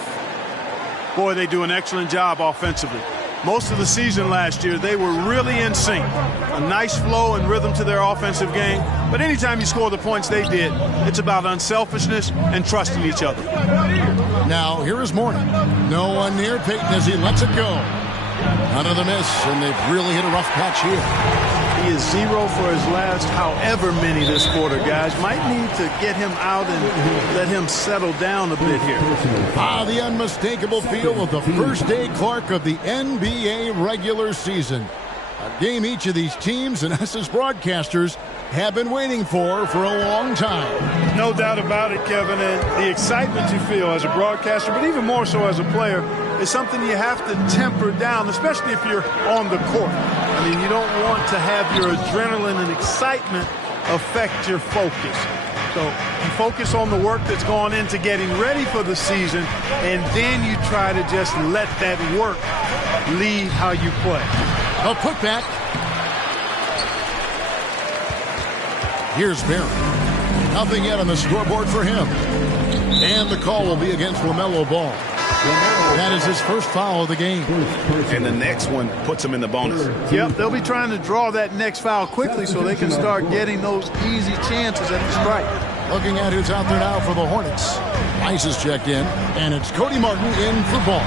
Boy, they do an excellent job offensively. Most of the season last year, they were really in sync. A nice flow and rhythm to their offensive game. But anytime you score the points they did, it's about unselfishness and trusting each other. Now, here is Mourning. No one near Payton as he lets it go. Another miss, and they've really hit a rough patch here. He is 0 for his last however many this quarter, guys. Might need to get him out and let him settle down a bit here. The unmistakable feel of the first day Clark of the NBA regular season. A game each of these teams and us as broadcasters have been waiting for a long time. No doubt about it, Kevin. And the excitement you feel as a broadcaster, but even more so as a player, is something you have to temper down, especially if you're on the court. I mean, you don't want to have your adrenaline and excitement affect your focus. So you focus on the work that's gone into getting ready for the season, and then you try to just let that work lead how you play. A putback. Here's Barry. Nothing yet on the scoreboard for him. And the call will be against LaMelo Ball. That is his first foul of the game. And the next one puts him in the bonus. Yep, they'll be trying to draw that next foul quickly so they can start getting those easy chances at the strike. Looking at who's out there now for the Hornets. Ice is checked in, and it's Cody Martin in for Ball.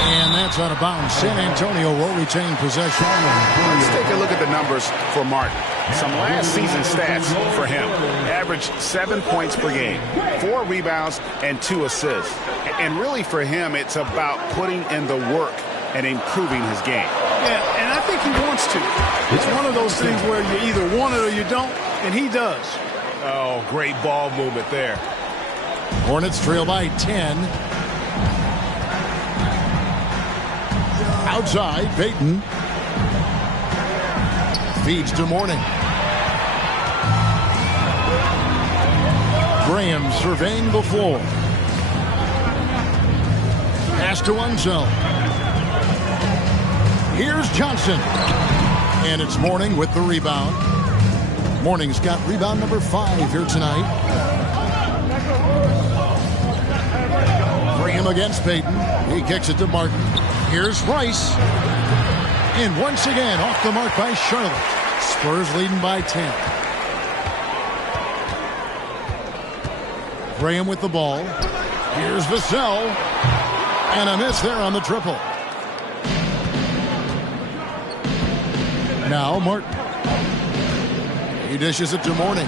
And that's out of bounds. San Antonio will retain possession. Let's take a look at the numbers for Martin. Some last season stats for him. Averaged 7 points per game, 4 rebounds, and 2 assists. And really for him, it's about putting in the work and improving his game. Yeah, and I think he wants to. It's one of those things where you either want it or you don't, and he does. Oh, great ball movement there. Hornets trail by 10. Outside, Payton. Feeds to Mourning. Graham surveying the floor. Pass to Unseld. Here's Johnson. And it's Mourning with the rebound. Mourning's got rebound number 5 here tonight. Graham against Payton. He kicks it to Martin. Here's Rice. And once again, off the mark by Charlotte. Spurs leading by 10. Graham with the ball. Here's Vassell. And a miss there on the triple. Now Martin. He dishes it to Mourning.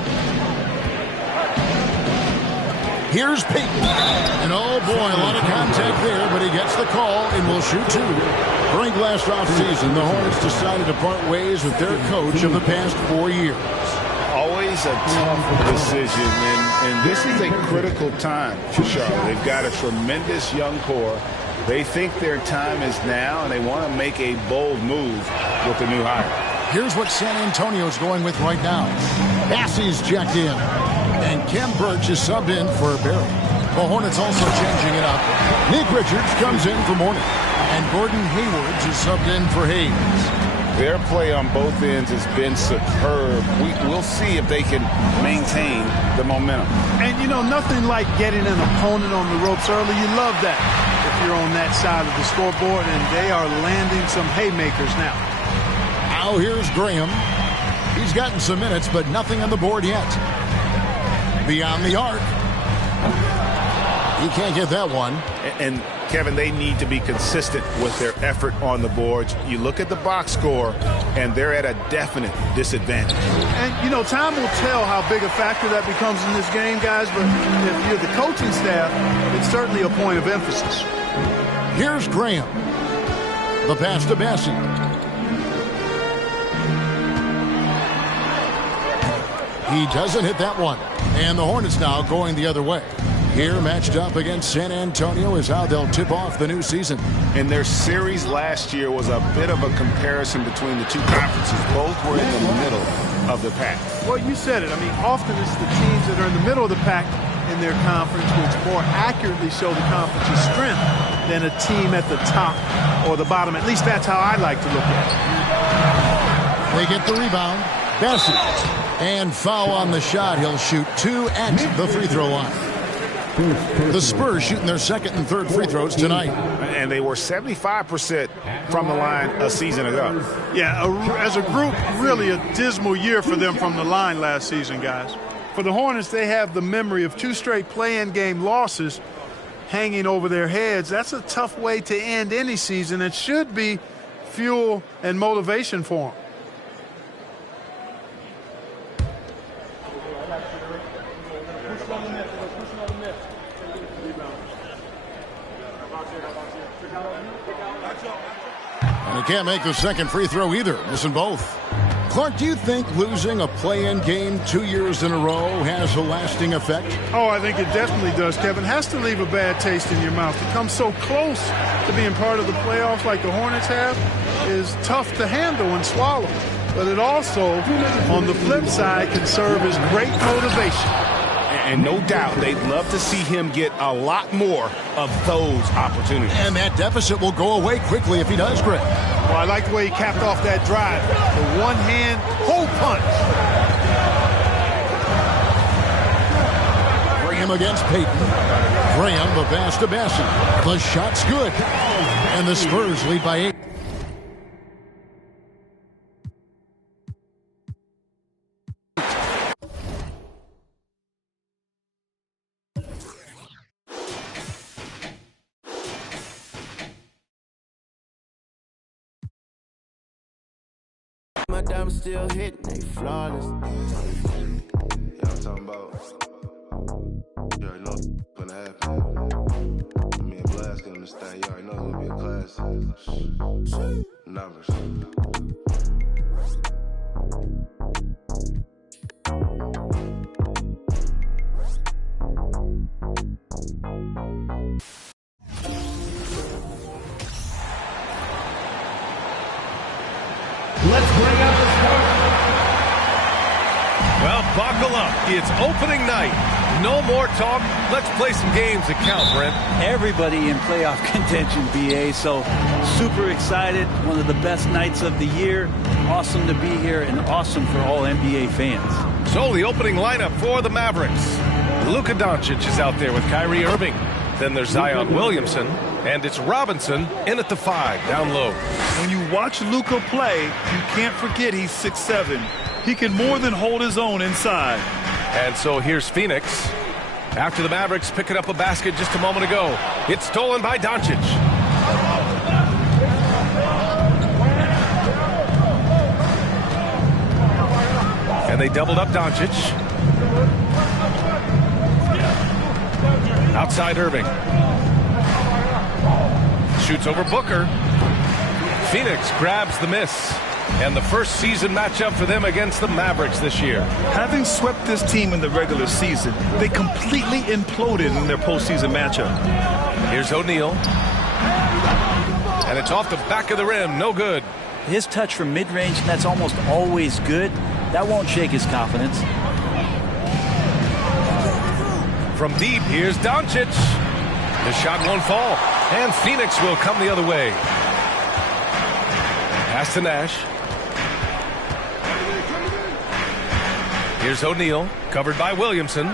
Here's Payton. And oh boy, a lot of contact there, but he gets the call and will shoot 2. During last offseason, the Hornets decided to part ways with their coach of the past 4 years. Always a tough decision, and this is a critical time for Charlotte. They've got a tremendous young core. They think their time is now, and they want to make a bold move with the new hire. Here's what San Antonio's going with right now. Bassey's checked in, and Kem Birch is subbed in for Barry. The Hornets also changing it up. Nick Richards comes in for Mourning, and Gordon Hayward is subbed in for Hayes. Their play on both ends has been superb. We'll see if they can maintain the momentum. And, you know, nothing like getting an opponent on the ropes early. You love that if you're on that side of the scoreboard, and they are landing some haymakers now. Now here's Graham. He's gotten some minutes, but nothing on the board yet. Beyond the arc. He can't get that one. And Kevin, they need to be consistent with their effort on the boards. You look at the box score, and they're at a definite disadvantage. And, you know, time will tell how big a factor that becomes in this game, guys, but if you're the coaching staff, it's certainly a point of emphasis. Here's Graham. The pass to Bassey. He doesn't hit that one. And the Hornets now going the other way. Here matched up against San Antonio is how they'll tip off the new season. And their series last year was a bit of a comparison between the two conferences. Both were in the middle of the pack. Well, you said it. I mean, often it's the teams that are in the middle of the pack in their conference which more accurately show the conference's strength than a team at the top or the bottom. At least that's how I like to look at it. They get the rebound. Bassey. And foul on the shot. He'll shoot 2 at the free throw line. The Spurs shooting their second and third free throws tonight. And they were 75% from the line a season ago. Yeah, as a group, really a dismal year for them from the line last season, guys. For the Hornets, they have the memory of 2 straight play-in game losses hanging over their heads. That's a tough way to end any season. It should be fuel and motivation for them. And he can't make the second free throw either, missing both. Clark, do you think losing a play-in game 2 years in a row has a lasting effect? Oh, I think it definitely does, Kevin. Has to leave a bad taste in your mouth. To come so close to being part of the playoffs like the Hornets have is tough to handle and swallow. But it also, on the flip side, can serve as great motivation. And no doubt they'd love to see him get a lot more of those opportunities. And that deficit will go away quickly if he does, Greg. Well, I like the way he capped off that drive. The one-hand hole punch. Graham against Payton. Graham, the pass to Bassey. The shot's good. And the Spurs lead by 8. still hitting, they flawless. Yeah, I'm talking about. You already know what's gonna happen. Me and Blast get on this thing. You already know it's gonna be a classic. Numbers. Let's bring out the score. Well, buckle up. It's opening night. No more talk. Let's play some games that count, Brent. Everybody in playoff contention, BA, so super excited. One of the best nights of the year. Awesome to be here and awesome for all NBA fans. So the opening lineup for the Mavericks. Luka Doncic is out there with Kyrie Irving. Then there's Zion Williamson. And it's Robinson in at the 5, down low. When you watch Luka play, you can't forget he's 6'7". He can more than hold his own inside. And so here's Phoenix. After the Mavericks picking up a basket just a moment ago. It's stolen by Doncic. And they doubled up Doncic. Outside Irving. Shoots over Booker. Phoenix grabs the miss. And the first season matchup for them against the Mavericks this year. Having swept this team in the regular season, they completely imploded in their postseason matchup. Here's O'Neal. And it's off the back of the rim. No good. His touch from mid-range, that's almost always good. That won't shake his confidence. From deep, here's Doncic. The shot won't fall. And Phoenix will come the other way. Pass to Nash. Here's O'Neal, covered by Williamson.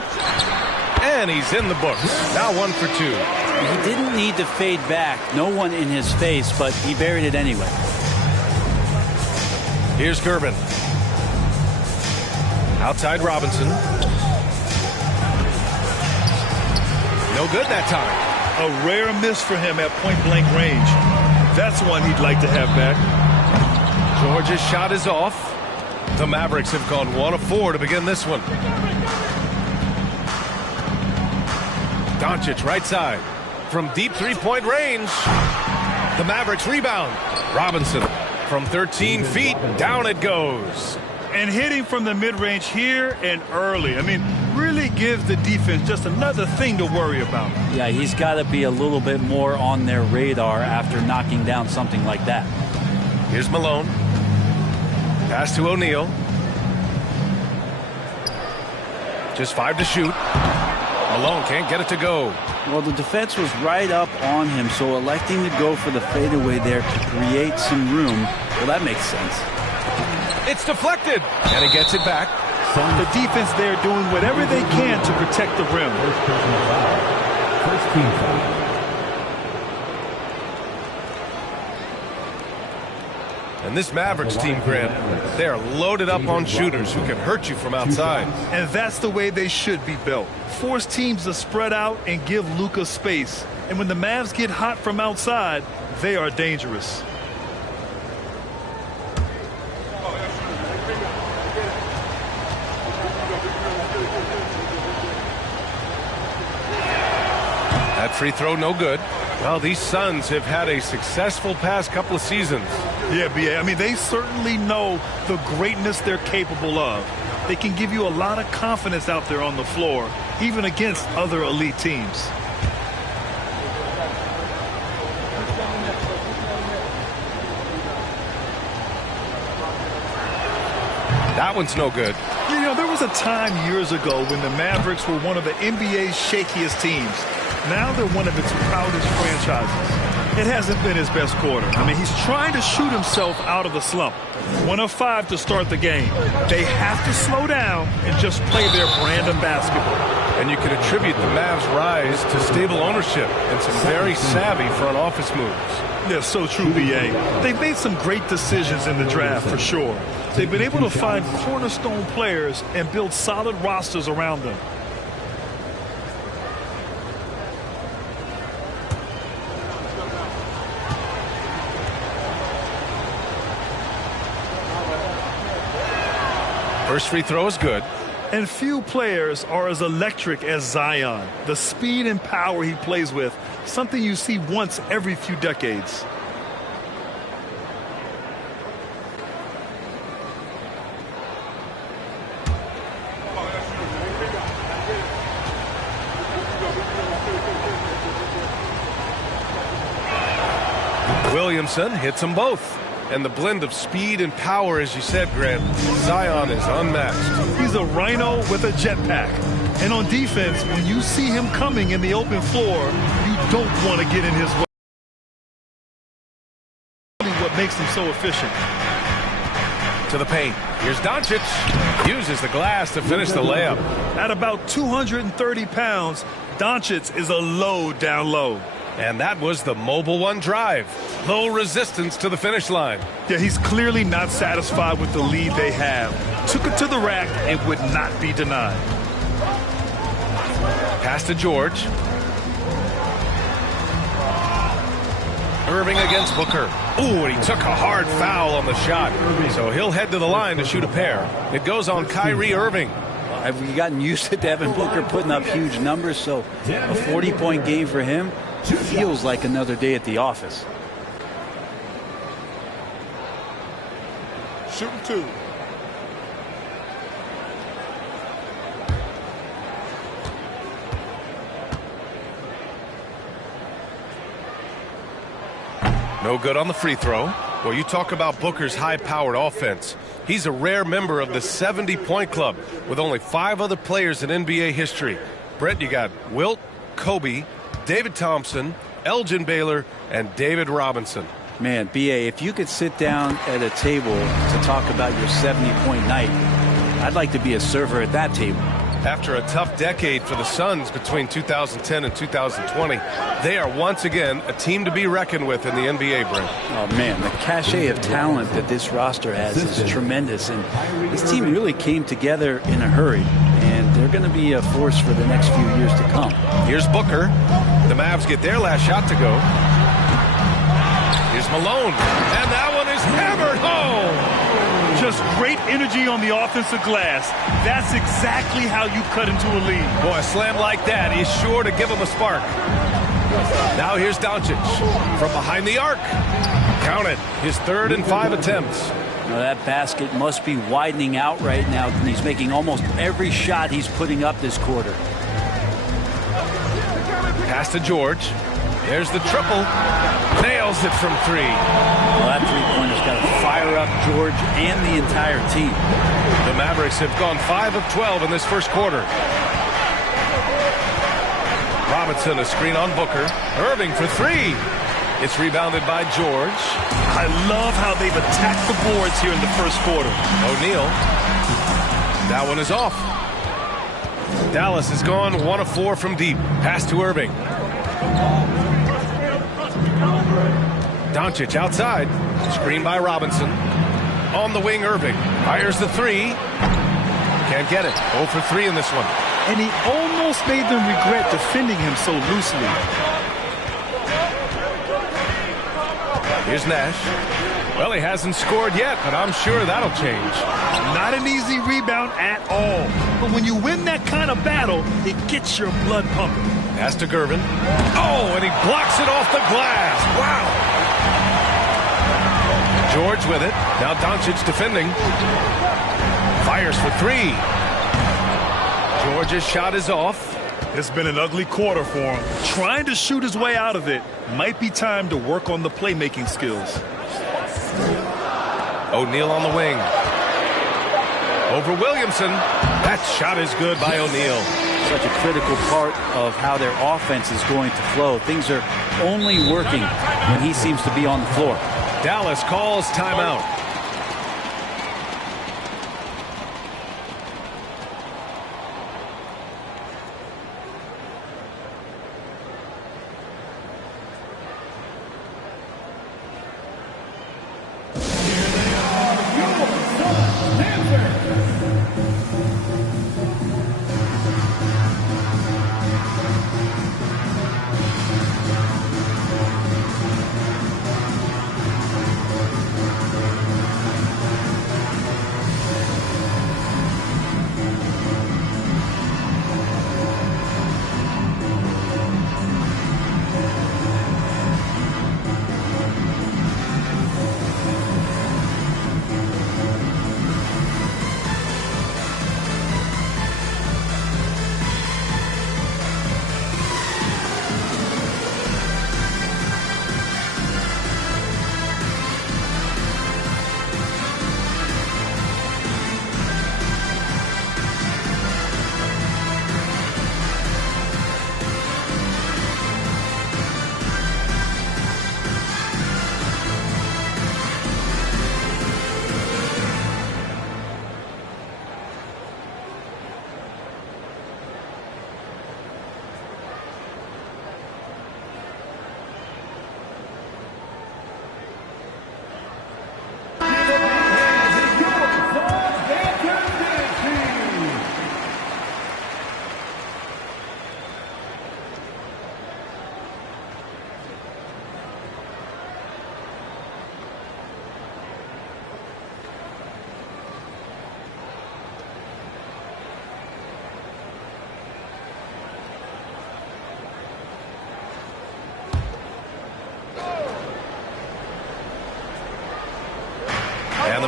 And he's in the books. Now 1 for 2. He didn't need to fade back. No one in his face, but he buried it anyway. Here's Gerben. Outside Robinson. No good that time. A rare miss for him at point-blank range. That's one he'd like to have back. George's shot is off. The Mavericks have gone 1 of 4 to begin this one. Doncic right side. From deep three-point range. The Mavericks rebound. Robinson from 13 feet. Down it goes. And hitting from the mid-range here and early. I mean, really gives the defense just another thing to worry about. Yeah, he's got to be a little bit more on their radar after knocking down something like that. Here's Malone. Pass to O'Neal. Just 5 to shoot. Malone can't get it to go. Well, the defense was right up on him, so electing to go for the fadeaway there to create some room, well, that makes sense. It's deflected, and he gets it back. The defense there doing whatever they can to protect the rim. First team foul. And this Mavericks team, Grant, they are loaded up on shooters who can hurt you from outside. And that's the way they should be built. Force teams to spread out and give Luka space. And when the Mavs get hot from outside, they are dangerous. That free throw, no good. Well, these Suns have had a successful past couple of seasons. Yeah, B.A. I mean, they certainly know the greatness they're capable of. They can give you a lot of confidence out there on the floor, even against other elite teams. That one's no good. You know, there was a time years ago when the Mavericks were one of the NBA's shakiest teams. Now they're one of its proudest franchises. It hasn't been his best quarter. I mean, he's trying to shoot himself out of the slump. 1 of 5 to start the game. They have to slow down and just play their brand of basketball. And you can attribute the Mavs' rise to stable ownership and some very savvy front office moves. Yeah, so true, B.A. They've made some great decisions in the draft, for sure. They've been able to find cornerstone players and build solid rosters around them. First free throw is good. And few players are as electric as Zion. The speed and power he plays with, something you see once every few decades. Williamson hits them both. And the blend of speed and power, as you said, Grant, Zion is unmatched. He's a rhino with a jetpack. And on defense, when you see him coming in the open floor, you don't want to get in his way. What makes him so efficient. To the paint. Here's Doncic. Uses the glass to finish the layup. At about 230 pounds, Doncic is a load down low. And that was the Mobile One drive. Low resistance to the finish line. Yeah, he's clearly not satisfied with the lead they have. Took it to the rack and would not be denied. Pass to George. Irving against Booker. Ooh, and he took a hard foul on the shot. So he'll head to the line to shoot a pair. It goes on Kyrie Irving. Have we gotten used to Devin Booker putting up huge numbers? So a 40-point game for him feels like another day at the office. Shooting 2. No good on the free throw. Well, you talk about Booker's high-powered offense. He's a rare member of the 70-point club with only 5 other players in NBA history. Brett, you got Wilt, Kobe, David Thompson, Elgin Baylor, and David Robinson. Man, B.A., if you could sit down at a table to talk about your 70-point night, I'd like to be a server at that table. After a tough decade for the Suns between 2010 and 2020, they are once again a team to be reckoned with in the NBA, Brent. Oh, man, the cachet of talent that this roster has is tremendous, and this team really came together in a hurry, and they're going to be a force for the next few years to come. Here's Booker. The Mavs get their last shot to go. Here's Malone, and that one is hammered home. Just great energy on the offensive glass. That's exactly how you cut into a lead. Boy, a slam like that is sure to give him a spark. Now here's Doncic from behind the arc. Count it, his 3rd and 5 attempts. Now that basket must be widening out right now. He's making almost every shot he's putting up this quarter. Pass to George. There's the triple. Nails it from 3. Well, that three-pointer's got to fire up George and the entire team. The Mavericks have gone 5 of 12 in this first quarter. Robinson, a screen on Booker. Irving for 3. It's rebounded by George. I love how they've attacked the boards here in the first quarter. O'Neal. That one is off. Dallas has gone 1 of 4 from deep. Pass to Irving. Doncic outside. Screen by Robinson. On the wing, Irving. Fires the 3. Can't get it. 0 for 3 in this one. And he almost made them regret defending him so loosely. Here's Nash. Well, he hasn't scored yet, but I'm sure that'll change. Not an easy rebound at all. But when you win that kind of battle, it gets your blood pumping. Pass to Gervin. Oh, and he blocks it off the glass. Wow. George with it. Now Doncic defending. Fires for 3. George's shot is off. It's been an ugly quarter for him. Trying to shoot his way out of it. Might be time to work on the playmaking skills. O'Neal on the wing. Over Williamson. That shot is good by O'Neal. Such a critical part of how their offense is going to flow. Things are only working when he seems to be on the floor. Dallas calls timeout.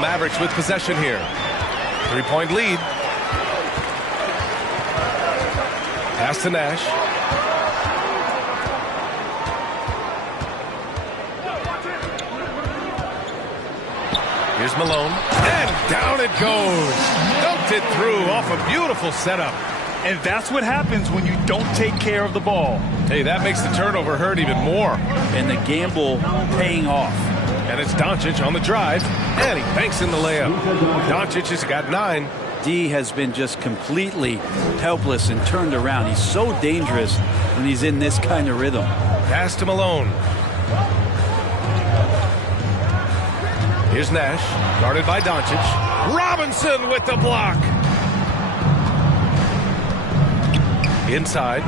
the Mavericks with possession here. 3-point lead. Pass to Nash. Here's Malone. And down it goes. Dunked it through off a beautiful setup. And that's what happens when you don't take care of the ball. Hey, that makes the turnover hurt even more. And the gamble paying off. And it's Doncic on the drive, and he banks in the layup. Doncic has got 9. D has been just completely helpless and turned around. He's so dangerous when he's in this kind of rhythm. Pass to Malone. Here's Nash, guarded by Doncic. Robinson with the block. Inside.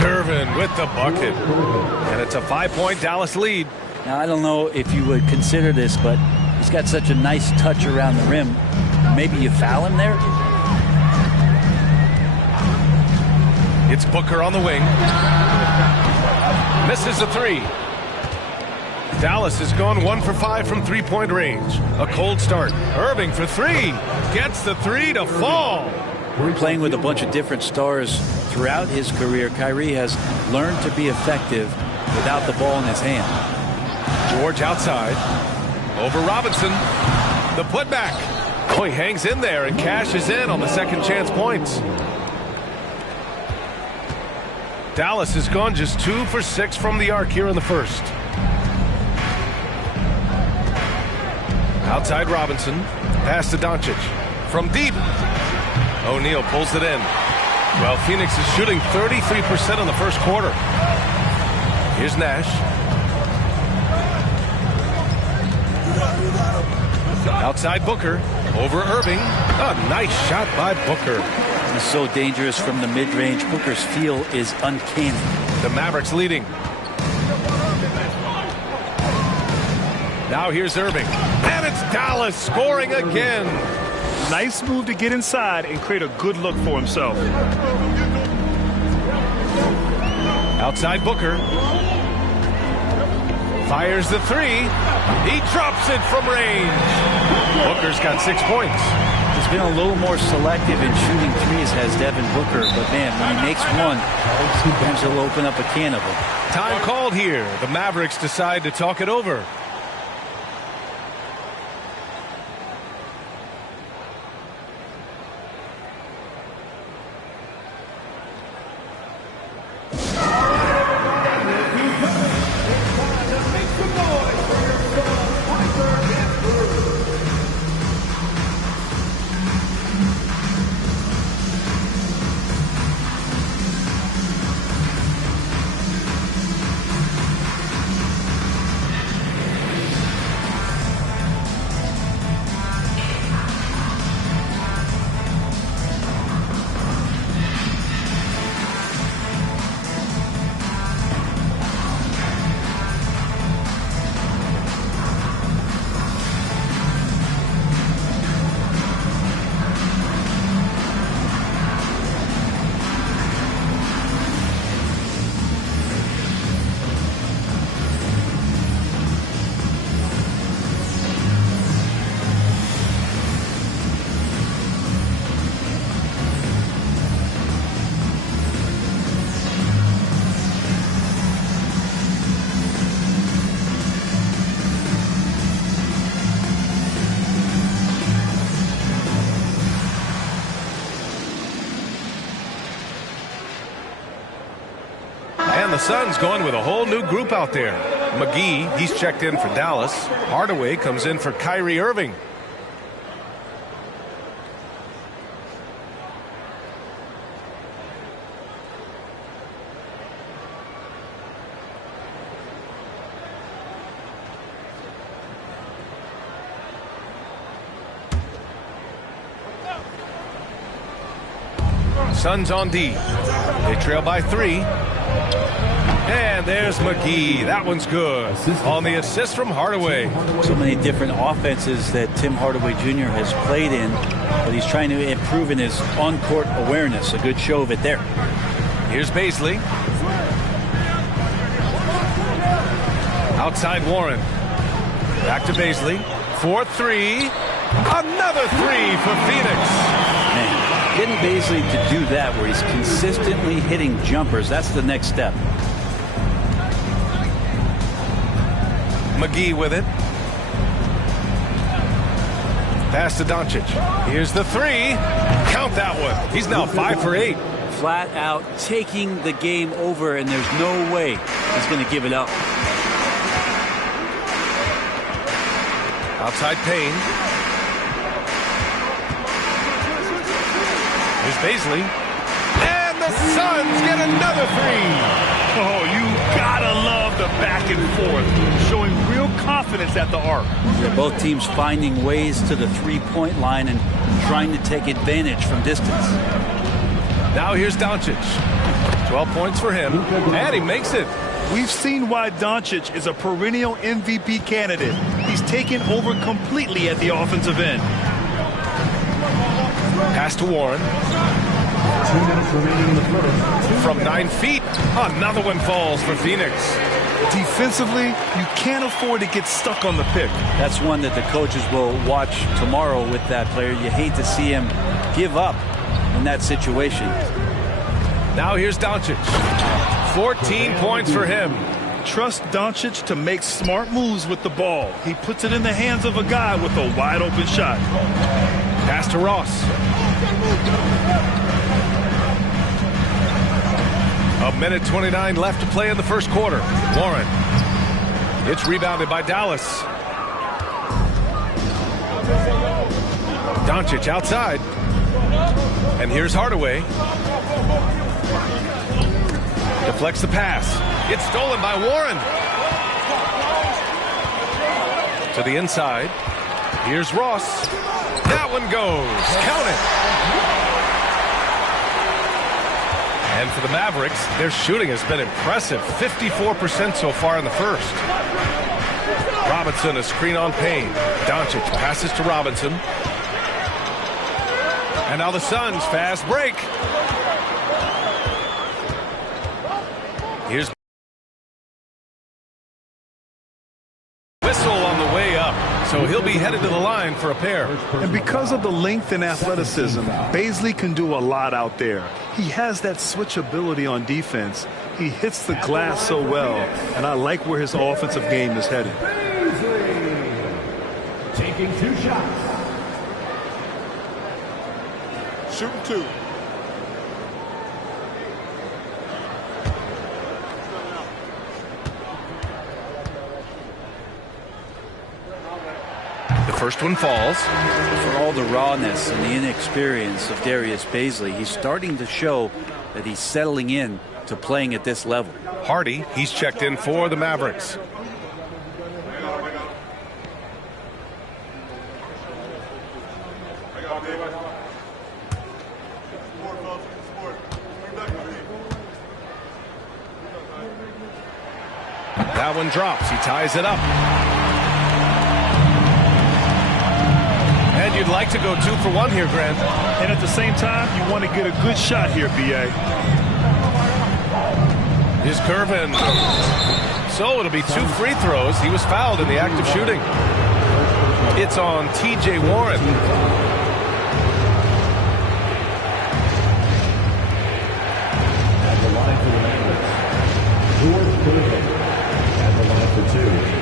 Gervin with the bucket. And it's a 5-point Dallas lead. Now, I don't know if you would consider this, but he's got such a nice touch around the rim. Maybe you foul him there? It's Booker on the wing. Misses the 3. Dallas has gone 1 for 5 from 3-point range. A cold start. Irving for 3. Gets the 3 to fall. Playing with a bunch of different stars throughout his career, Kyrie has learned to be effective without the ball in his hand. George outside. Over Robinson. The putback. Oh, he hangs in there and cashes in on the second chance points. Dallas has gone just 2 for 6 from the arc here in the first. Outside Robinson. Pass to Doncic. From deep. O'Neal pulls it in. Well, Phoenix is shooting 33% in the first quarter. Here's Nash. Outside Booker. Over Irving. A nice shot by Booker. He's so dangerous from the mid-range. Booker's feel is uncanny. The Mavericks leading. Now here's Irving. And it's Dallas scoring again. Nice move to get inside and create a good look for himself. Outside Booker. Fires the 3. He drops it from range. Booker's got 6 points. He's been a little more selective in shooting threes, has Devin Booker. But, man, when he makes one, sometimes he'll open up a can of them. Time called here. The Mavericks decide to talk it over. And the Suns going with a whole new group out there. McGee, he's checked in for Dallas. Hardaway comes in for Kyrie Irving. Suns on D. They trail by 3. And there's McGee. That one's good. On the assist from Hardaway. So many different offenses that Tim Hardaway Jr. has played in, but he's trying to improve in his on-court awareness. A good show of it there. Here's Baisley. Outside Warren. Back to Baisley. for three. Another three for Phoenix. Man, getting Bazley to do that where he's consistently hitting jumpers, that's the next step. McGee with it. Pass to Doncic. Here's the three. Count that one. He's now 5 for 8. Flat out taking the game over, and there's no way he's going to give it up. Outside Payne. Here's Bazley. And the Suns get another three. Oh, you gotta love the back and forth, showing real confidence at the arc. Both teams finding ways to the three-point line and trying to take advantage from distance. Now here's Doncic. 12 points for him, and he makes it. We've seen why Doncic is a perennial MVP candidate. He's taken over completely at the offensive end. Pass to Warren. 2 minutes remaining in the first. From 9 feet, another one falls for Phoenix. Defensively, you can't afford to get stuck on the pick. That's one that the coaches will watch tomorrow with that player. You hate to see him give up in that situation. Now here's Doncic. 14 points for him. Trust Doncic to make smart moves with the ball. He puts it in the hands of a guy with a wide open shot. Pass to Ross. A minute 29 left to play in the first quarter. Warren. It's rebounded by Dallas. Doncic outside. And here's Hardaway. Deflects the pass. It's stolen by Warren. To the inside. Here's Ross. That one goes. Count it. And for the Mavericks, their shooting has been impressive. 54% so far in the first. Robinson, a screen on Payne. Doncic passes to Robinson. And now the Suns, fast break. Here's whistle on the way up. So he'll be headed to the line for a pair. And because of the length and athleticism, Bazley can do a lot out there. He has that switchability on defense. He hits the glass so well, and I like where his offensive game is headed. Bazley taking 2 shots. Shooting 2. The first one falls. For all the rawness and the inexperience of Darius Bazley, he's starting to show that he's settling in to playing at this level. Hardy, he's checked in for the Mavericks. That one drops. He ties it up. And you'd like to go 2 for 1 here, Grant. And at the same time, you want to get a good shot here, B.A. Here's Curvin. So it'll be 2 free throws. He was fouled in the act of shooting. It's on T.J. Warren. At the line for the Mavericks, George Curvin. At the line for 2.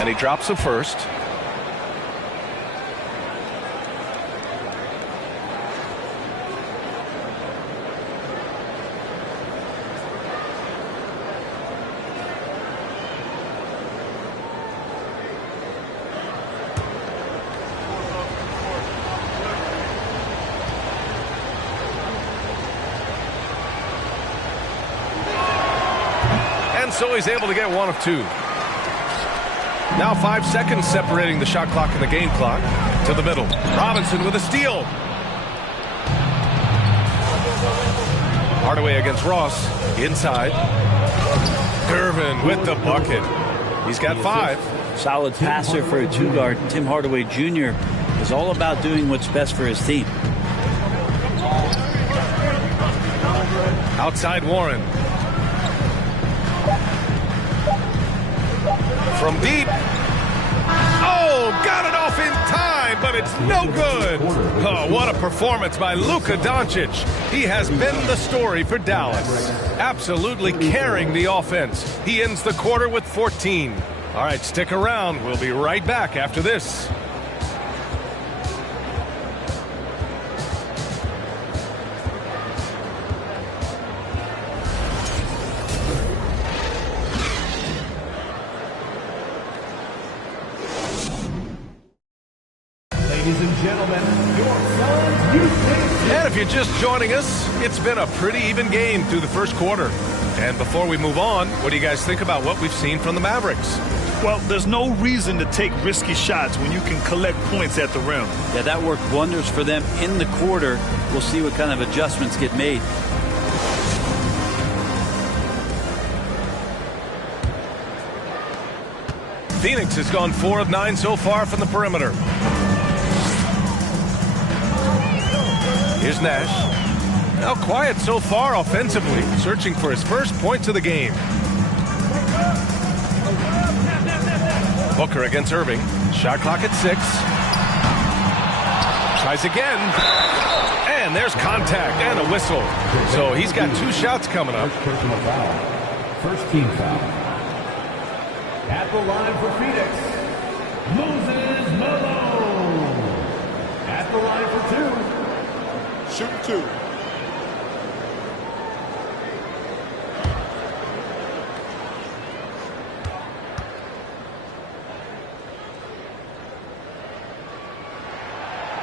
And he drops the first. And so he's able to get 1 of 2. Now 5 seconds separating the shot clock and the game clock. To the middle. Robinson with a steal. Hardaway against Ross. Inside. Irvin with the bucket. He's got 5. Solid passer for a 2-guard. Tim Hardaway Jr. is all about doing what's best for his team. Outside Warren. From deep. Oh, got it off in time, but it's no good. Oh, what a performance by Luka Doncic. He has been the story for Dallas. Absolutely carrying the offense. He ends the quarter with 14. All right, stick around. We'll be right back after this. Ladies and gentlemen, your Suns Houston. And if you're just joining us, it's been a pretty even game through the first quarter. And before we move on, what do you guys think about what we've seen from the Mavericks? Well, there's no reason to take risky shots when you can collect points at the rim. Yeah, that worked wonders for them in the quarter. We'll see what kind of adjustments get made. Phoenix has gone 4 of 9 so far from the perimeter. Here's Nash. Now quiet so far offensively, searching for his first points of the game. Booker against Irving. Shot clock at 6. Tries again. And there's contact and a whistle. So he's got 2 shots coming up. First personal foul. First team foul. At the line for Phoenix, Moses Malone. At the line for 2. Shoot 2.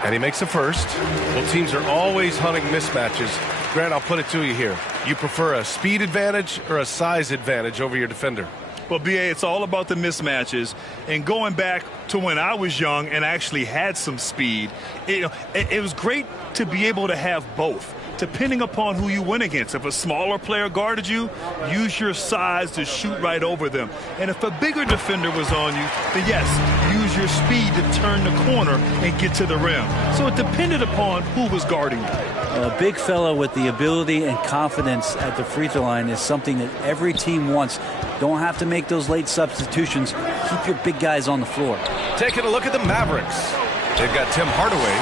And he makes the first. Well, teams are always hunting mismatches. Grant, I'll put it to you here. You prefer a speed advantage or a size advantage over your defender? Well, B.A., it's all about the mismatches. And going back to when I was young and actually had some speed, it was great to be able to have both, depending upon who you went against. If a smaller player guarded you, use your size to shoot right over them. And if a bigger defender was on you, then yes, use your speed to turn the corner and get to the rim. So it depended upon who was guarding you. A big fella with the ability and confidence at the free throw line is something that every team wants. Don't have to make those late substitutions. Keep your big guys on the floor. Taking a look at the Mavericks. They've got Tim Hardaway,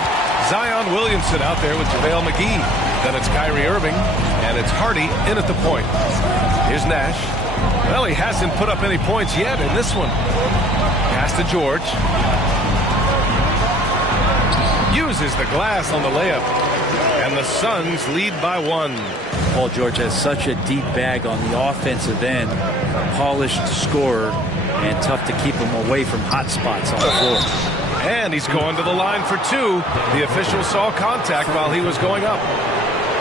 Zion Williamson out there with JaVale McGee. Then it's Kyrie Irving, and it's Hardy in at the point. Here's Nash. Well, he hasn't put up any points yet in this one. Pass to George. Uses the glass on the layup. And the Suns lead by 1. Paul George has such a deep bag on the offensive end. A polished scorer, and tough to keep him away from hot spots on the floor. And he's going to the line for 2. The official saw contact while he was going up.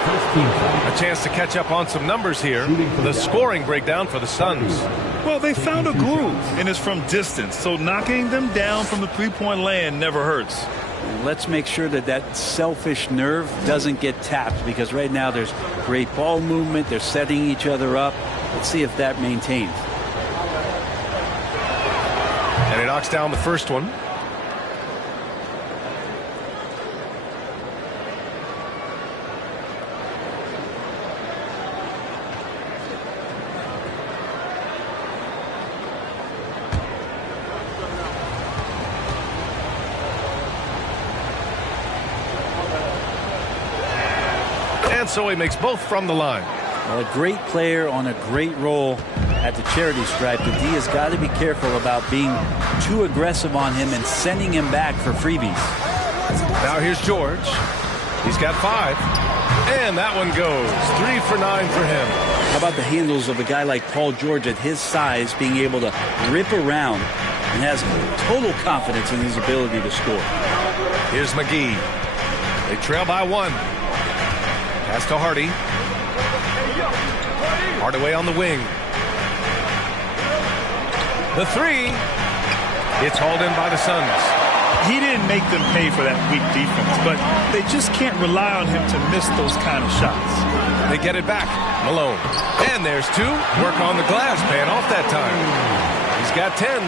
A chance to catch up on some numbers here. The scoring breakdown for the Suns. Well, they found a groove, and it's from distance. So knocking them down from the three-point land never hurts. Let's make sure that that selfish nerve doesn't get tapped, because right now there's great ball movement. They're setting each other up. Let's see if that maintains. And he knocks down the first one. So he makes both from the line. Well, a great player on a great role at the charity stripe. The D has got to be careful about being too aggressive on him and sending him back for freebies. Now here's George. He's got 5. And that one goes. 3 for 9 for him. How about the handles of a guy like Paul George at his size, being able to rip around and has total confidence in his ability to score. Here's McGee. They trail by 1. Pass to Hardy. Hardaway on the wing. The 3. It's hauled in by the Suns. he didn't make them pay for that weak defense, but they just can't rely on him to miss those kind of shots. They get it back. Malone. And there's 2. Work on the glass, paying off that time. He's got 10.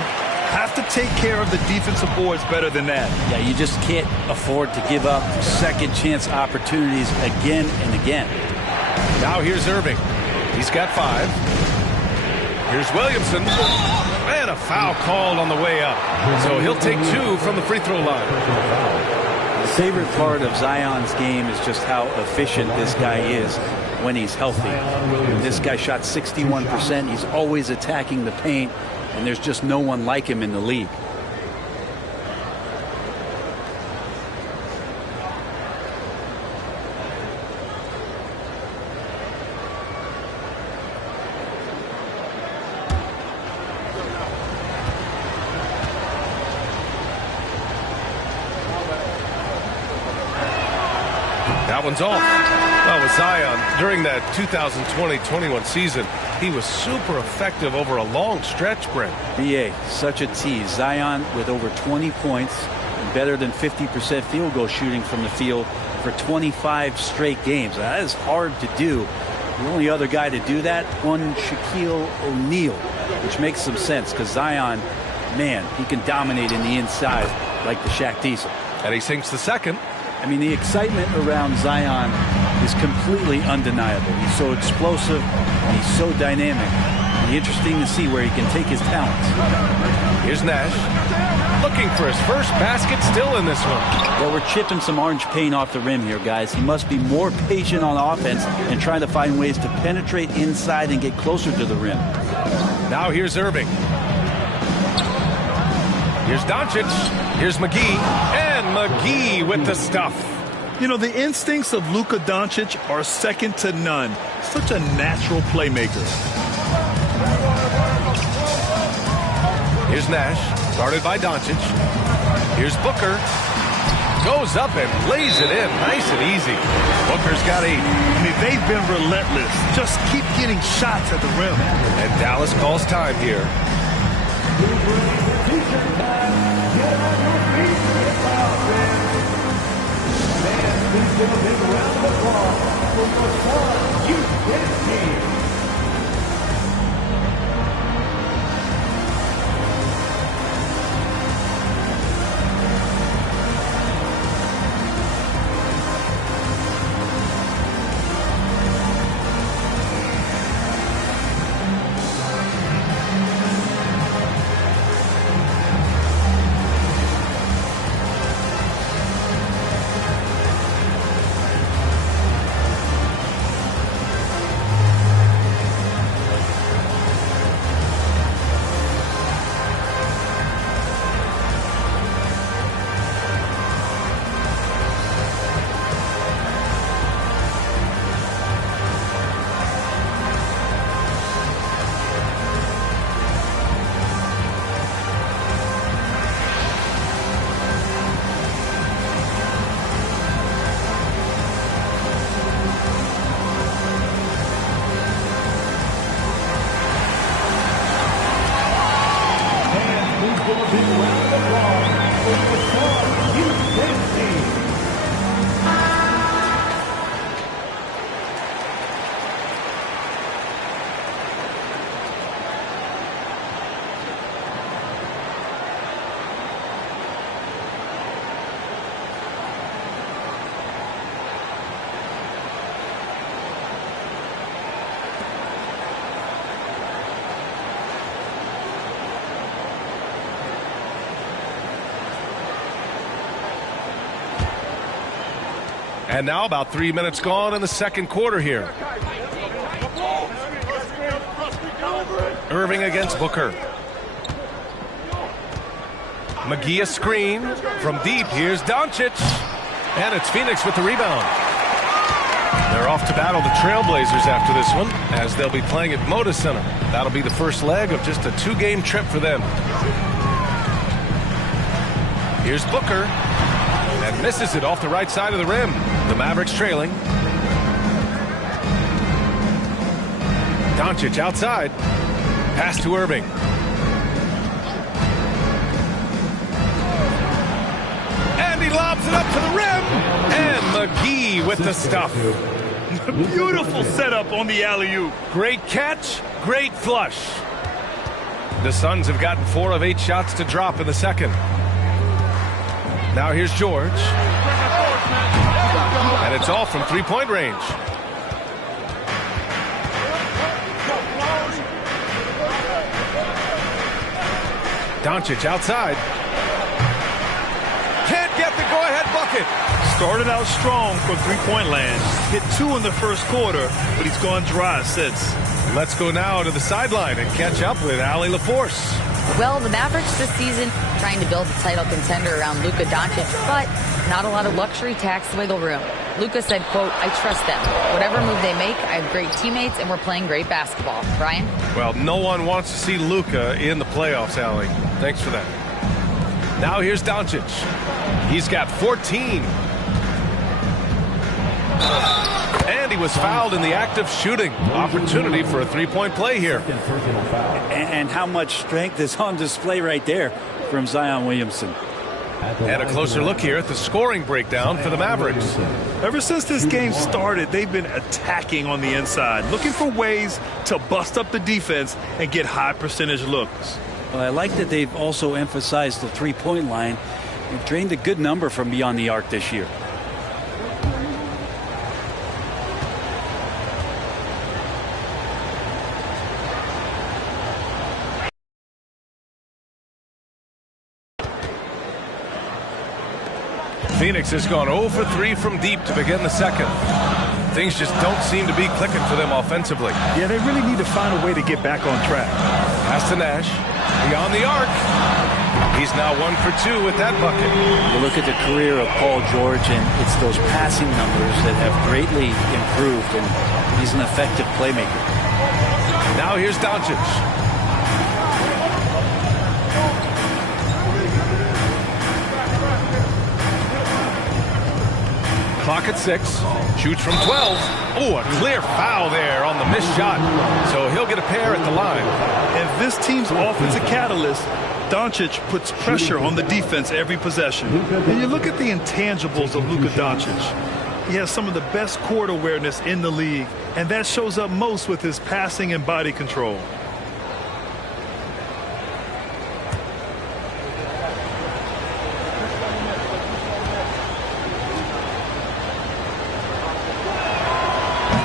Have to take care of the defensive boards better than that. Yeah, you just can't afford to give up second chance opportunities again and again. Now here's Irving. He's got 5. Here's Williamson. And a foul called on the way up. So he'll take 2 from the free throw line. The favorite part of Zion's game is just how efficient this guy is when he's healthy. This guy shot 61%. He's always attacking the paint, and there's just no one like him in the league. That one's off. Well, with Zion, during that 2020-21 season, he was super effective over a long stretch, Brent. BA, such a tease. Zion with over 20 points and better than 50% field goal shooting from the field for 25 straight games. That is hard to do. The only other guy to do that, one Shaquille O'Neal, which makes some sense because Zion, man, he can dominate in the inside like the Shaq Diesel. And he sinks the second. I mean, the excitement around Zion is completely undeniable. He's so explosive, and he's so dynamic. It'll be interesting to see where he can take his talents. Here's Nash, looking for his first basket, still in this one. Well, we're chipping some orange paint off the rim here, guys. He must be more patient on offense and trying to find ways to penetrate inside and get closer to the rim. Now here's Irving. Here's Doncic. Here's McGee. And McGee with the stuff. You know, the instincts of Luka Doncic are second to none. Such a natural playmaker. Here's Nash. Guarded by Doncic. Here's Booker. Goes up and lays it in. Nice and easy. Booker's got 8. I mean, they've been relentless. Just keep getting shots at the rim. And Dallas calls time here. Please give a big round of applause for your son, Houston team. And now about 3 minutes gone in the second quarter here. Irving against Booker. McGee a screen from deep. Here's Doncic. And it's Phoenix with the rebound. They're off to battle the Trailblazers after this one, as they'll be playing at Moda Center. That'll be the first leg of just a 2-game trip for them. Here's Booker. And misses it off the right side of the rim. The Mavericks trailing. Doncic outside. Pass to Irving. it up to the rim. And McGee with the stuff. Beautiful setup on the alley-oop. Great catch, great flush. The Suns have gotten 4 of 8 shots to drop in the second. Now here's George. And it's all from three-point range. Doncic outside. Can't get the go-ahead bucket. Started out strong from three-point land. Hit 2 in the first quarter, but he's gone dry since. Let's go now to the sideline and catch up with Allie LaForce. Well, the Mavericks this season trying to build a title contender around Luka Doncic, but not a lot of luxury tax wiggle room. Luka said, quote, I trust them. Whatever move they make, I have great teammates, and we're playing great basketball. Brian? Well, no one wants to see Luka in the playoffs, Allie. Thanks for that. Now here's Doncic. He's got 14. And he was fouled in the act of shooting. Opportunity for a three-point play here. And how much strength is on display right there from Zion Williamson. And a closer look here at the scoring breakdown for the Mavericks. Ever since this game started, they've been attacking on the inside, looking for ways to bust up the defense and get high percentage looks. Well, I like that they've also emphasized the three-point line. They've drained a good number from beyond the arc this year. Phoenix has gone 0 for 3 from deep to begin the second. Things just don't seem to be clicking for them offensively. Yeah, they really need to find a way to get back on track. Pass to Nash. Beyond the arc. He's now 1 for 2 with that bucket. You look at the career of Paul George, and it's those passing numbers that have greatly improved, and he's an effective playmaker. Now here's Doncic. Clock at 6. Shoots from 12. Oh, a clear foul there on the missed shot. So he'll get a pair at the line. And this team's offensive catalyst, Doncic, puts pressure on the defense every possession. And you look at the intangibles of Luka Doncic. He has some of the best court awareness in the league, and that shows up most with his passing and body control.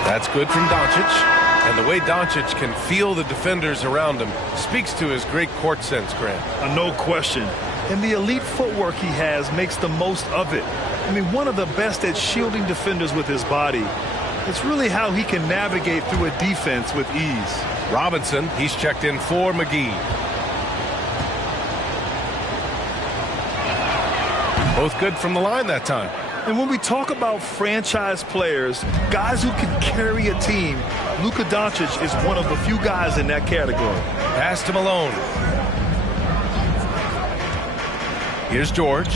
That's good from Doncic. And the way Doncic can feel the defenders around him speaks to his great court sense, Grant. No question. And the elite footwork he has makes the most of it. I mean, one of the best at shielding defenders with his body. It's really how he can navigate through a defense with ease. Robinson, he's checked in for McGee. Both good from the line that time. And when we talk about franchise players, guys who can carry a team, Luka Doncic is one of the few guys in that category. Pass to Malone. Here's George.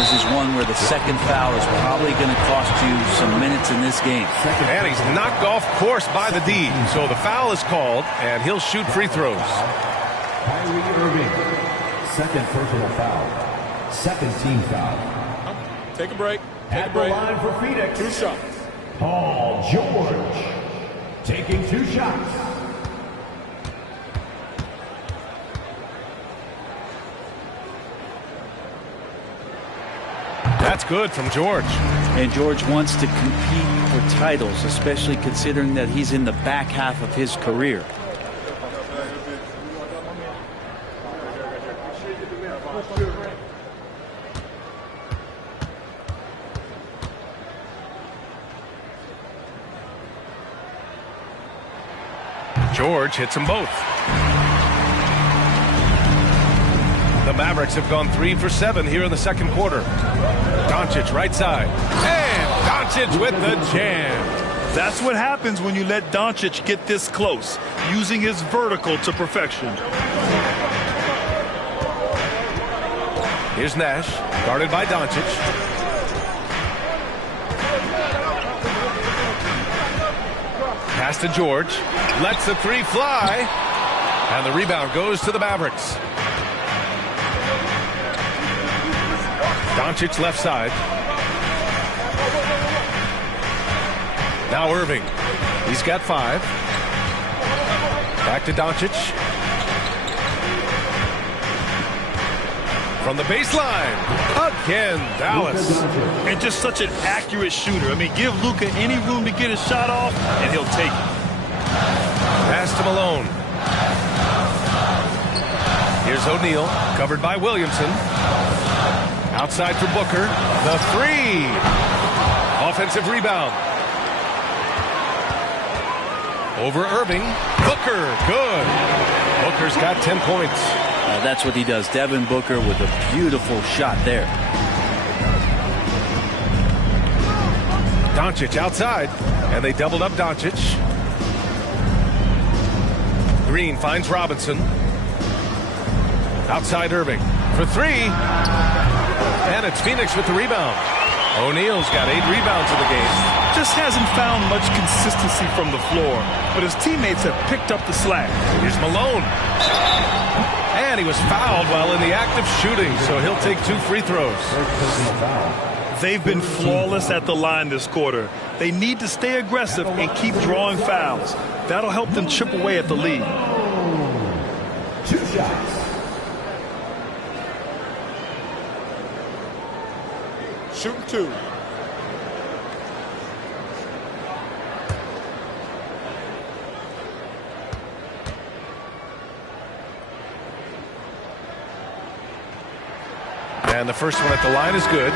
This is one where the second foul is probably going to cost you some minutes in this game. And he's knocked off course by the D. So the foul is called, and he'll shoot free throws. Kyrie Irving, second personal foul. Second team foul. Take a break. At the line for Phoenix. 2 shots. Paul George taking 2 shots. That's good from George. And George wants to compete for titles, especially considering that he's in the back half of his career. George hits them both. The Mavericks have gone 3 for 7 here in the second quarter. Doncic right side. And Doncic with the jam. That's what happens when you let Doncic get this close, using his vertical to perfection. Here's Nash, guarded by Doncic. Pass to George. Lets the 3 fly. And the rebound goes to the Mavericks. Doncic left side. Now Irving. He's got 5. Back to Doncic. From the baseline. Again, Dallas. And just such an accurate shooter. I mean, give Luka any room to get his shot off, and he'll take it. Pass to Malone. Here's O'Neal, covered by Williamson. Outside for Booker. The 3. Offensive rebound. Over Irving. Booker, good. Booker's got 10 points. That's what he does. Devin Booker with a beautiful shot there. Doncic outside, and they doubled up Doncic. Green finds Robinson. Outside Irving for 3. And it's Phoenix with the rebound. O'Neal's got 8 rebounds in the game. Just hasn't found much consistency from the floor, but his teammates have picked up the slack. Here's Malone. And he was fouled while in the act of shooting, so he'll take 2 free throws. They've been flawless at the line this quarter. They need to stay aggressive and keep drawing fouls. That'll help them chip away at the lead. 2 shots. Shooting 2. And the first one at the line is good.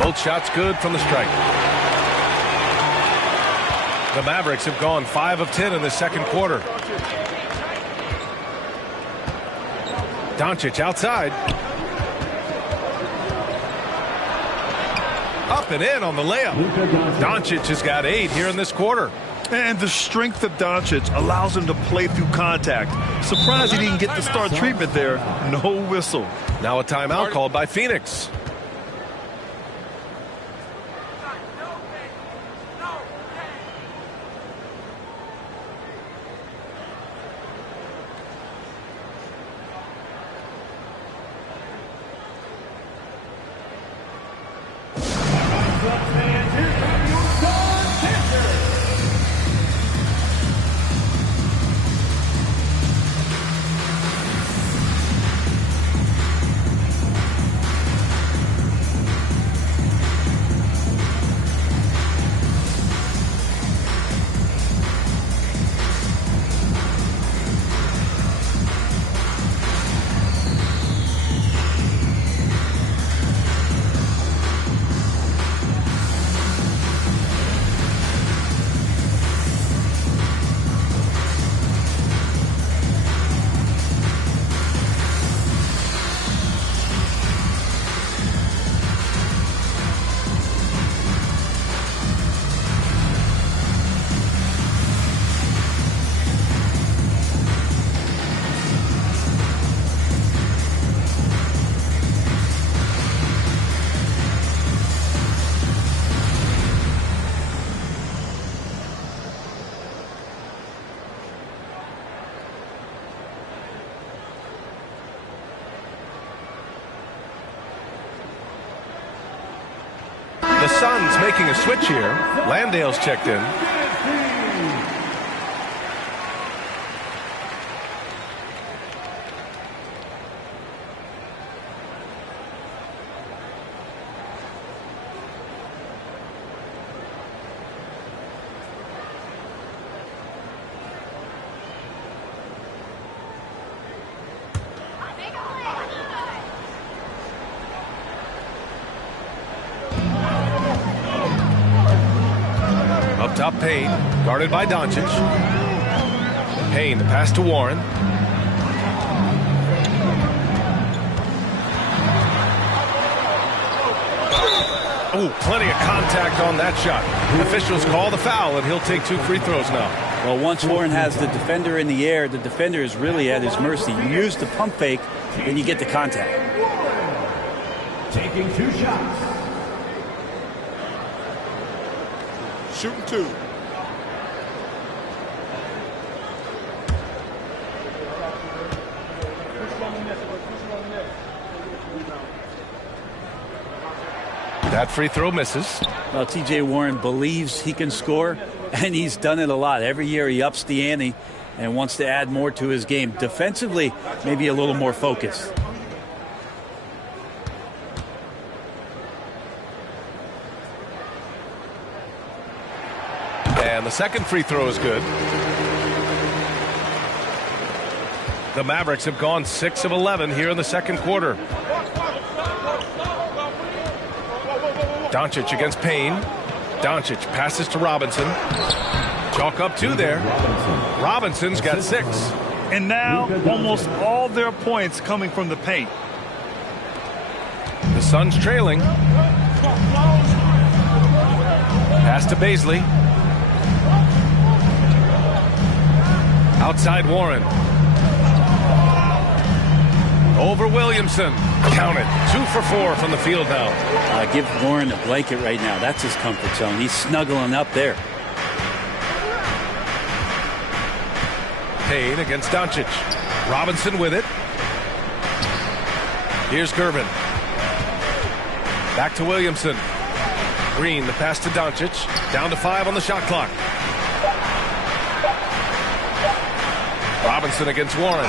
Both shots good from the strike. The Mavericks have gone 5 of 10 in the second quarter. Doncic outside. Up and in on the layup. Doncic has got 8 here in this quarter. And the strength of Doncic allows him to play through contact. Surprised he didn't get the start treatment there. No whistle. Now a timeout called by Phoenix. The Suns making a switch here. Landale's checked in. Top Payne, guarded by Doncic. Payne, the pass to Warren. Oh, plenty of contact on that shot. Officials call the foul, and he'll take 2 free throws now. Well, once Warren has the defender in the air, the defender is really at his mercy. You use the pump fake, then you get the contact. Taking 2 shots. Shooting 2. That free throw misses. Well, T.J. Warren believes he can score, and he's done it a lot. Every year he ups the ante and wants to add more to his game. Defensively, maybe a little more focused. And the second free throw is good. The Mavericks have gone 6 of 11 here in the second quarter. Doncic against Payne. Doncic passes to Robinson. Chalk up 2 there. Robinson's got 6. And now almost all their points coming from the paint. The Suns trailing. Pass to Bazley. Outside Warren. Over Williamson. Count it. 2 for 4 from the field now. Give Warren a blanket right now. That's his comfort zone. He's snuggling up there. Payne against Doncic. Robinson with it. Here's Gervin. Back to Williamson. Green, the pass to Doncic. Down to 5 on the shot clock. Robinson against Warren.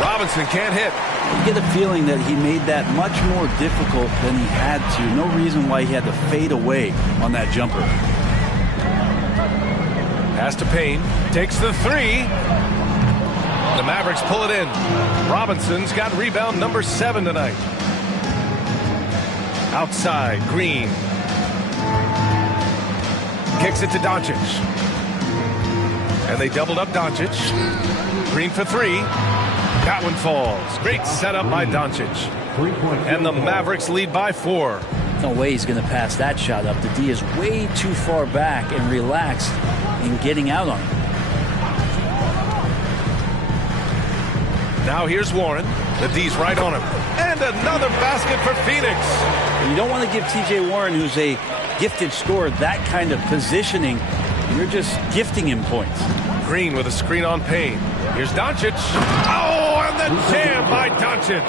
Robinson can't hit. You get a feeling that he made that much more difficult than he had to. No reason why he had to fade away on that jumper. Pass to Payne. Takes the 3. The Mavericks pull it in. Robinson's got rebound number 7 tonight. Outside, Green. Kicks it to Doncic. And they doubled up Doncic. Green for 3. That one falls. Great setup by Doncic. And the Mavericks lead by 4. No way he's going to pass that shot up. The D is way too far back and relaxed in getting out on it. Now here's Warren. The D's right on him. And another basket for Phoenix. You don't want to give T.J. Warren, who's a gifted scorer, that kind of positioning. You're just gifting him points. Green with a screen on Payne. Here's Doncic. Oh, and the jam by Doncic.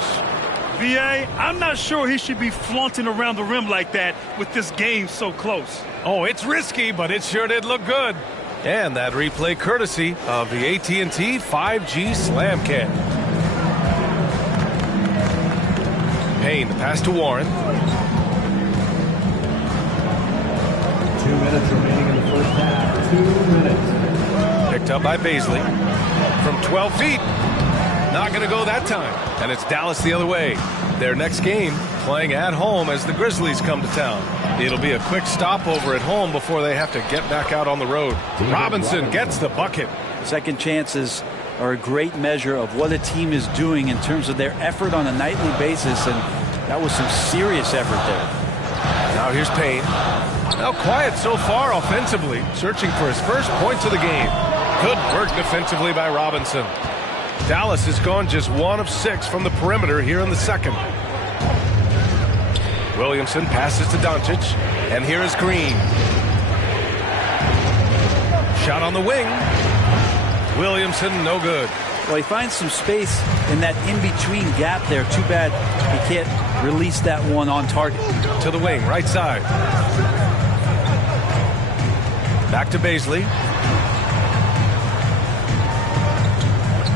B.A., I'm not sure he should be flaunting around the rim like that with this game so close. Oh, it's risky, but it sure did look good. And that replay courtesy of the AT&T 5G Slam Cam. Payne, the pass to Warren. 2 minutes remaining in the first half. 2 minutes. Picked up by Bazley. From 12 feet. Not going to go that time. And it's Dallas the other way. Their next game playing at home as the Grizzlies come to town. It'll be a quick stopover at home before they have to get back out on the road. Robinson gets the bucket. Second chances are a great measure of what a team is doing in terms of their effort on a nightly basis, and that was some serious effort there. Now here's Payne. Now quiet so far offensively, searching for his first points of the game. Good work defensively by Robinson. Dallas has gone just 1 of 6 from the perimeter here in the second. Williamson passes to Doncic, and here is Green. Shot on the wing. Williamson, no good. Well, he finds some space in that in-between gap there. Too bad he can't release that one on target. To the wing, right side. Back to Bazley.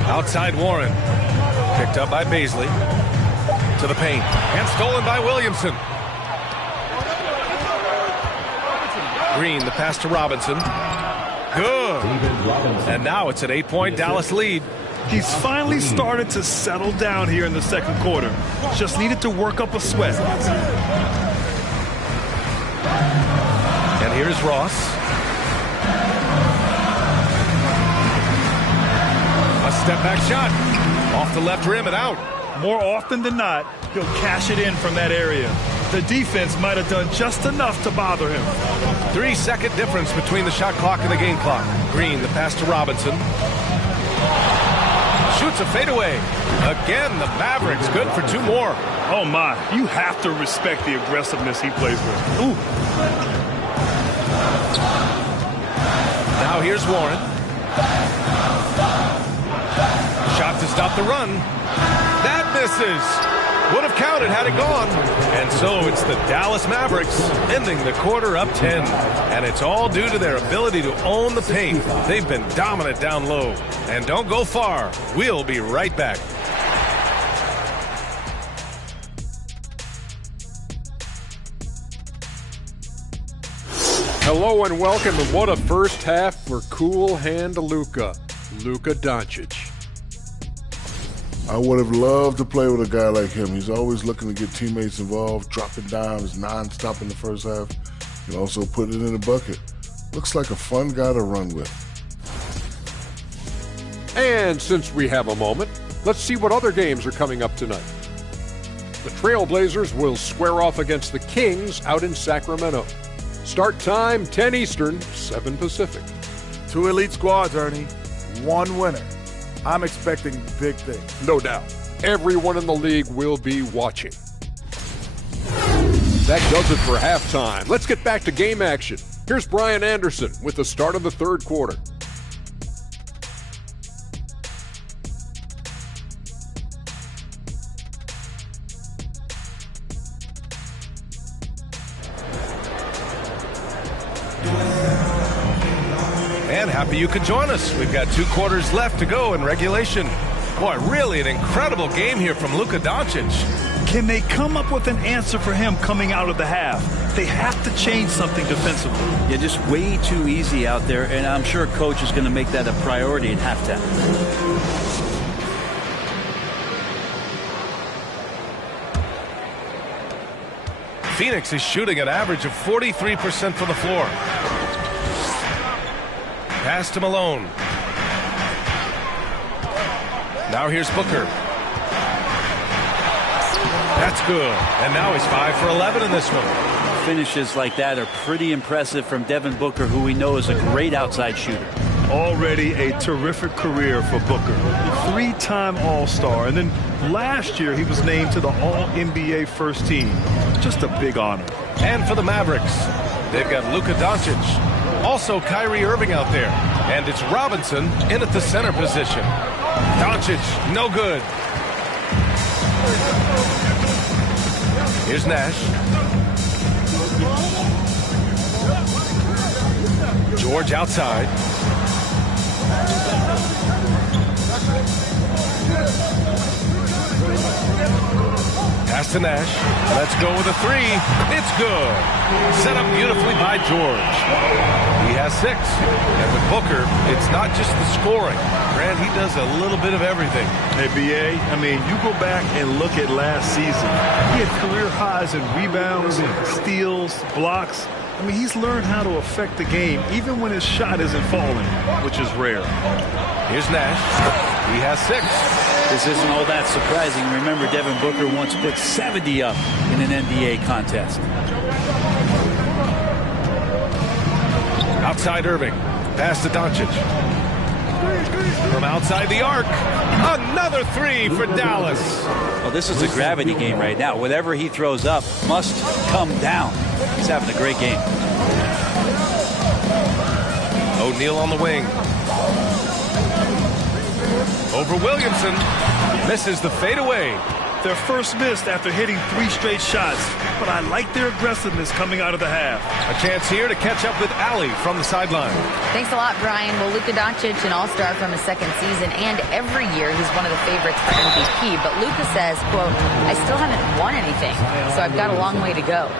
Outside Warren. Picked up by Bazley. To the paint. And stolen by Williamson. Green, the pass to Robinson. Good. And now it's an 8-point Dallas lead. He's finally started to settle down here in the second quarter. Just needed to work up a sweat. And here's Ross. A step-back shot. Off the left rim and out. More often than not, he'll cash it in from that area. The defense might have done just enough to bother him. 3-second difference between the shot clock and the game clock. Green, the pass to Robinson. Shoots a fadeaway. Again, the Mavericks good for 2 more. Oh, my. You have to respect the aggressiveness he plays with. Ooh. Now here's Warren. Shot to stop the run. That misses. Would have counted had it gone. And so it's the Dallas Mavericks ending the quarter up 10. And it's all due to their ability to own the paint. They've been dominant down low. And don't go far. We'll be right back. Hello and welcome, and what a first half for Cool Hand Luka Doncic. I would have loved to play with a guy like him. He's always looking to get teammates involved, dropping dimes, non-stop in the first half, and also putting it in the bucket. Looks like a fun guy to run with. And since we have a moment, let's see what other games are coming up tonight. The Trailblazers will square off against the Kings out in Sacramento. Start time, 10 Eastern, 7 Pacific. 2 elite squads, Ernie. 1 winner. I'm expecting big things. No doubt. Everyone in the league will be watching. That does it for halftime. Let's get back to game action. Here's Brian Anderson with the start of the third quarter. And happy you could join us. We've got 2 quarters left to go in regulation. Boy, really an incredible game here from Luka Doncic. Can they come up with an answer for him coming out of the half? They have to change something defensively. Yeah, just way too easy out there, and I'm sure coach is going to make that a priority at halftime. Phoenix is shooting an average of 43% from the floor. Pass to Malone. Now here's Booker. That's good. And now he's 5 for 11 in this one. Finishes like that are pretty impressive from Devin Booker, who we know is a great outside shooter. Already a terrific career for Booker. 3-time All-Star. And then last year he was named to the All-NBA first team. Just a big honor. And for the Mavericks, they've got Luka Doncic. Also Kyrie Irving out there. And it's Robinson in at the center position. Doncic, no good. Here's Nash. George outside. Pass to Nash. Let's go with a 3. It's good. Set up beautifully by George. He has 6. And with Booker, it's not just the scoring. Grant, he does a little bit of everything. Hey, B.A., I mean, you go back and look at last season. He had career highs in rebounds, steals, blocks. I mean, he's learned how to affect the game, even when his shot isn't falling, which is rare. Here's Nash. He has 6. This isn't all that surprising. Remember, Devin Booker once put 70 up in an NBA contest. Outside Irving. Pass to Doncic. From outside the arc. Another 3 for Dallas. Well, this is a gravity game right now. Whatever he throws up must come down. He's having a great game. O'Neal on the wing. Over Williamson. Misses the fadeaway. Their first missed after hitting 3 straight shots, but I like their aggressiveness coming out of the half. A chance here to catch up with Allie from the sideline. Thanks a lot, Brian. Well, Luka Doncic, an all-star from his second season, and every year he's one of the favorites for MVP. But Luka says, quote, I still haven't won anything, so I've got a long way to go.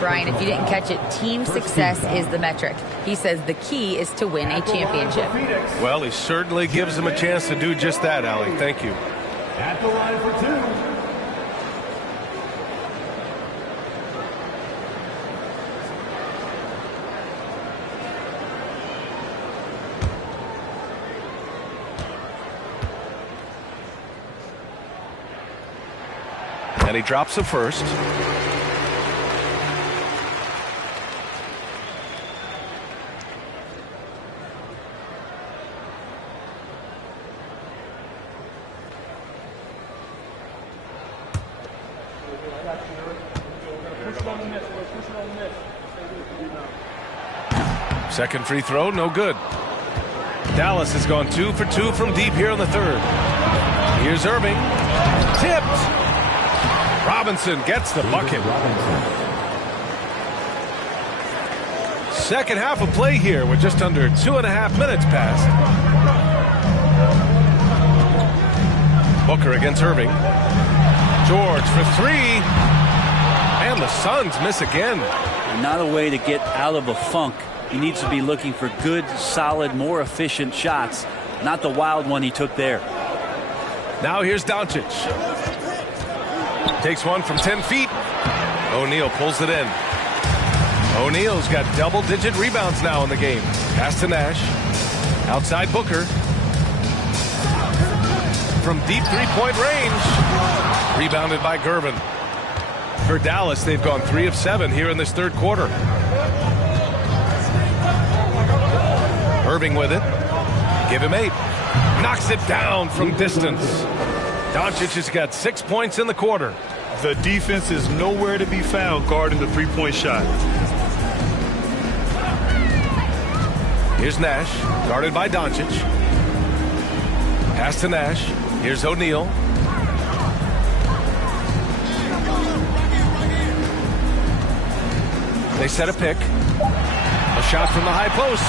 Brian, if you didn't catch it, team success is the metric. He says the key is to win a championship. Well, he certainly gives him a chance to do just that, Allie. Thank you. At the line for 2. And he drops the first. Second free throw, no good. Dallas has gone 2 for 2 from deep here in the third. Here's Irving. Tipped. Robinson gets the bucket. Second half of play here with just under 2.5 minutes passed. Booker against Irving. George for 3. And the Suns miss again. Not a way to get out of a funk. He needs to be looking for good, solid, more efficient shots, not the wild one he took there. Now here's Doncic. Takes one from 10 feet. O'Neal pulls it in. O'Neal's got double-digit rebounds now in the game. Pass to Nash. Outside Booker. From deep three-point range. Rebounded by Gervin. For Dallas, they've gone 3 of 7 here in this third quarter. Irving with it. Give him 8. Knocks it down from distance. Doncic has got 6 points in the quarter. The defense is nowhere to be found guarding the three-point shot. Here's Nash, guarded by Doncic. Pass to Nash. Here's O'Neal. They set a pick. A shot from the high post.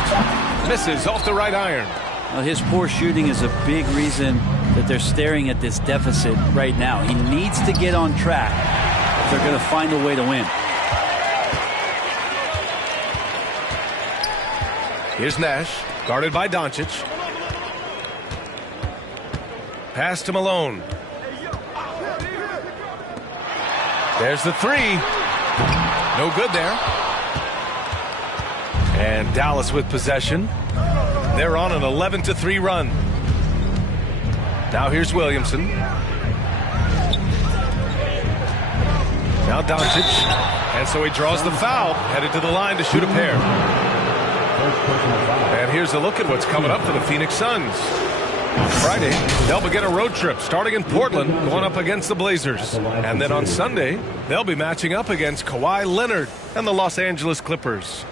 Misses off the right iron. Well, his poor shooting is a big reason that they're staring at this deficit right now. He needs to get on track if they're going to find a way to win. Here's Nash, guarded by Doncic. Pass to Malone. There's the 3. No good there. And Dallas with possession. They're on an 11-3 run. Now here's Williamson. Now Doncic. And so he draws the foul, headed to the line to shoot a pair. And here's a look at what's coming up for the Phoenix Suns. Friday, they'll begin a road trip starting in Portland, going up against the Blazers. And then on Sunday, they'll be matching up against Kawhi Leonard and the Los Angeles Clippers.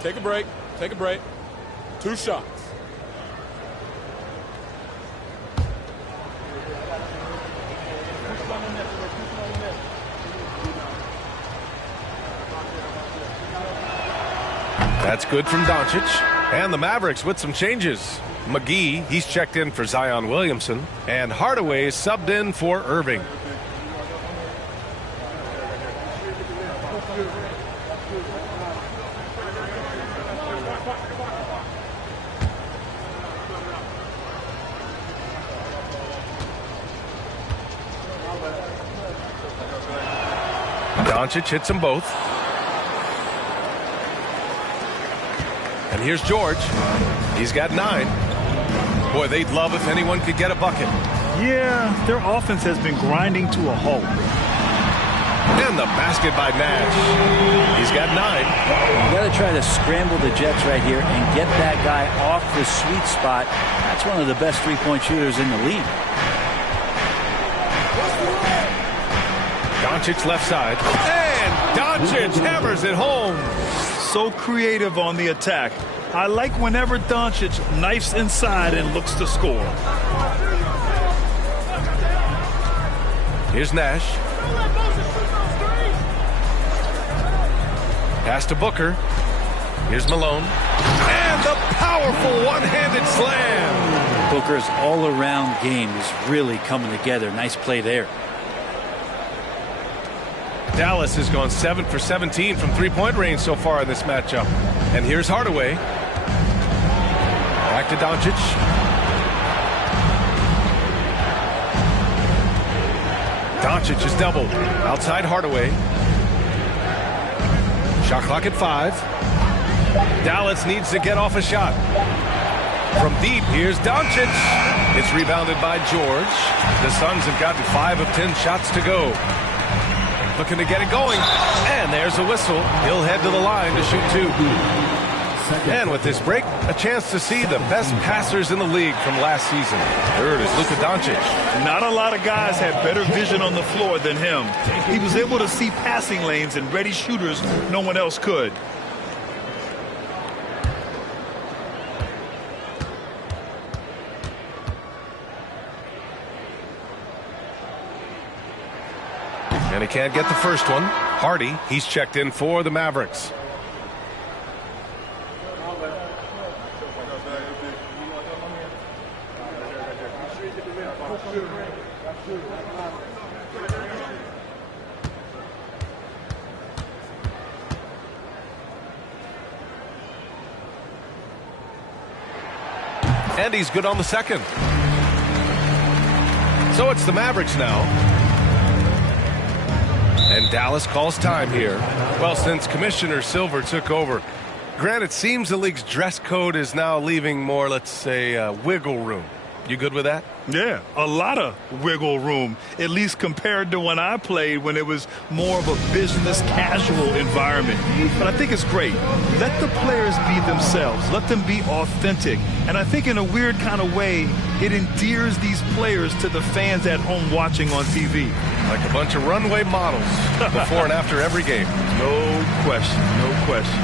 Take a break. Take a break. 2 shots. That's good from Doncic. And the Mavericks with some changes. McGee, he's checked in for Zion Williamson. And Hardaway is subbed in for Irving. Doncic hits them both. And here's George. He's got 9. Boy, they'd love if anyone could get a bucket. Yeah, their offense has been grinding to a halt. And the basket by Nash. He's got 9. You got to try to scramble the Jets right here and get that guy off the sweet spot. That's one of the best three-point shooters in the league. Doncic left side. And Doncic hammers it home. So creative on the attack. I like whenever Doncic knifes inside and looks to score. Here's Nash. Pass to Booker. Here's Malone. And the powerful one-handed slam. Booker's all-around game is really coming together. Nice play there. Dallas has gone 7 for 17 from three-point range so far in this matchup. And here's Hardaway. Back to Doncic. Doncic is doubled. Outside Hardaway. Shot clock at 5. Dallas needs to get off a shot. From deep, here's Doncic. It's rebounded by George. The Suns have gotten 5 of 10 shots to go. Looking to get it going. And there's a whistle. He'll head to the line to shoot 2. And with this break, a chance to see the best passers in the league from last season. Third is Luka Doncic. Not a lot of guys had better vision on the floor than him. He was able to see passing lanes and ready shooters no one else could. And he can't get the first one. Hardy, he's checked in for the Mavericks. And he's good on the second. So it's the Mavericks now. And Dallas calls time here. Well, since Commissioner Silver took over, Grant, it seems the league's dress code is now leaving more, let's say, wiggle room. You good with that? Yeah, a lot of wiggle room, at least compared to when I played, when it was more of a business casual environment. But I think it's great. Let the players be themselves. Let them be authentic. And I think in a weird kind of way, it endears these players to the fans at home watching on TV. Like a bunch of runway models before and after every game. No question, no question.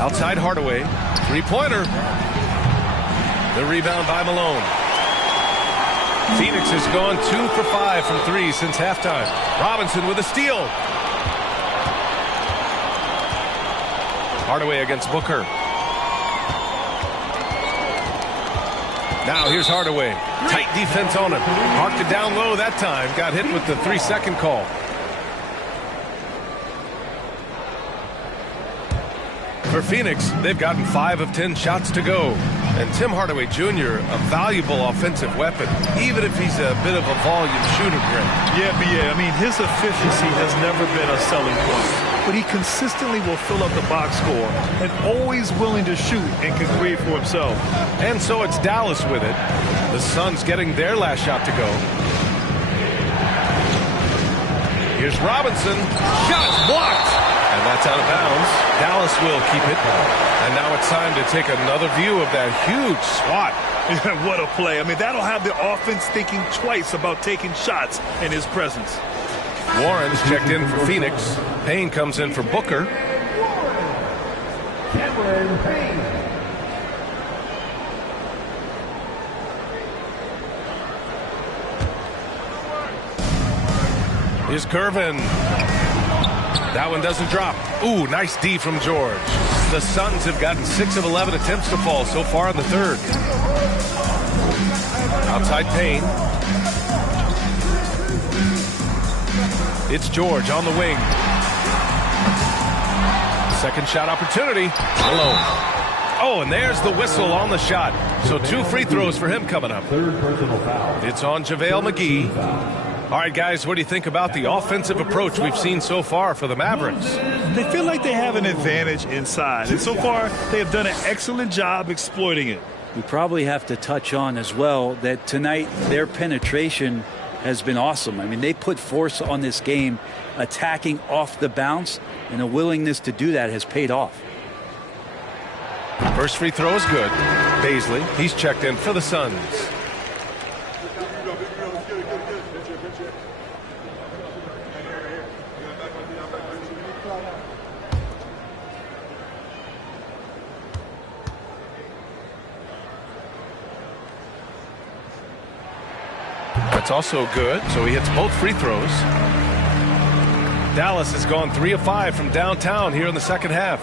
Outside Hardaway, three-pointer. The rebound by Malone. Phoenix has gone 2 for 5 from 3 since halftime. Robinson with a steal. Hardaway against Booker. Now here's Hardaway. Tight defense on him. Marked it down low that time. Got hit with the 3-second call. For Phoenix, they've gotten 5 of 10 shots to go. And Tim Hardaway Jr., a valuable offensive weapon, even if he's a bit of a volume shooter, Grant. Yeah, I mean, his efficiency has never been a selling point. But he consistently will fill up the box score and always willing to shoot and can create for himself. And so it's Dallas with it. The Suns getting their last shot to go. Here's Robinson. Shot blocked. And that's out of bounds. Dallas will keep it. And now it's time to take another view of that huge swat. What a play. I mean, that'll have the offense thinking twice about taking shots in his presence. Warren's checked in for Phoenix. Payne comes in for Booker. Cameron Payne. Here's Gervin. That one doesn't drop. Ooh, nice D from George. The Suns have gotten 6 of 11 attempts to fall so far in the third. Outside Payne. It's George on the wing. Second shot opportunity. Malone. Oh, and there's the whistle on the shot. So 2 free throws for him coming up. Third personal foul. It's on JaVale McGee. All right, guys, what do you think about the offensive approach we've seen so far for the Mavericks? They feel like they have an advantage inside, and so far they have done an excellent job exploiting it. We probably have to touch on as well that tonight their penetration has been awesome. I mean, they put force on this game, attacking off the bounce, and a willingness to do that has paid off. First free throw is good. Baisley, he's checked in for the Suns. That's also good, so he hits both free throws. Dallas has gone 3 of 5 from downtown here in the second half.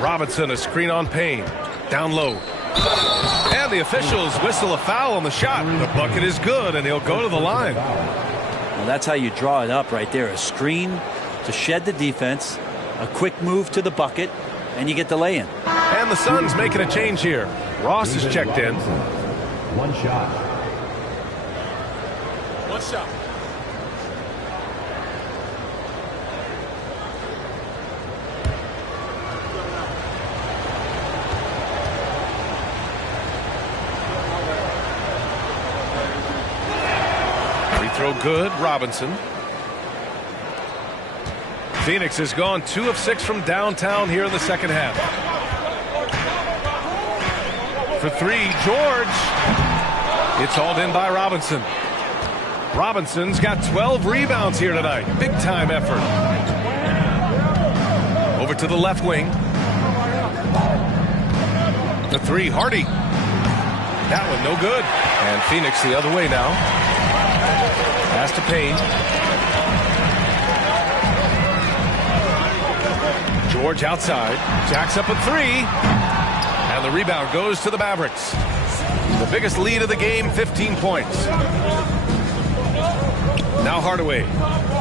Robinson, a screen on Payne. Down low. And the officials whistle a foul on the shot. The bucket is good, and he'll go to the line. Well, that's how you draw it up right there. A screen to shed the defense, a quick move to the bucket, and you get the lay-in. And the Suns making a change here. Ross is checked in. One shot. One shot. Free throw good, Robinson. Phoenix has gone 2 of 6 from downtown here in the second half. For 3, George. It's hauled in by Robinson. Robinson's got 12 rebounds here tonight. Big time effort. Over to the left wing. The 3, Hardy. That one no good. And Phoenix the other way now. Pass to Payne. George outside. Jacks up a 3. And the rebound goes to the Mavericks. The biggest lead of the game, 15 points. Now Hardaway.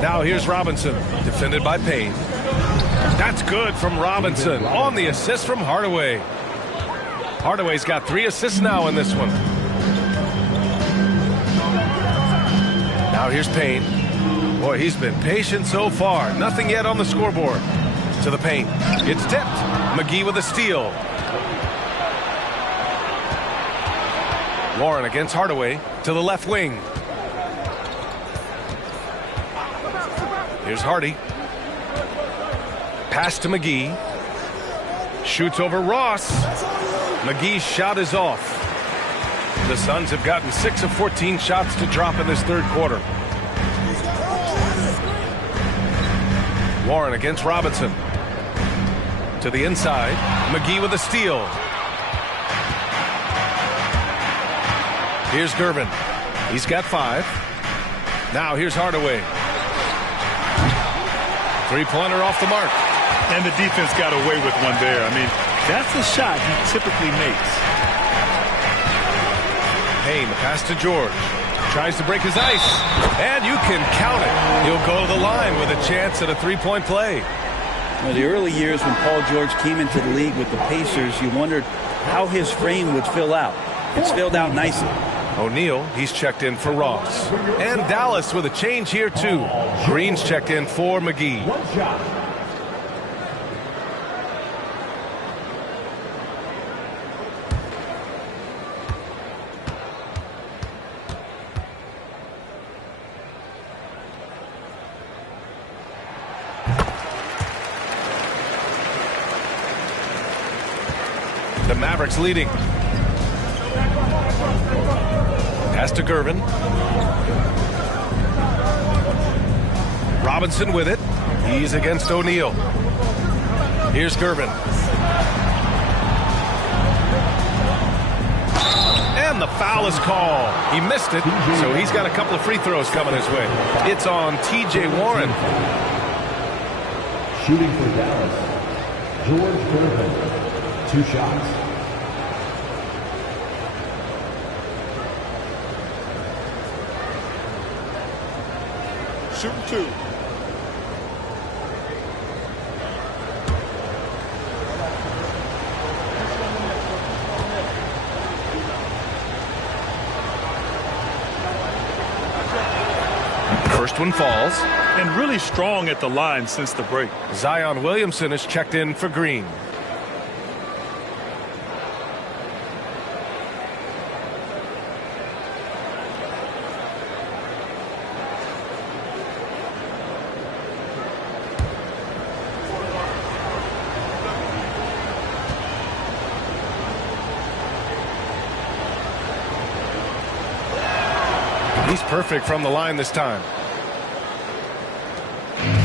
Now here's Robinson. Defended by Payne. That's good from Robinson. On the assist from Hardaway. Hardaway's got 3 assists now in this one. Now here's Payne. Boy, he's been patient so far. Nothing yet on the scoreboard. To the paint. It's tipped. McGee with a steal. Warren against Hardaway to the left wing. Here's Hardy. Pass to McGee. Shoots over Ross. McGee's shot is off. The Suns have gotten 6 of 14 shots to drop in this third quarter. Warren against Robinson. To the inside. McGee with a steal. Here's Gervin. He's got 5. Now here's Hardaway. 3-pointer off the mark. And the defense got away with one there. I mean, that's the shot he typically makes. Payne, the pass to George. Tries to break his ice. And you can count it. He'll go to the line with a chance at a 3-point play. Well, the early years when Paul George came into the league with the Pacers, you wondered how his frame would fill out. It's filled out nicely. O'Neal, he's checked in for Ross. And Dallas with a change here, too. Green's checked in for McGee. One shot. The Mavericks leading. Pass to Gervin. Robinson with it. He's against O'Neal. Here's Gervin. And the foul is called. He missed it, so he's got a couple of free throws coming his way. It's on T.J. Warren. Shooting for Dallas, George Gervin. 2 shots. Shooting 2. First one falls. And really strong at the line since the break. Zion Williamson is checked in for Green. He's perfect from the line this time.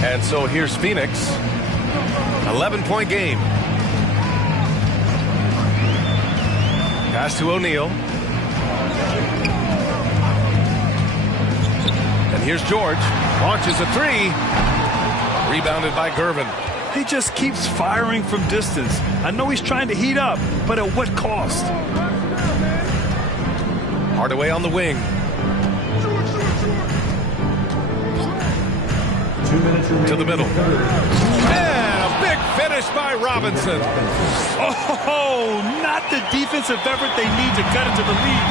And so here's Phoenix. 11-point game. Pass to O'Neal. And here's George. Launches a three. Rebounded by Gervin. He just keeps firing from distance. I know he's trying to heat up, but at what cost? Hardaway on the wing. 2 minutes to the middle. And a big finish by Robinson. Oh, not the defensive effort they need to cut into the lead.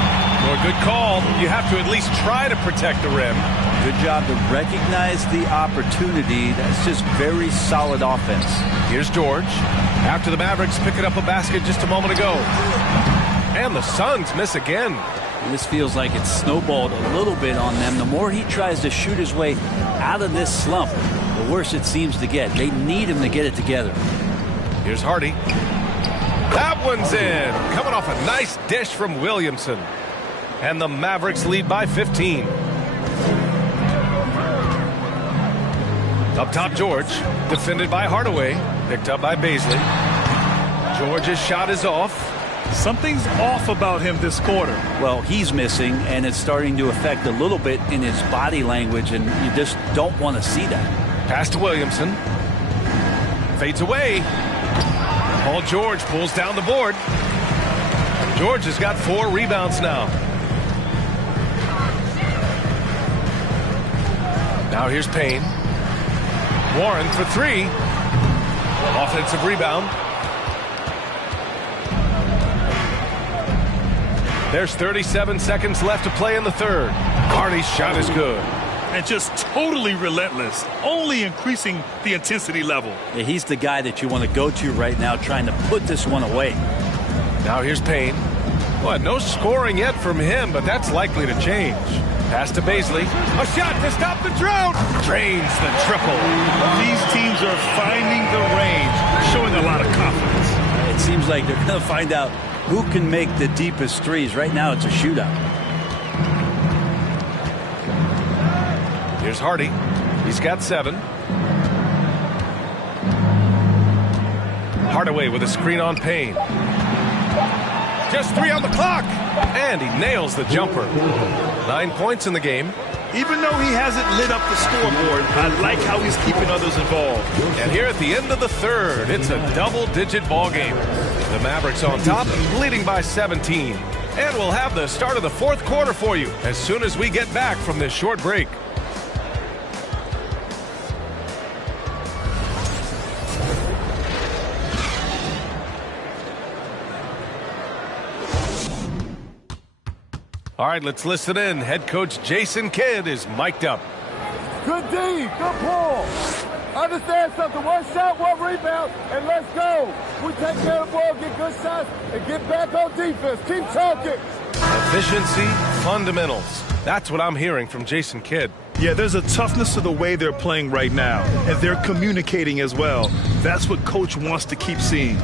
Well, good call. You have to at least try to protect the rim. Good job to recognize the opportunity. That's just very solid offense. Here's George. After the Mavericks picking up a basket just a moment ago. And the Suns miss again. And this feels like it's snowballed a little bit on them. The more he tries to shoot his way out of this slump, the worse it seems to get. They need him to get it together. Here's Hardy. That one's in. Coming off a nice dish from Williamson. And the Mavericks lead by 15. Up top, George. Defended by Hardaway. Picked up by Bazley. George's shot is off. Something's off about him this quarter. Well, he's missing, and it's starting to affect a little bit in his body language, and you just don't want to see that. Pass to Williamson. Fades away. Paul George pulls down the board. George has got 4 rebounds now. Now here's Payne. Warren for 3. Offensive rebound. There's 37 seconds left to play in the third. Hardy's shot is good. And just totally relentless, only increasing the intensity level. Yeah, he's the guy that you want to go to right now, trying to put this one away. Now here's Payne. Well, no scoring yet from him, but that's likely to change. Pass to Bazley. A shot to stop the drought. Drains the triple. These teams are finding the range, showing a lot of confidence. It seems like they're going to find out who can make the deepest threes. Right now, it's a shootout. Here's Hardy. He's got 7. Hardaway with a screen on Payne. Just 3 on the clock. And he nails the jumper. 9 points in the game. Even though he hasn't lit up the scoreboard, I like how he's keeping others involved. And here at the end of the third, it's a double-digit ball game. The Mavericks on top, leading by 17. And we'll have the start of the fourth quarter for you as soon as we get back from this short break. All right, let's listen in. Head coach Jason Kidd is mic'd up. Good D, good pull. Understand something, 1 shot, 1 rebound, and let's go. We take care of the ball, get good shots, and get back on defense. Keep talking. Efficiency, fundamentals. That's what I'm hearing from Jason Kidd. Yeah, there's a toughness to the way they're playing right now, and they're communicating as well. That's what Coach wants to keep seeing.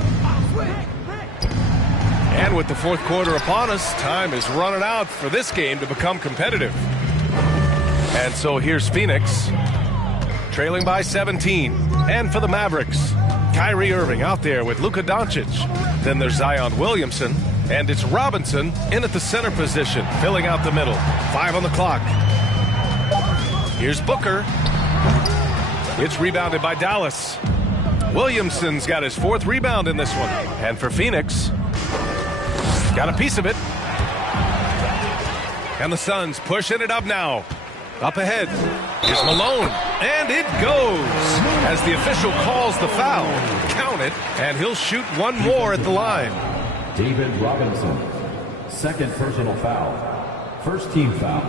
And with the fourth quarter upon us, time is running out for this game to become competitive. And so here's Phoenix, trailing by 17. And for the Mavericks, Kyrie Irving out there with Luka Doncic. Then there's Zion Williamson, and it's Robinson in at the center position, filling out the middle. 5 on the clock. Here's Booker. It's rebounded by Dallas. Williamson's got his 4th rebound in this one. And for Phoenix, got a piece of it. And the Suns pushing it up now. Up ahead is Malone. And it goes as the official calls the foul. Count it, and he'll shoot 1 more at the line. David Robinson, 2nd personal foul. 1st team foul.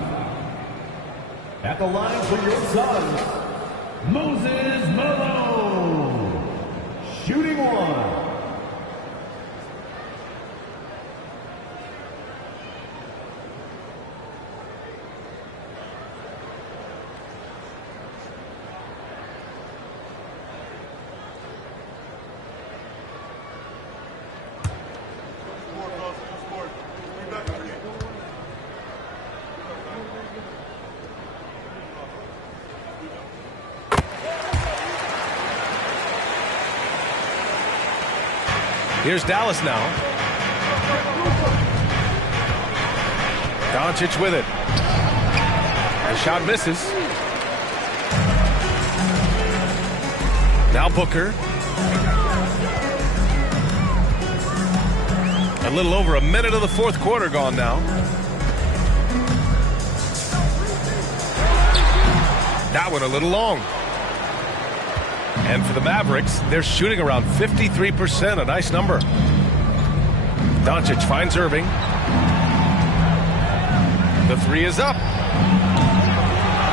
At the line for your Suns, Moses Malone. Shooting one. Here's Dallas now. Doncic with it. The shot misses. Now Booker. A little over a minute of the fourth quarter gone now. That one a little long. And for the Mavericks, they're shooting around 53%, a nice number. Doncic finds Irving. The three is up.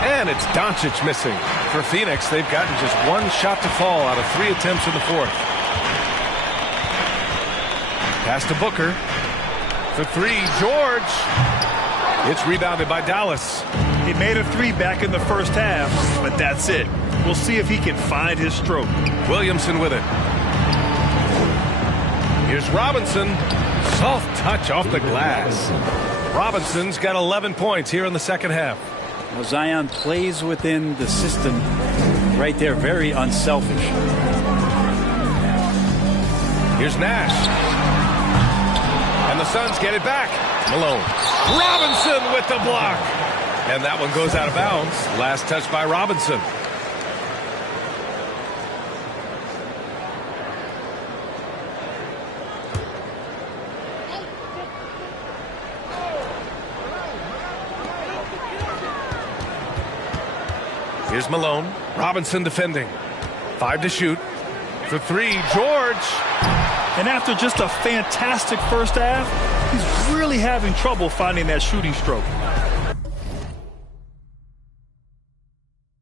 And it's Doncic missing. For Phoenix, they've gotten just one shot to fall out of 3 attempts in the fourth. Pass to Booker. For 3, George. It's rebounded by Dallas. He made a 3 back in the first half, but that's it. We'll see if he can find his stroke. Williamson with it. Here's Robinson. Soft touch off the glass. Robinson's got 11 points here in the second half. Well, Zion plays within the system right there. Very unselfish. Here's Nash. And the Suns get it back. Malone. Robinson with the block. And that one goes out of bounds. Last touch by Robinson. Here's Malone. Robinson defending. 5 to shoot. For 3, George. And after just a fantastic first half, he's really having trouble finding that shooting stroke.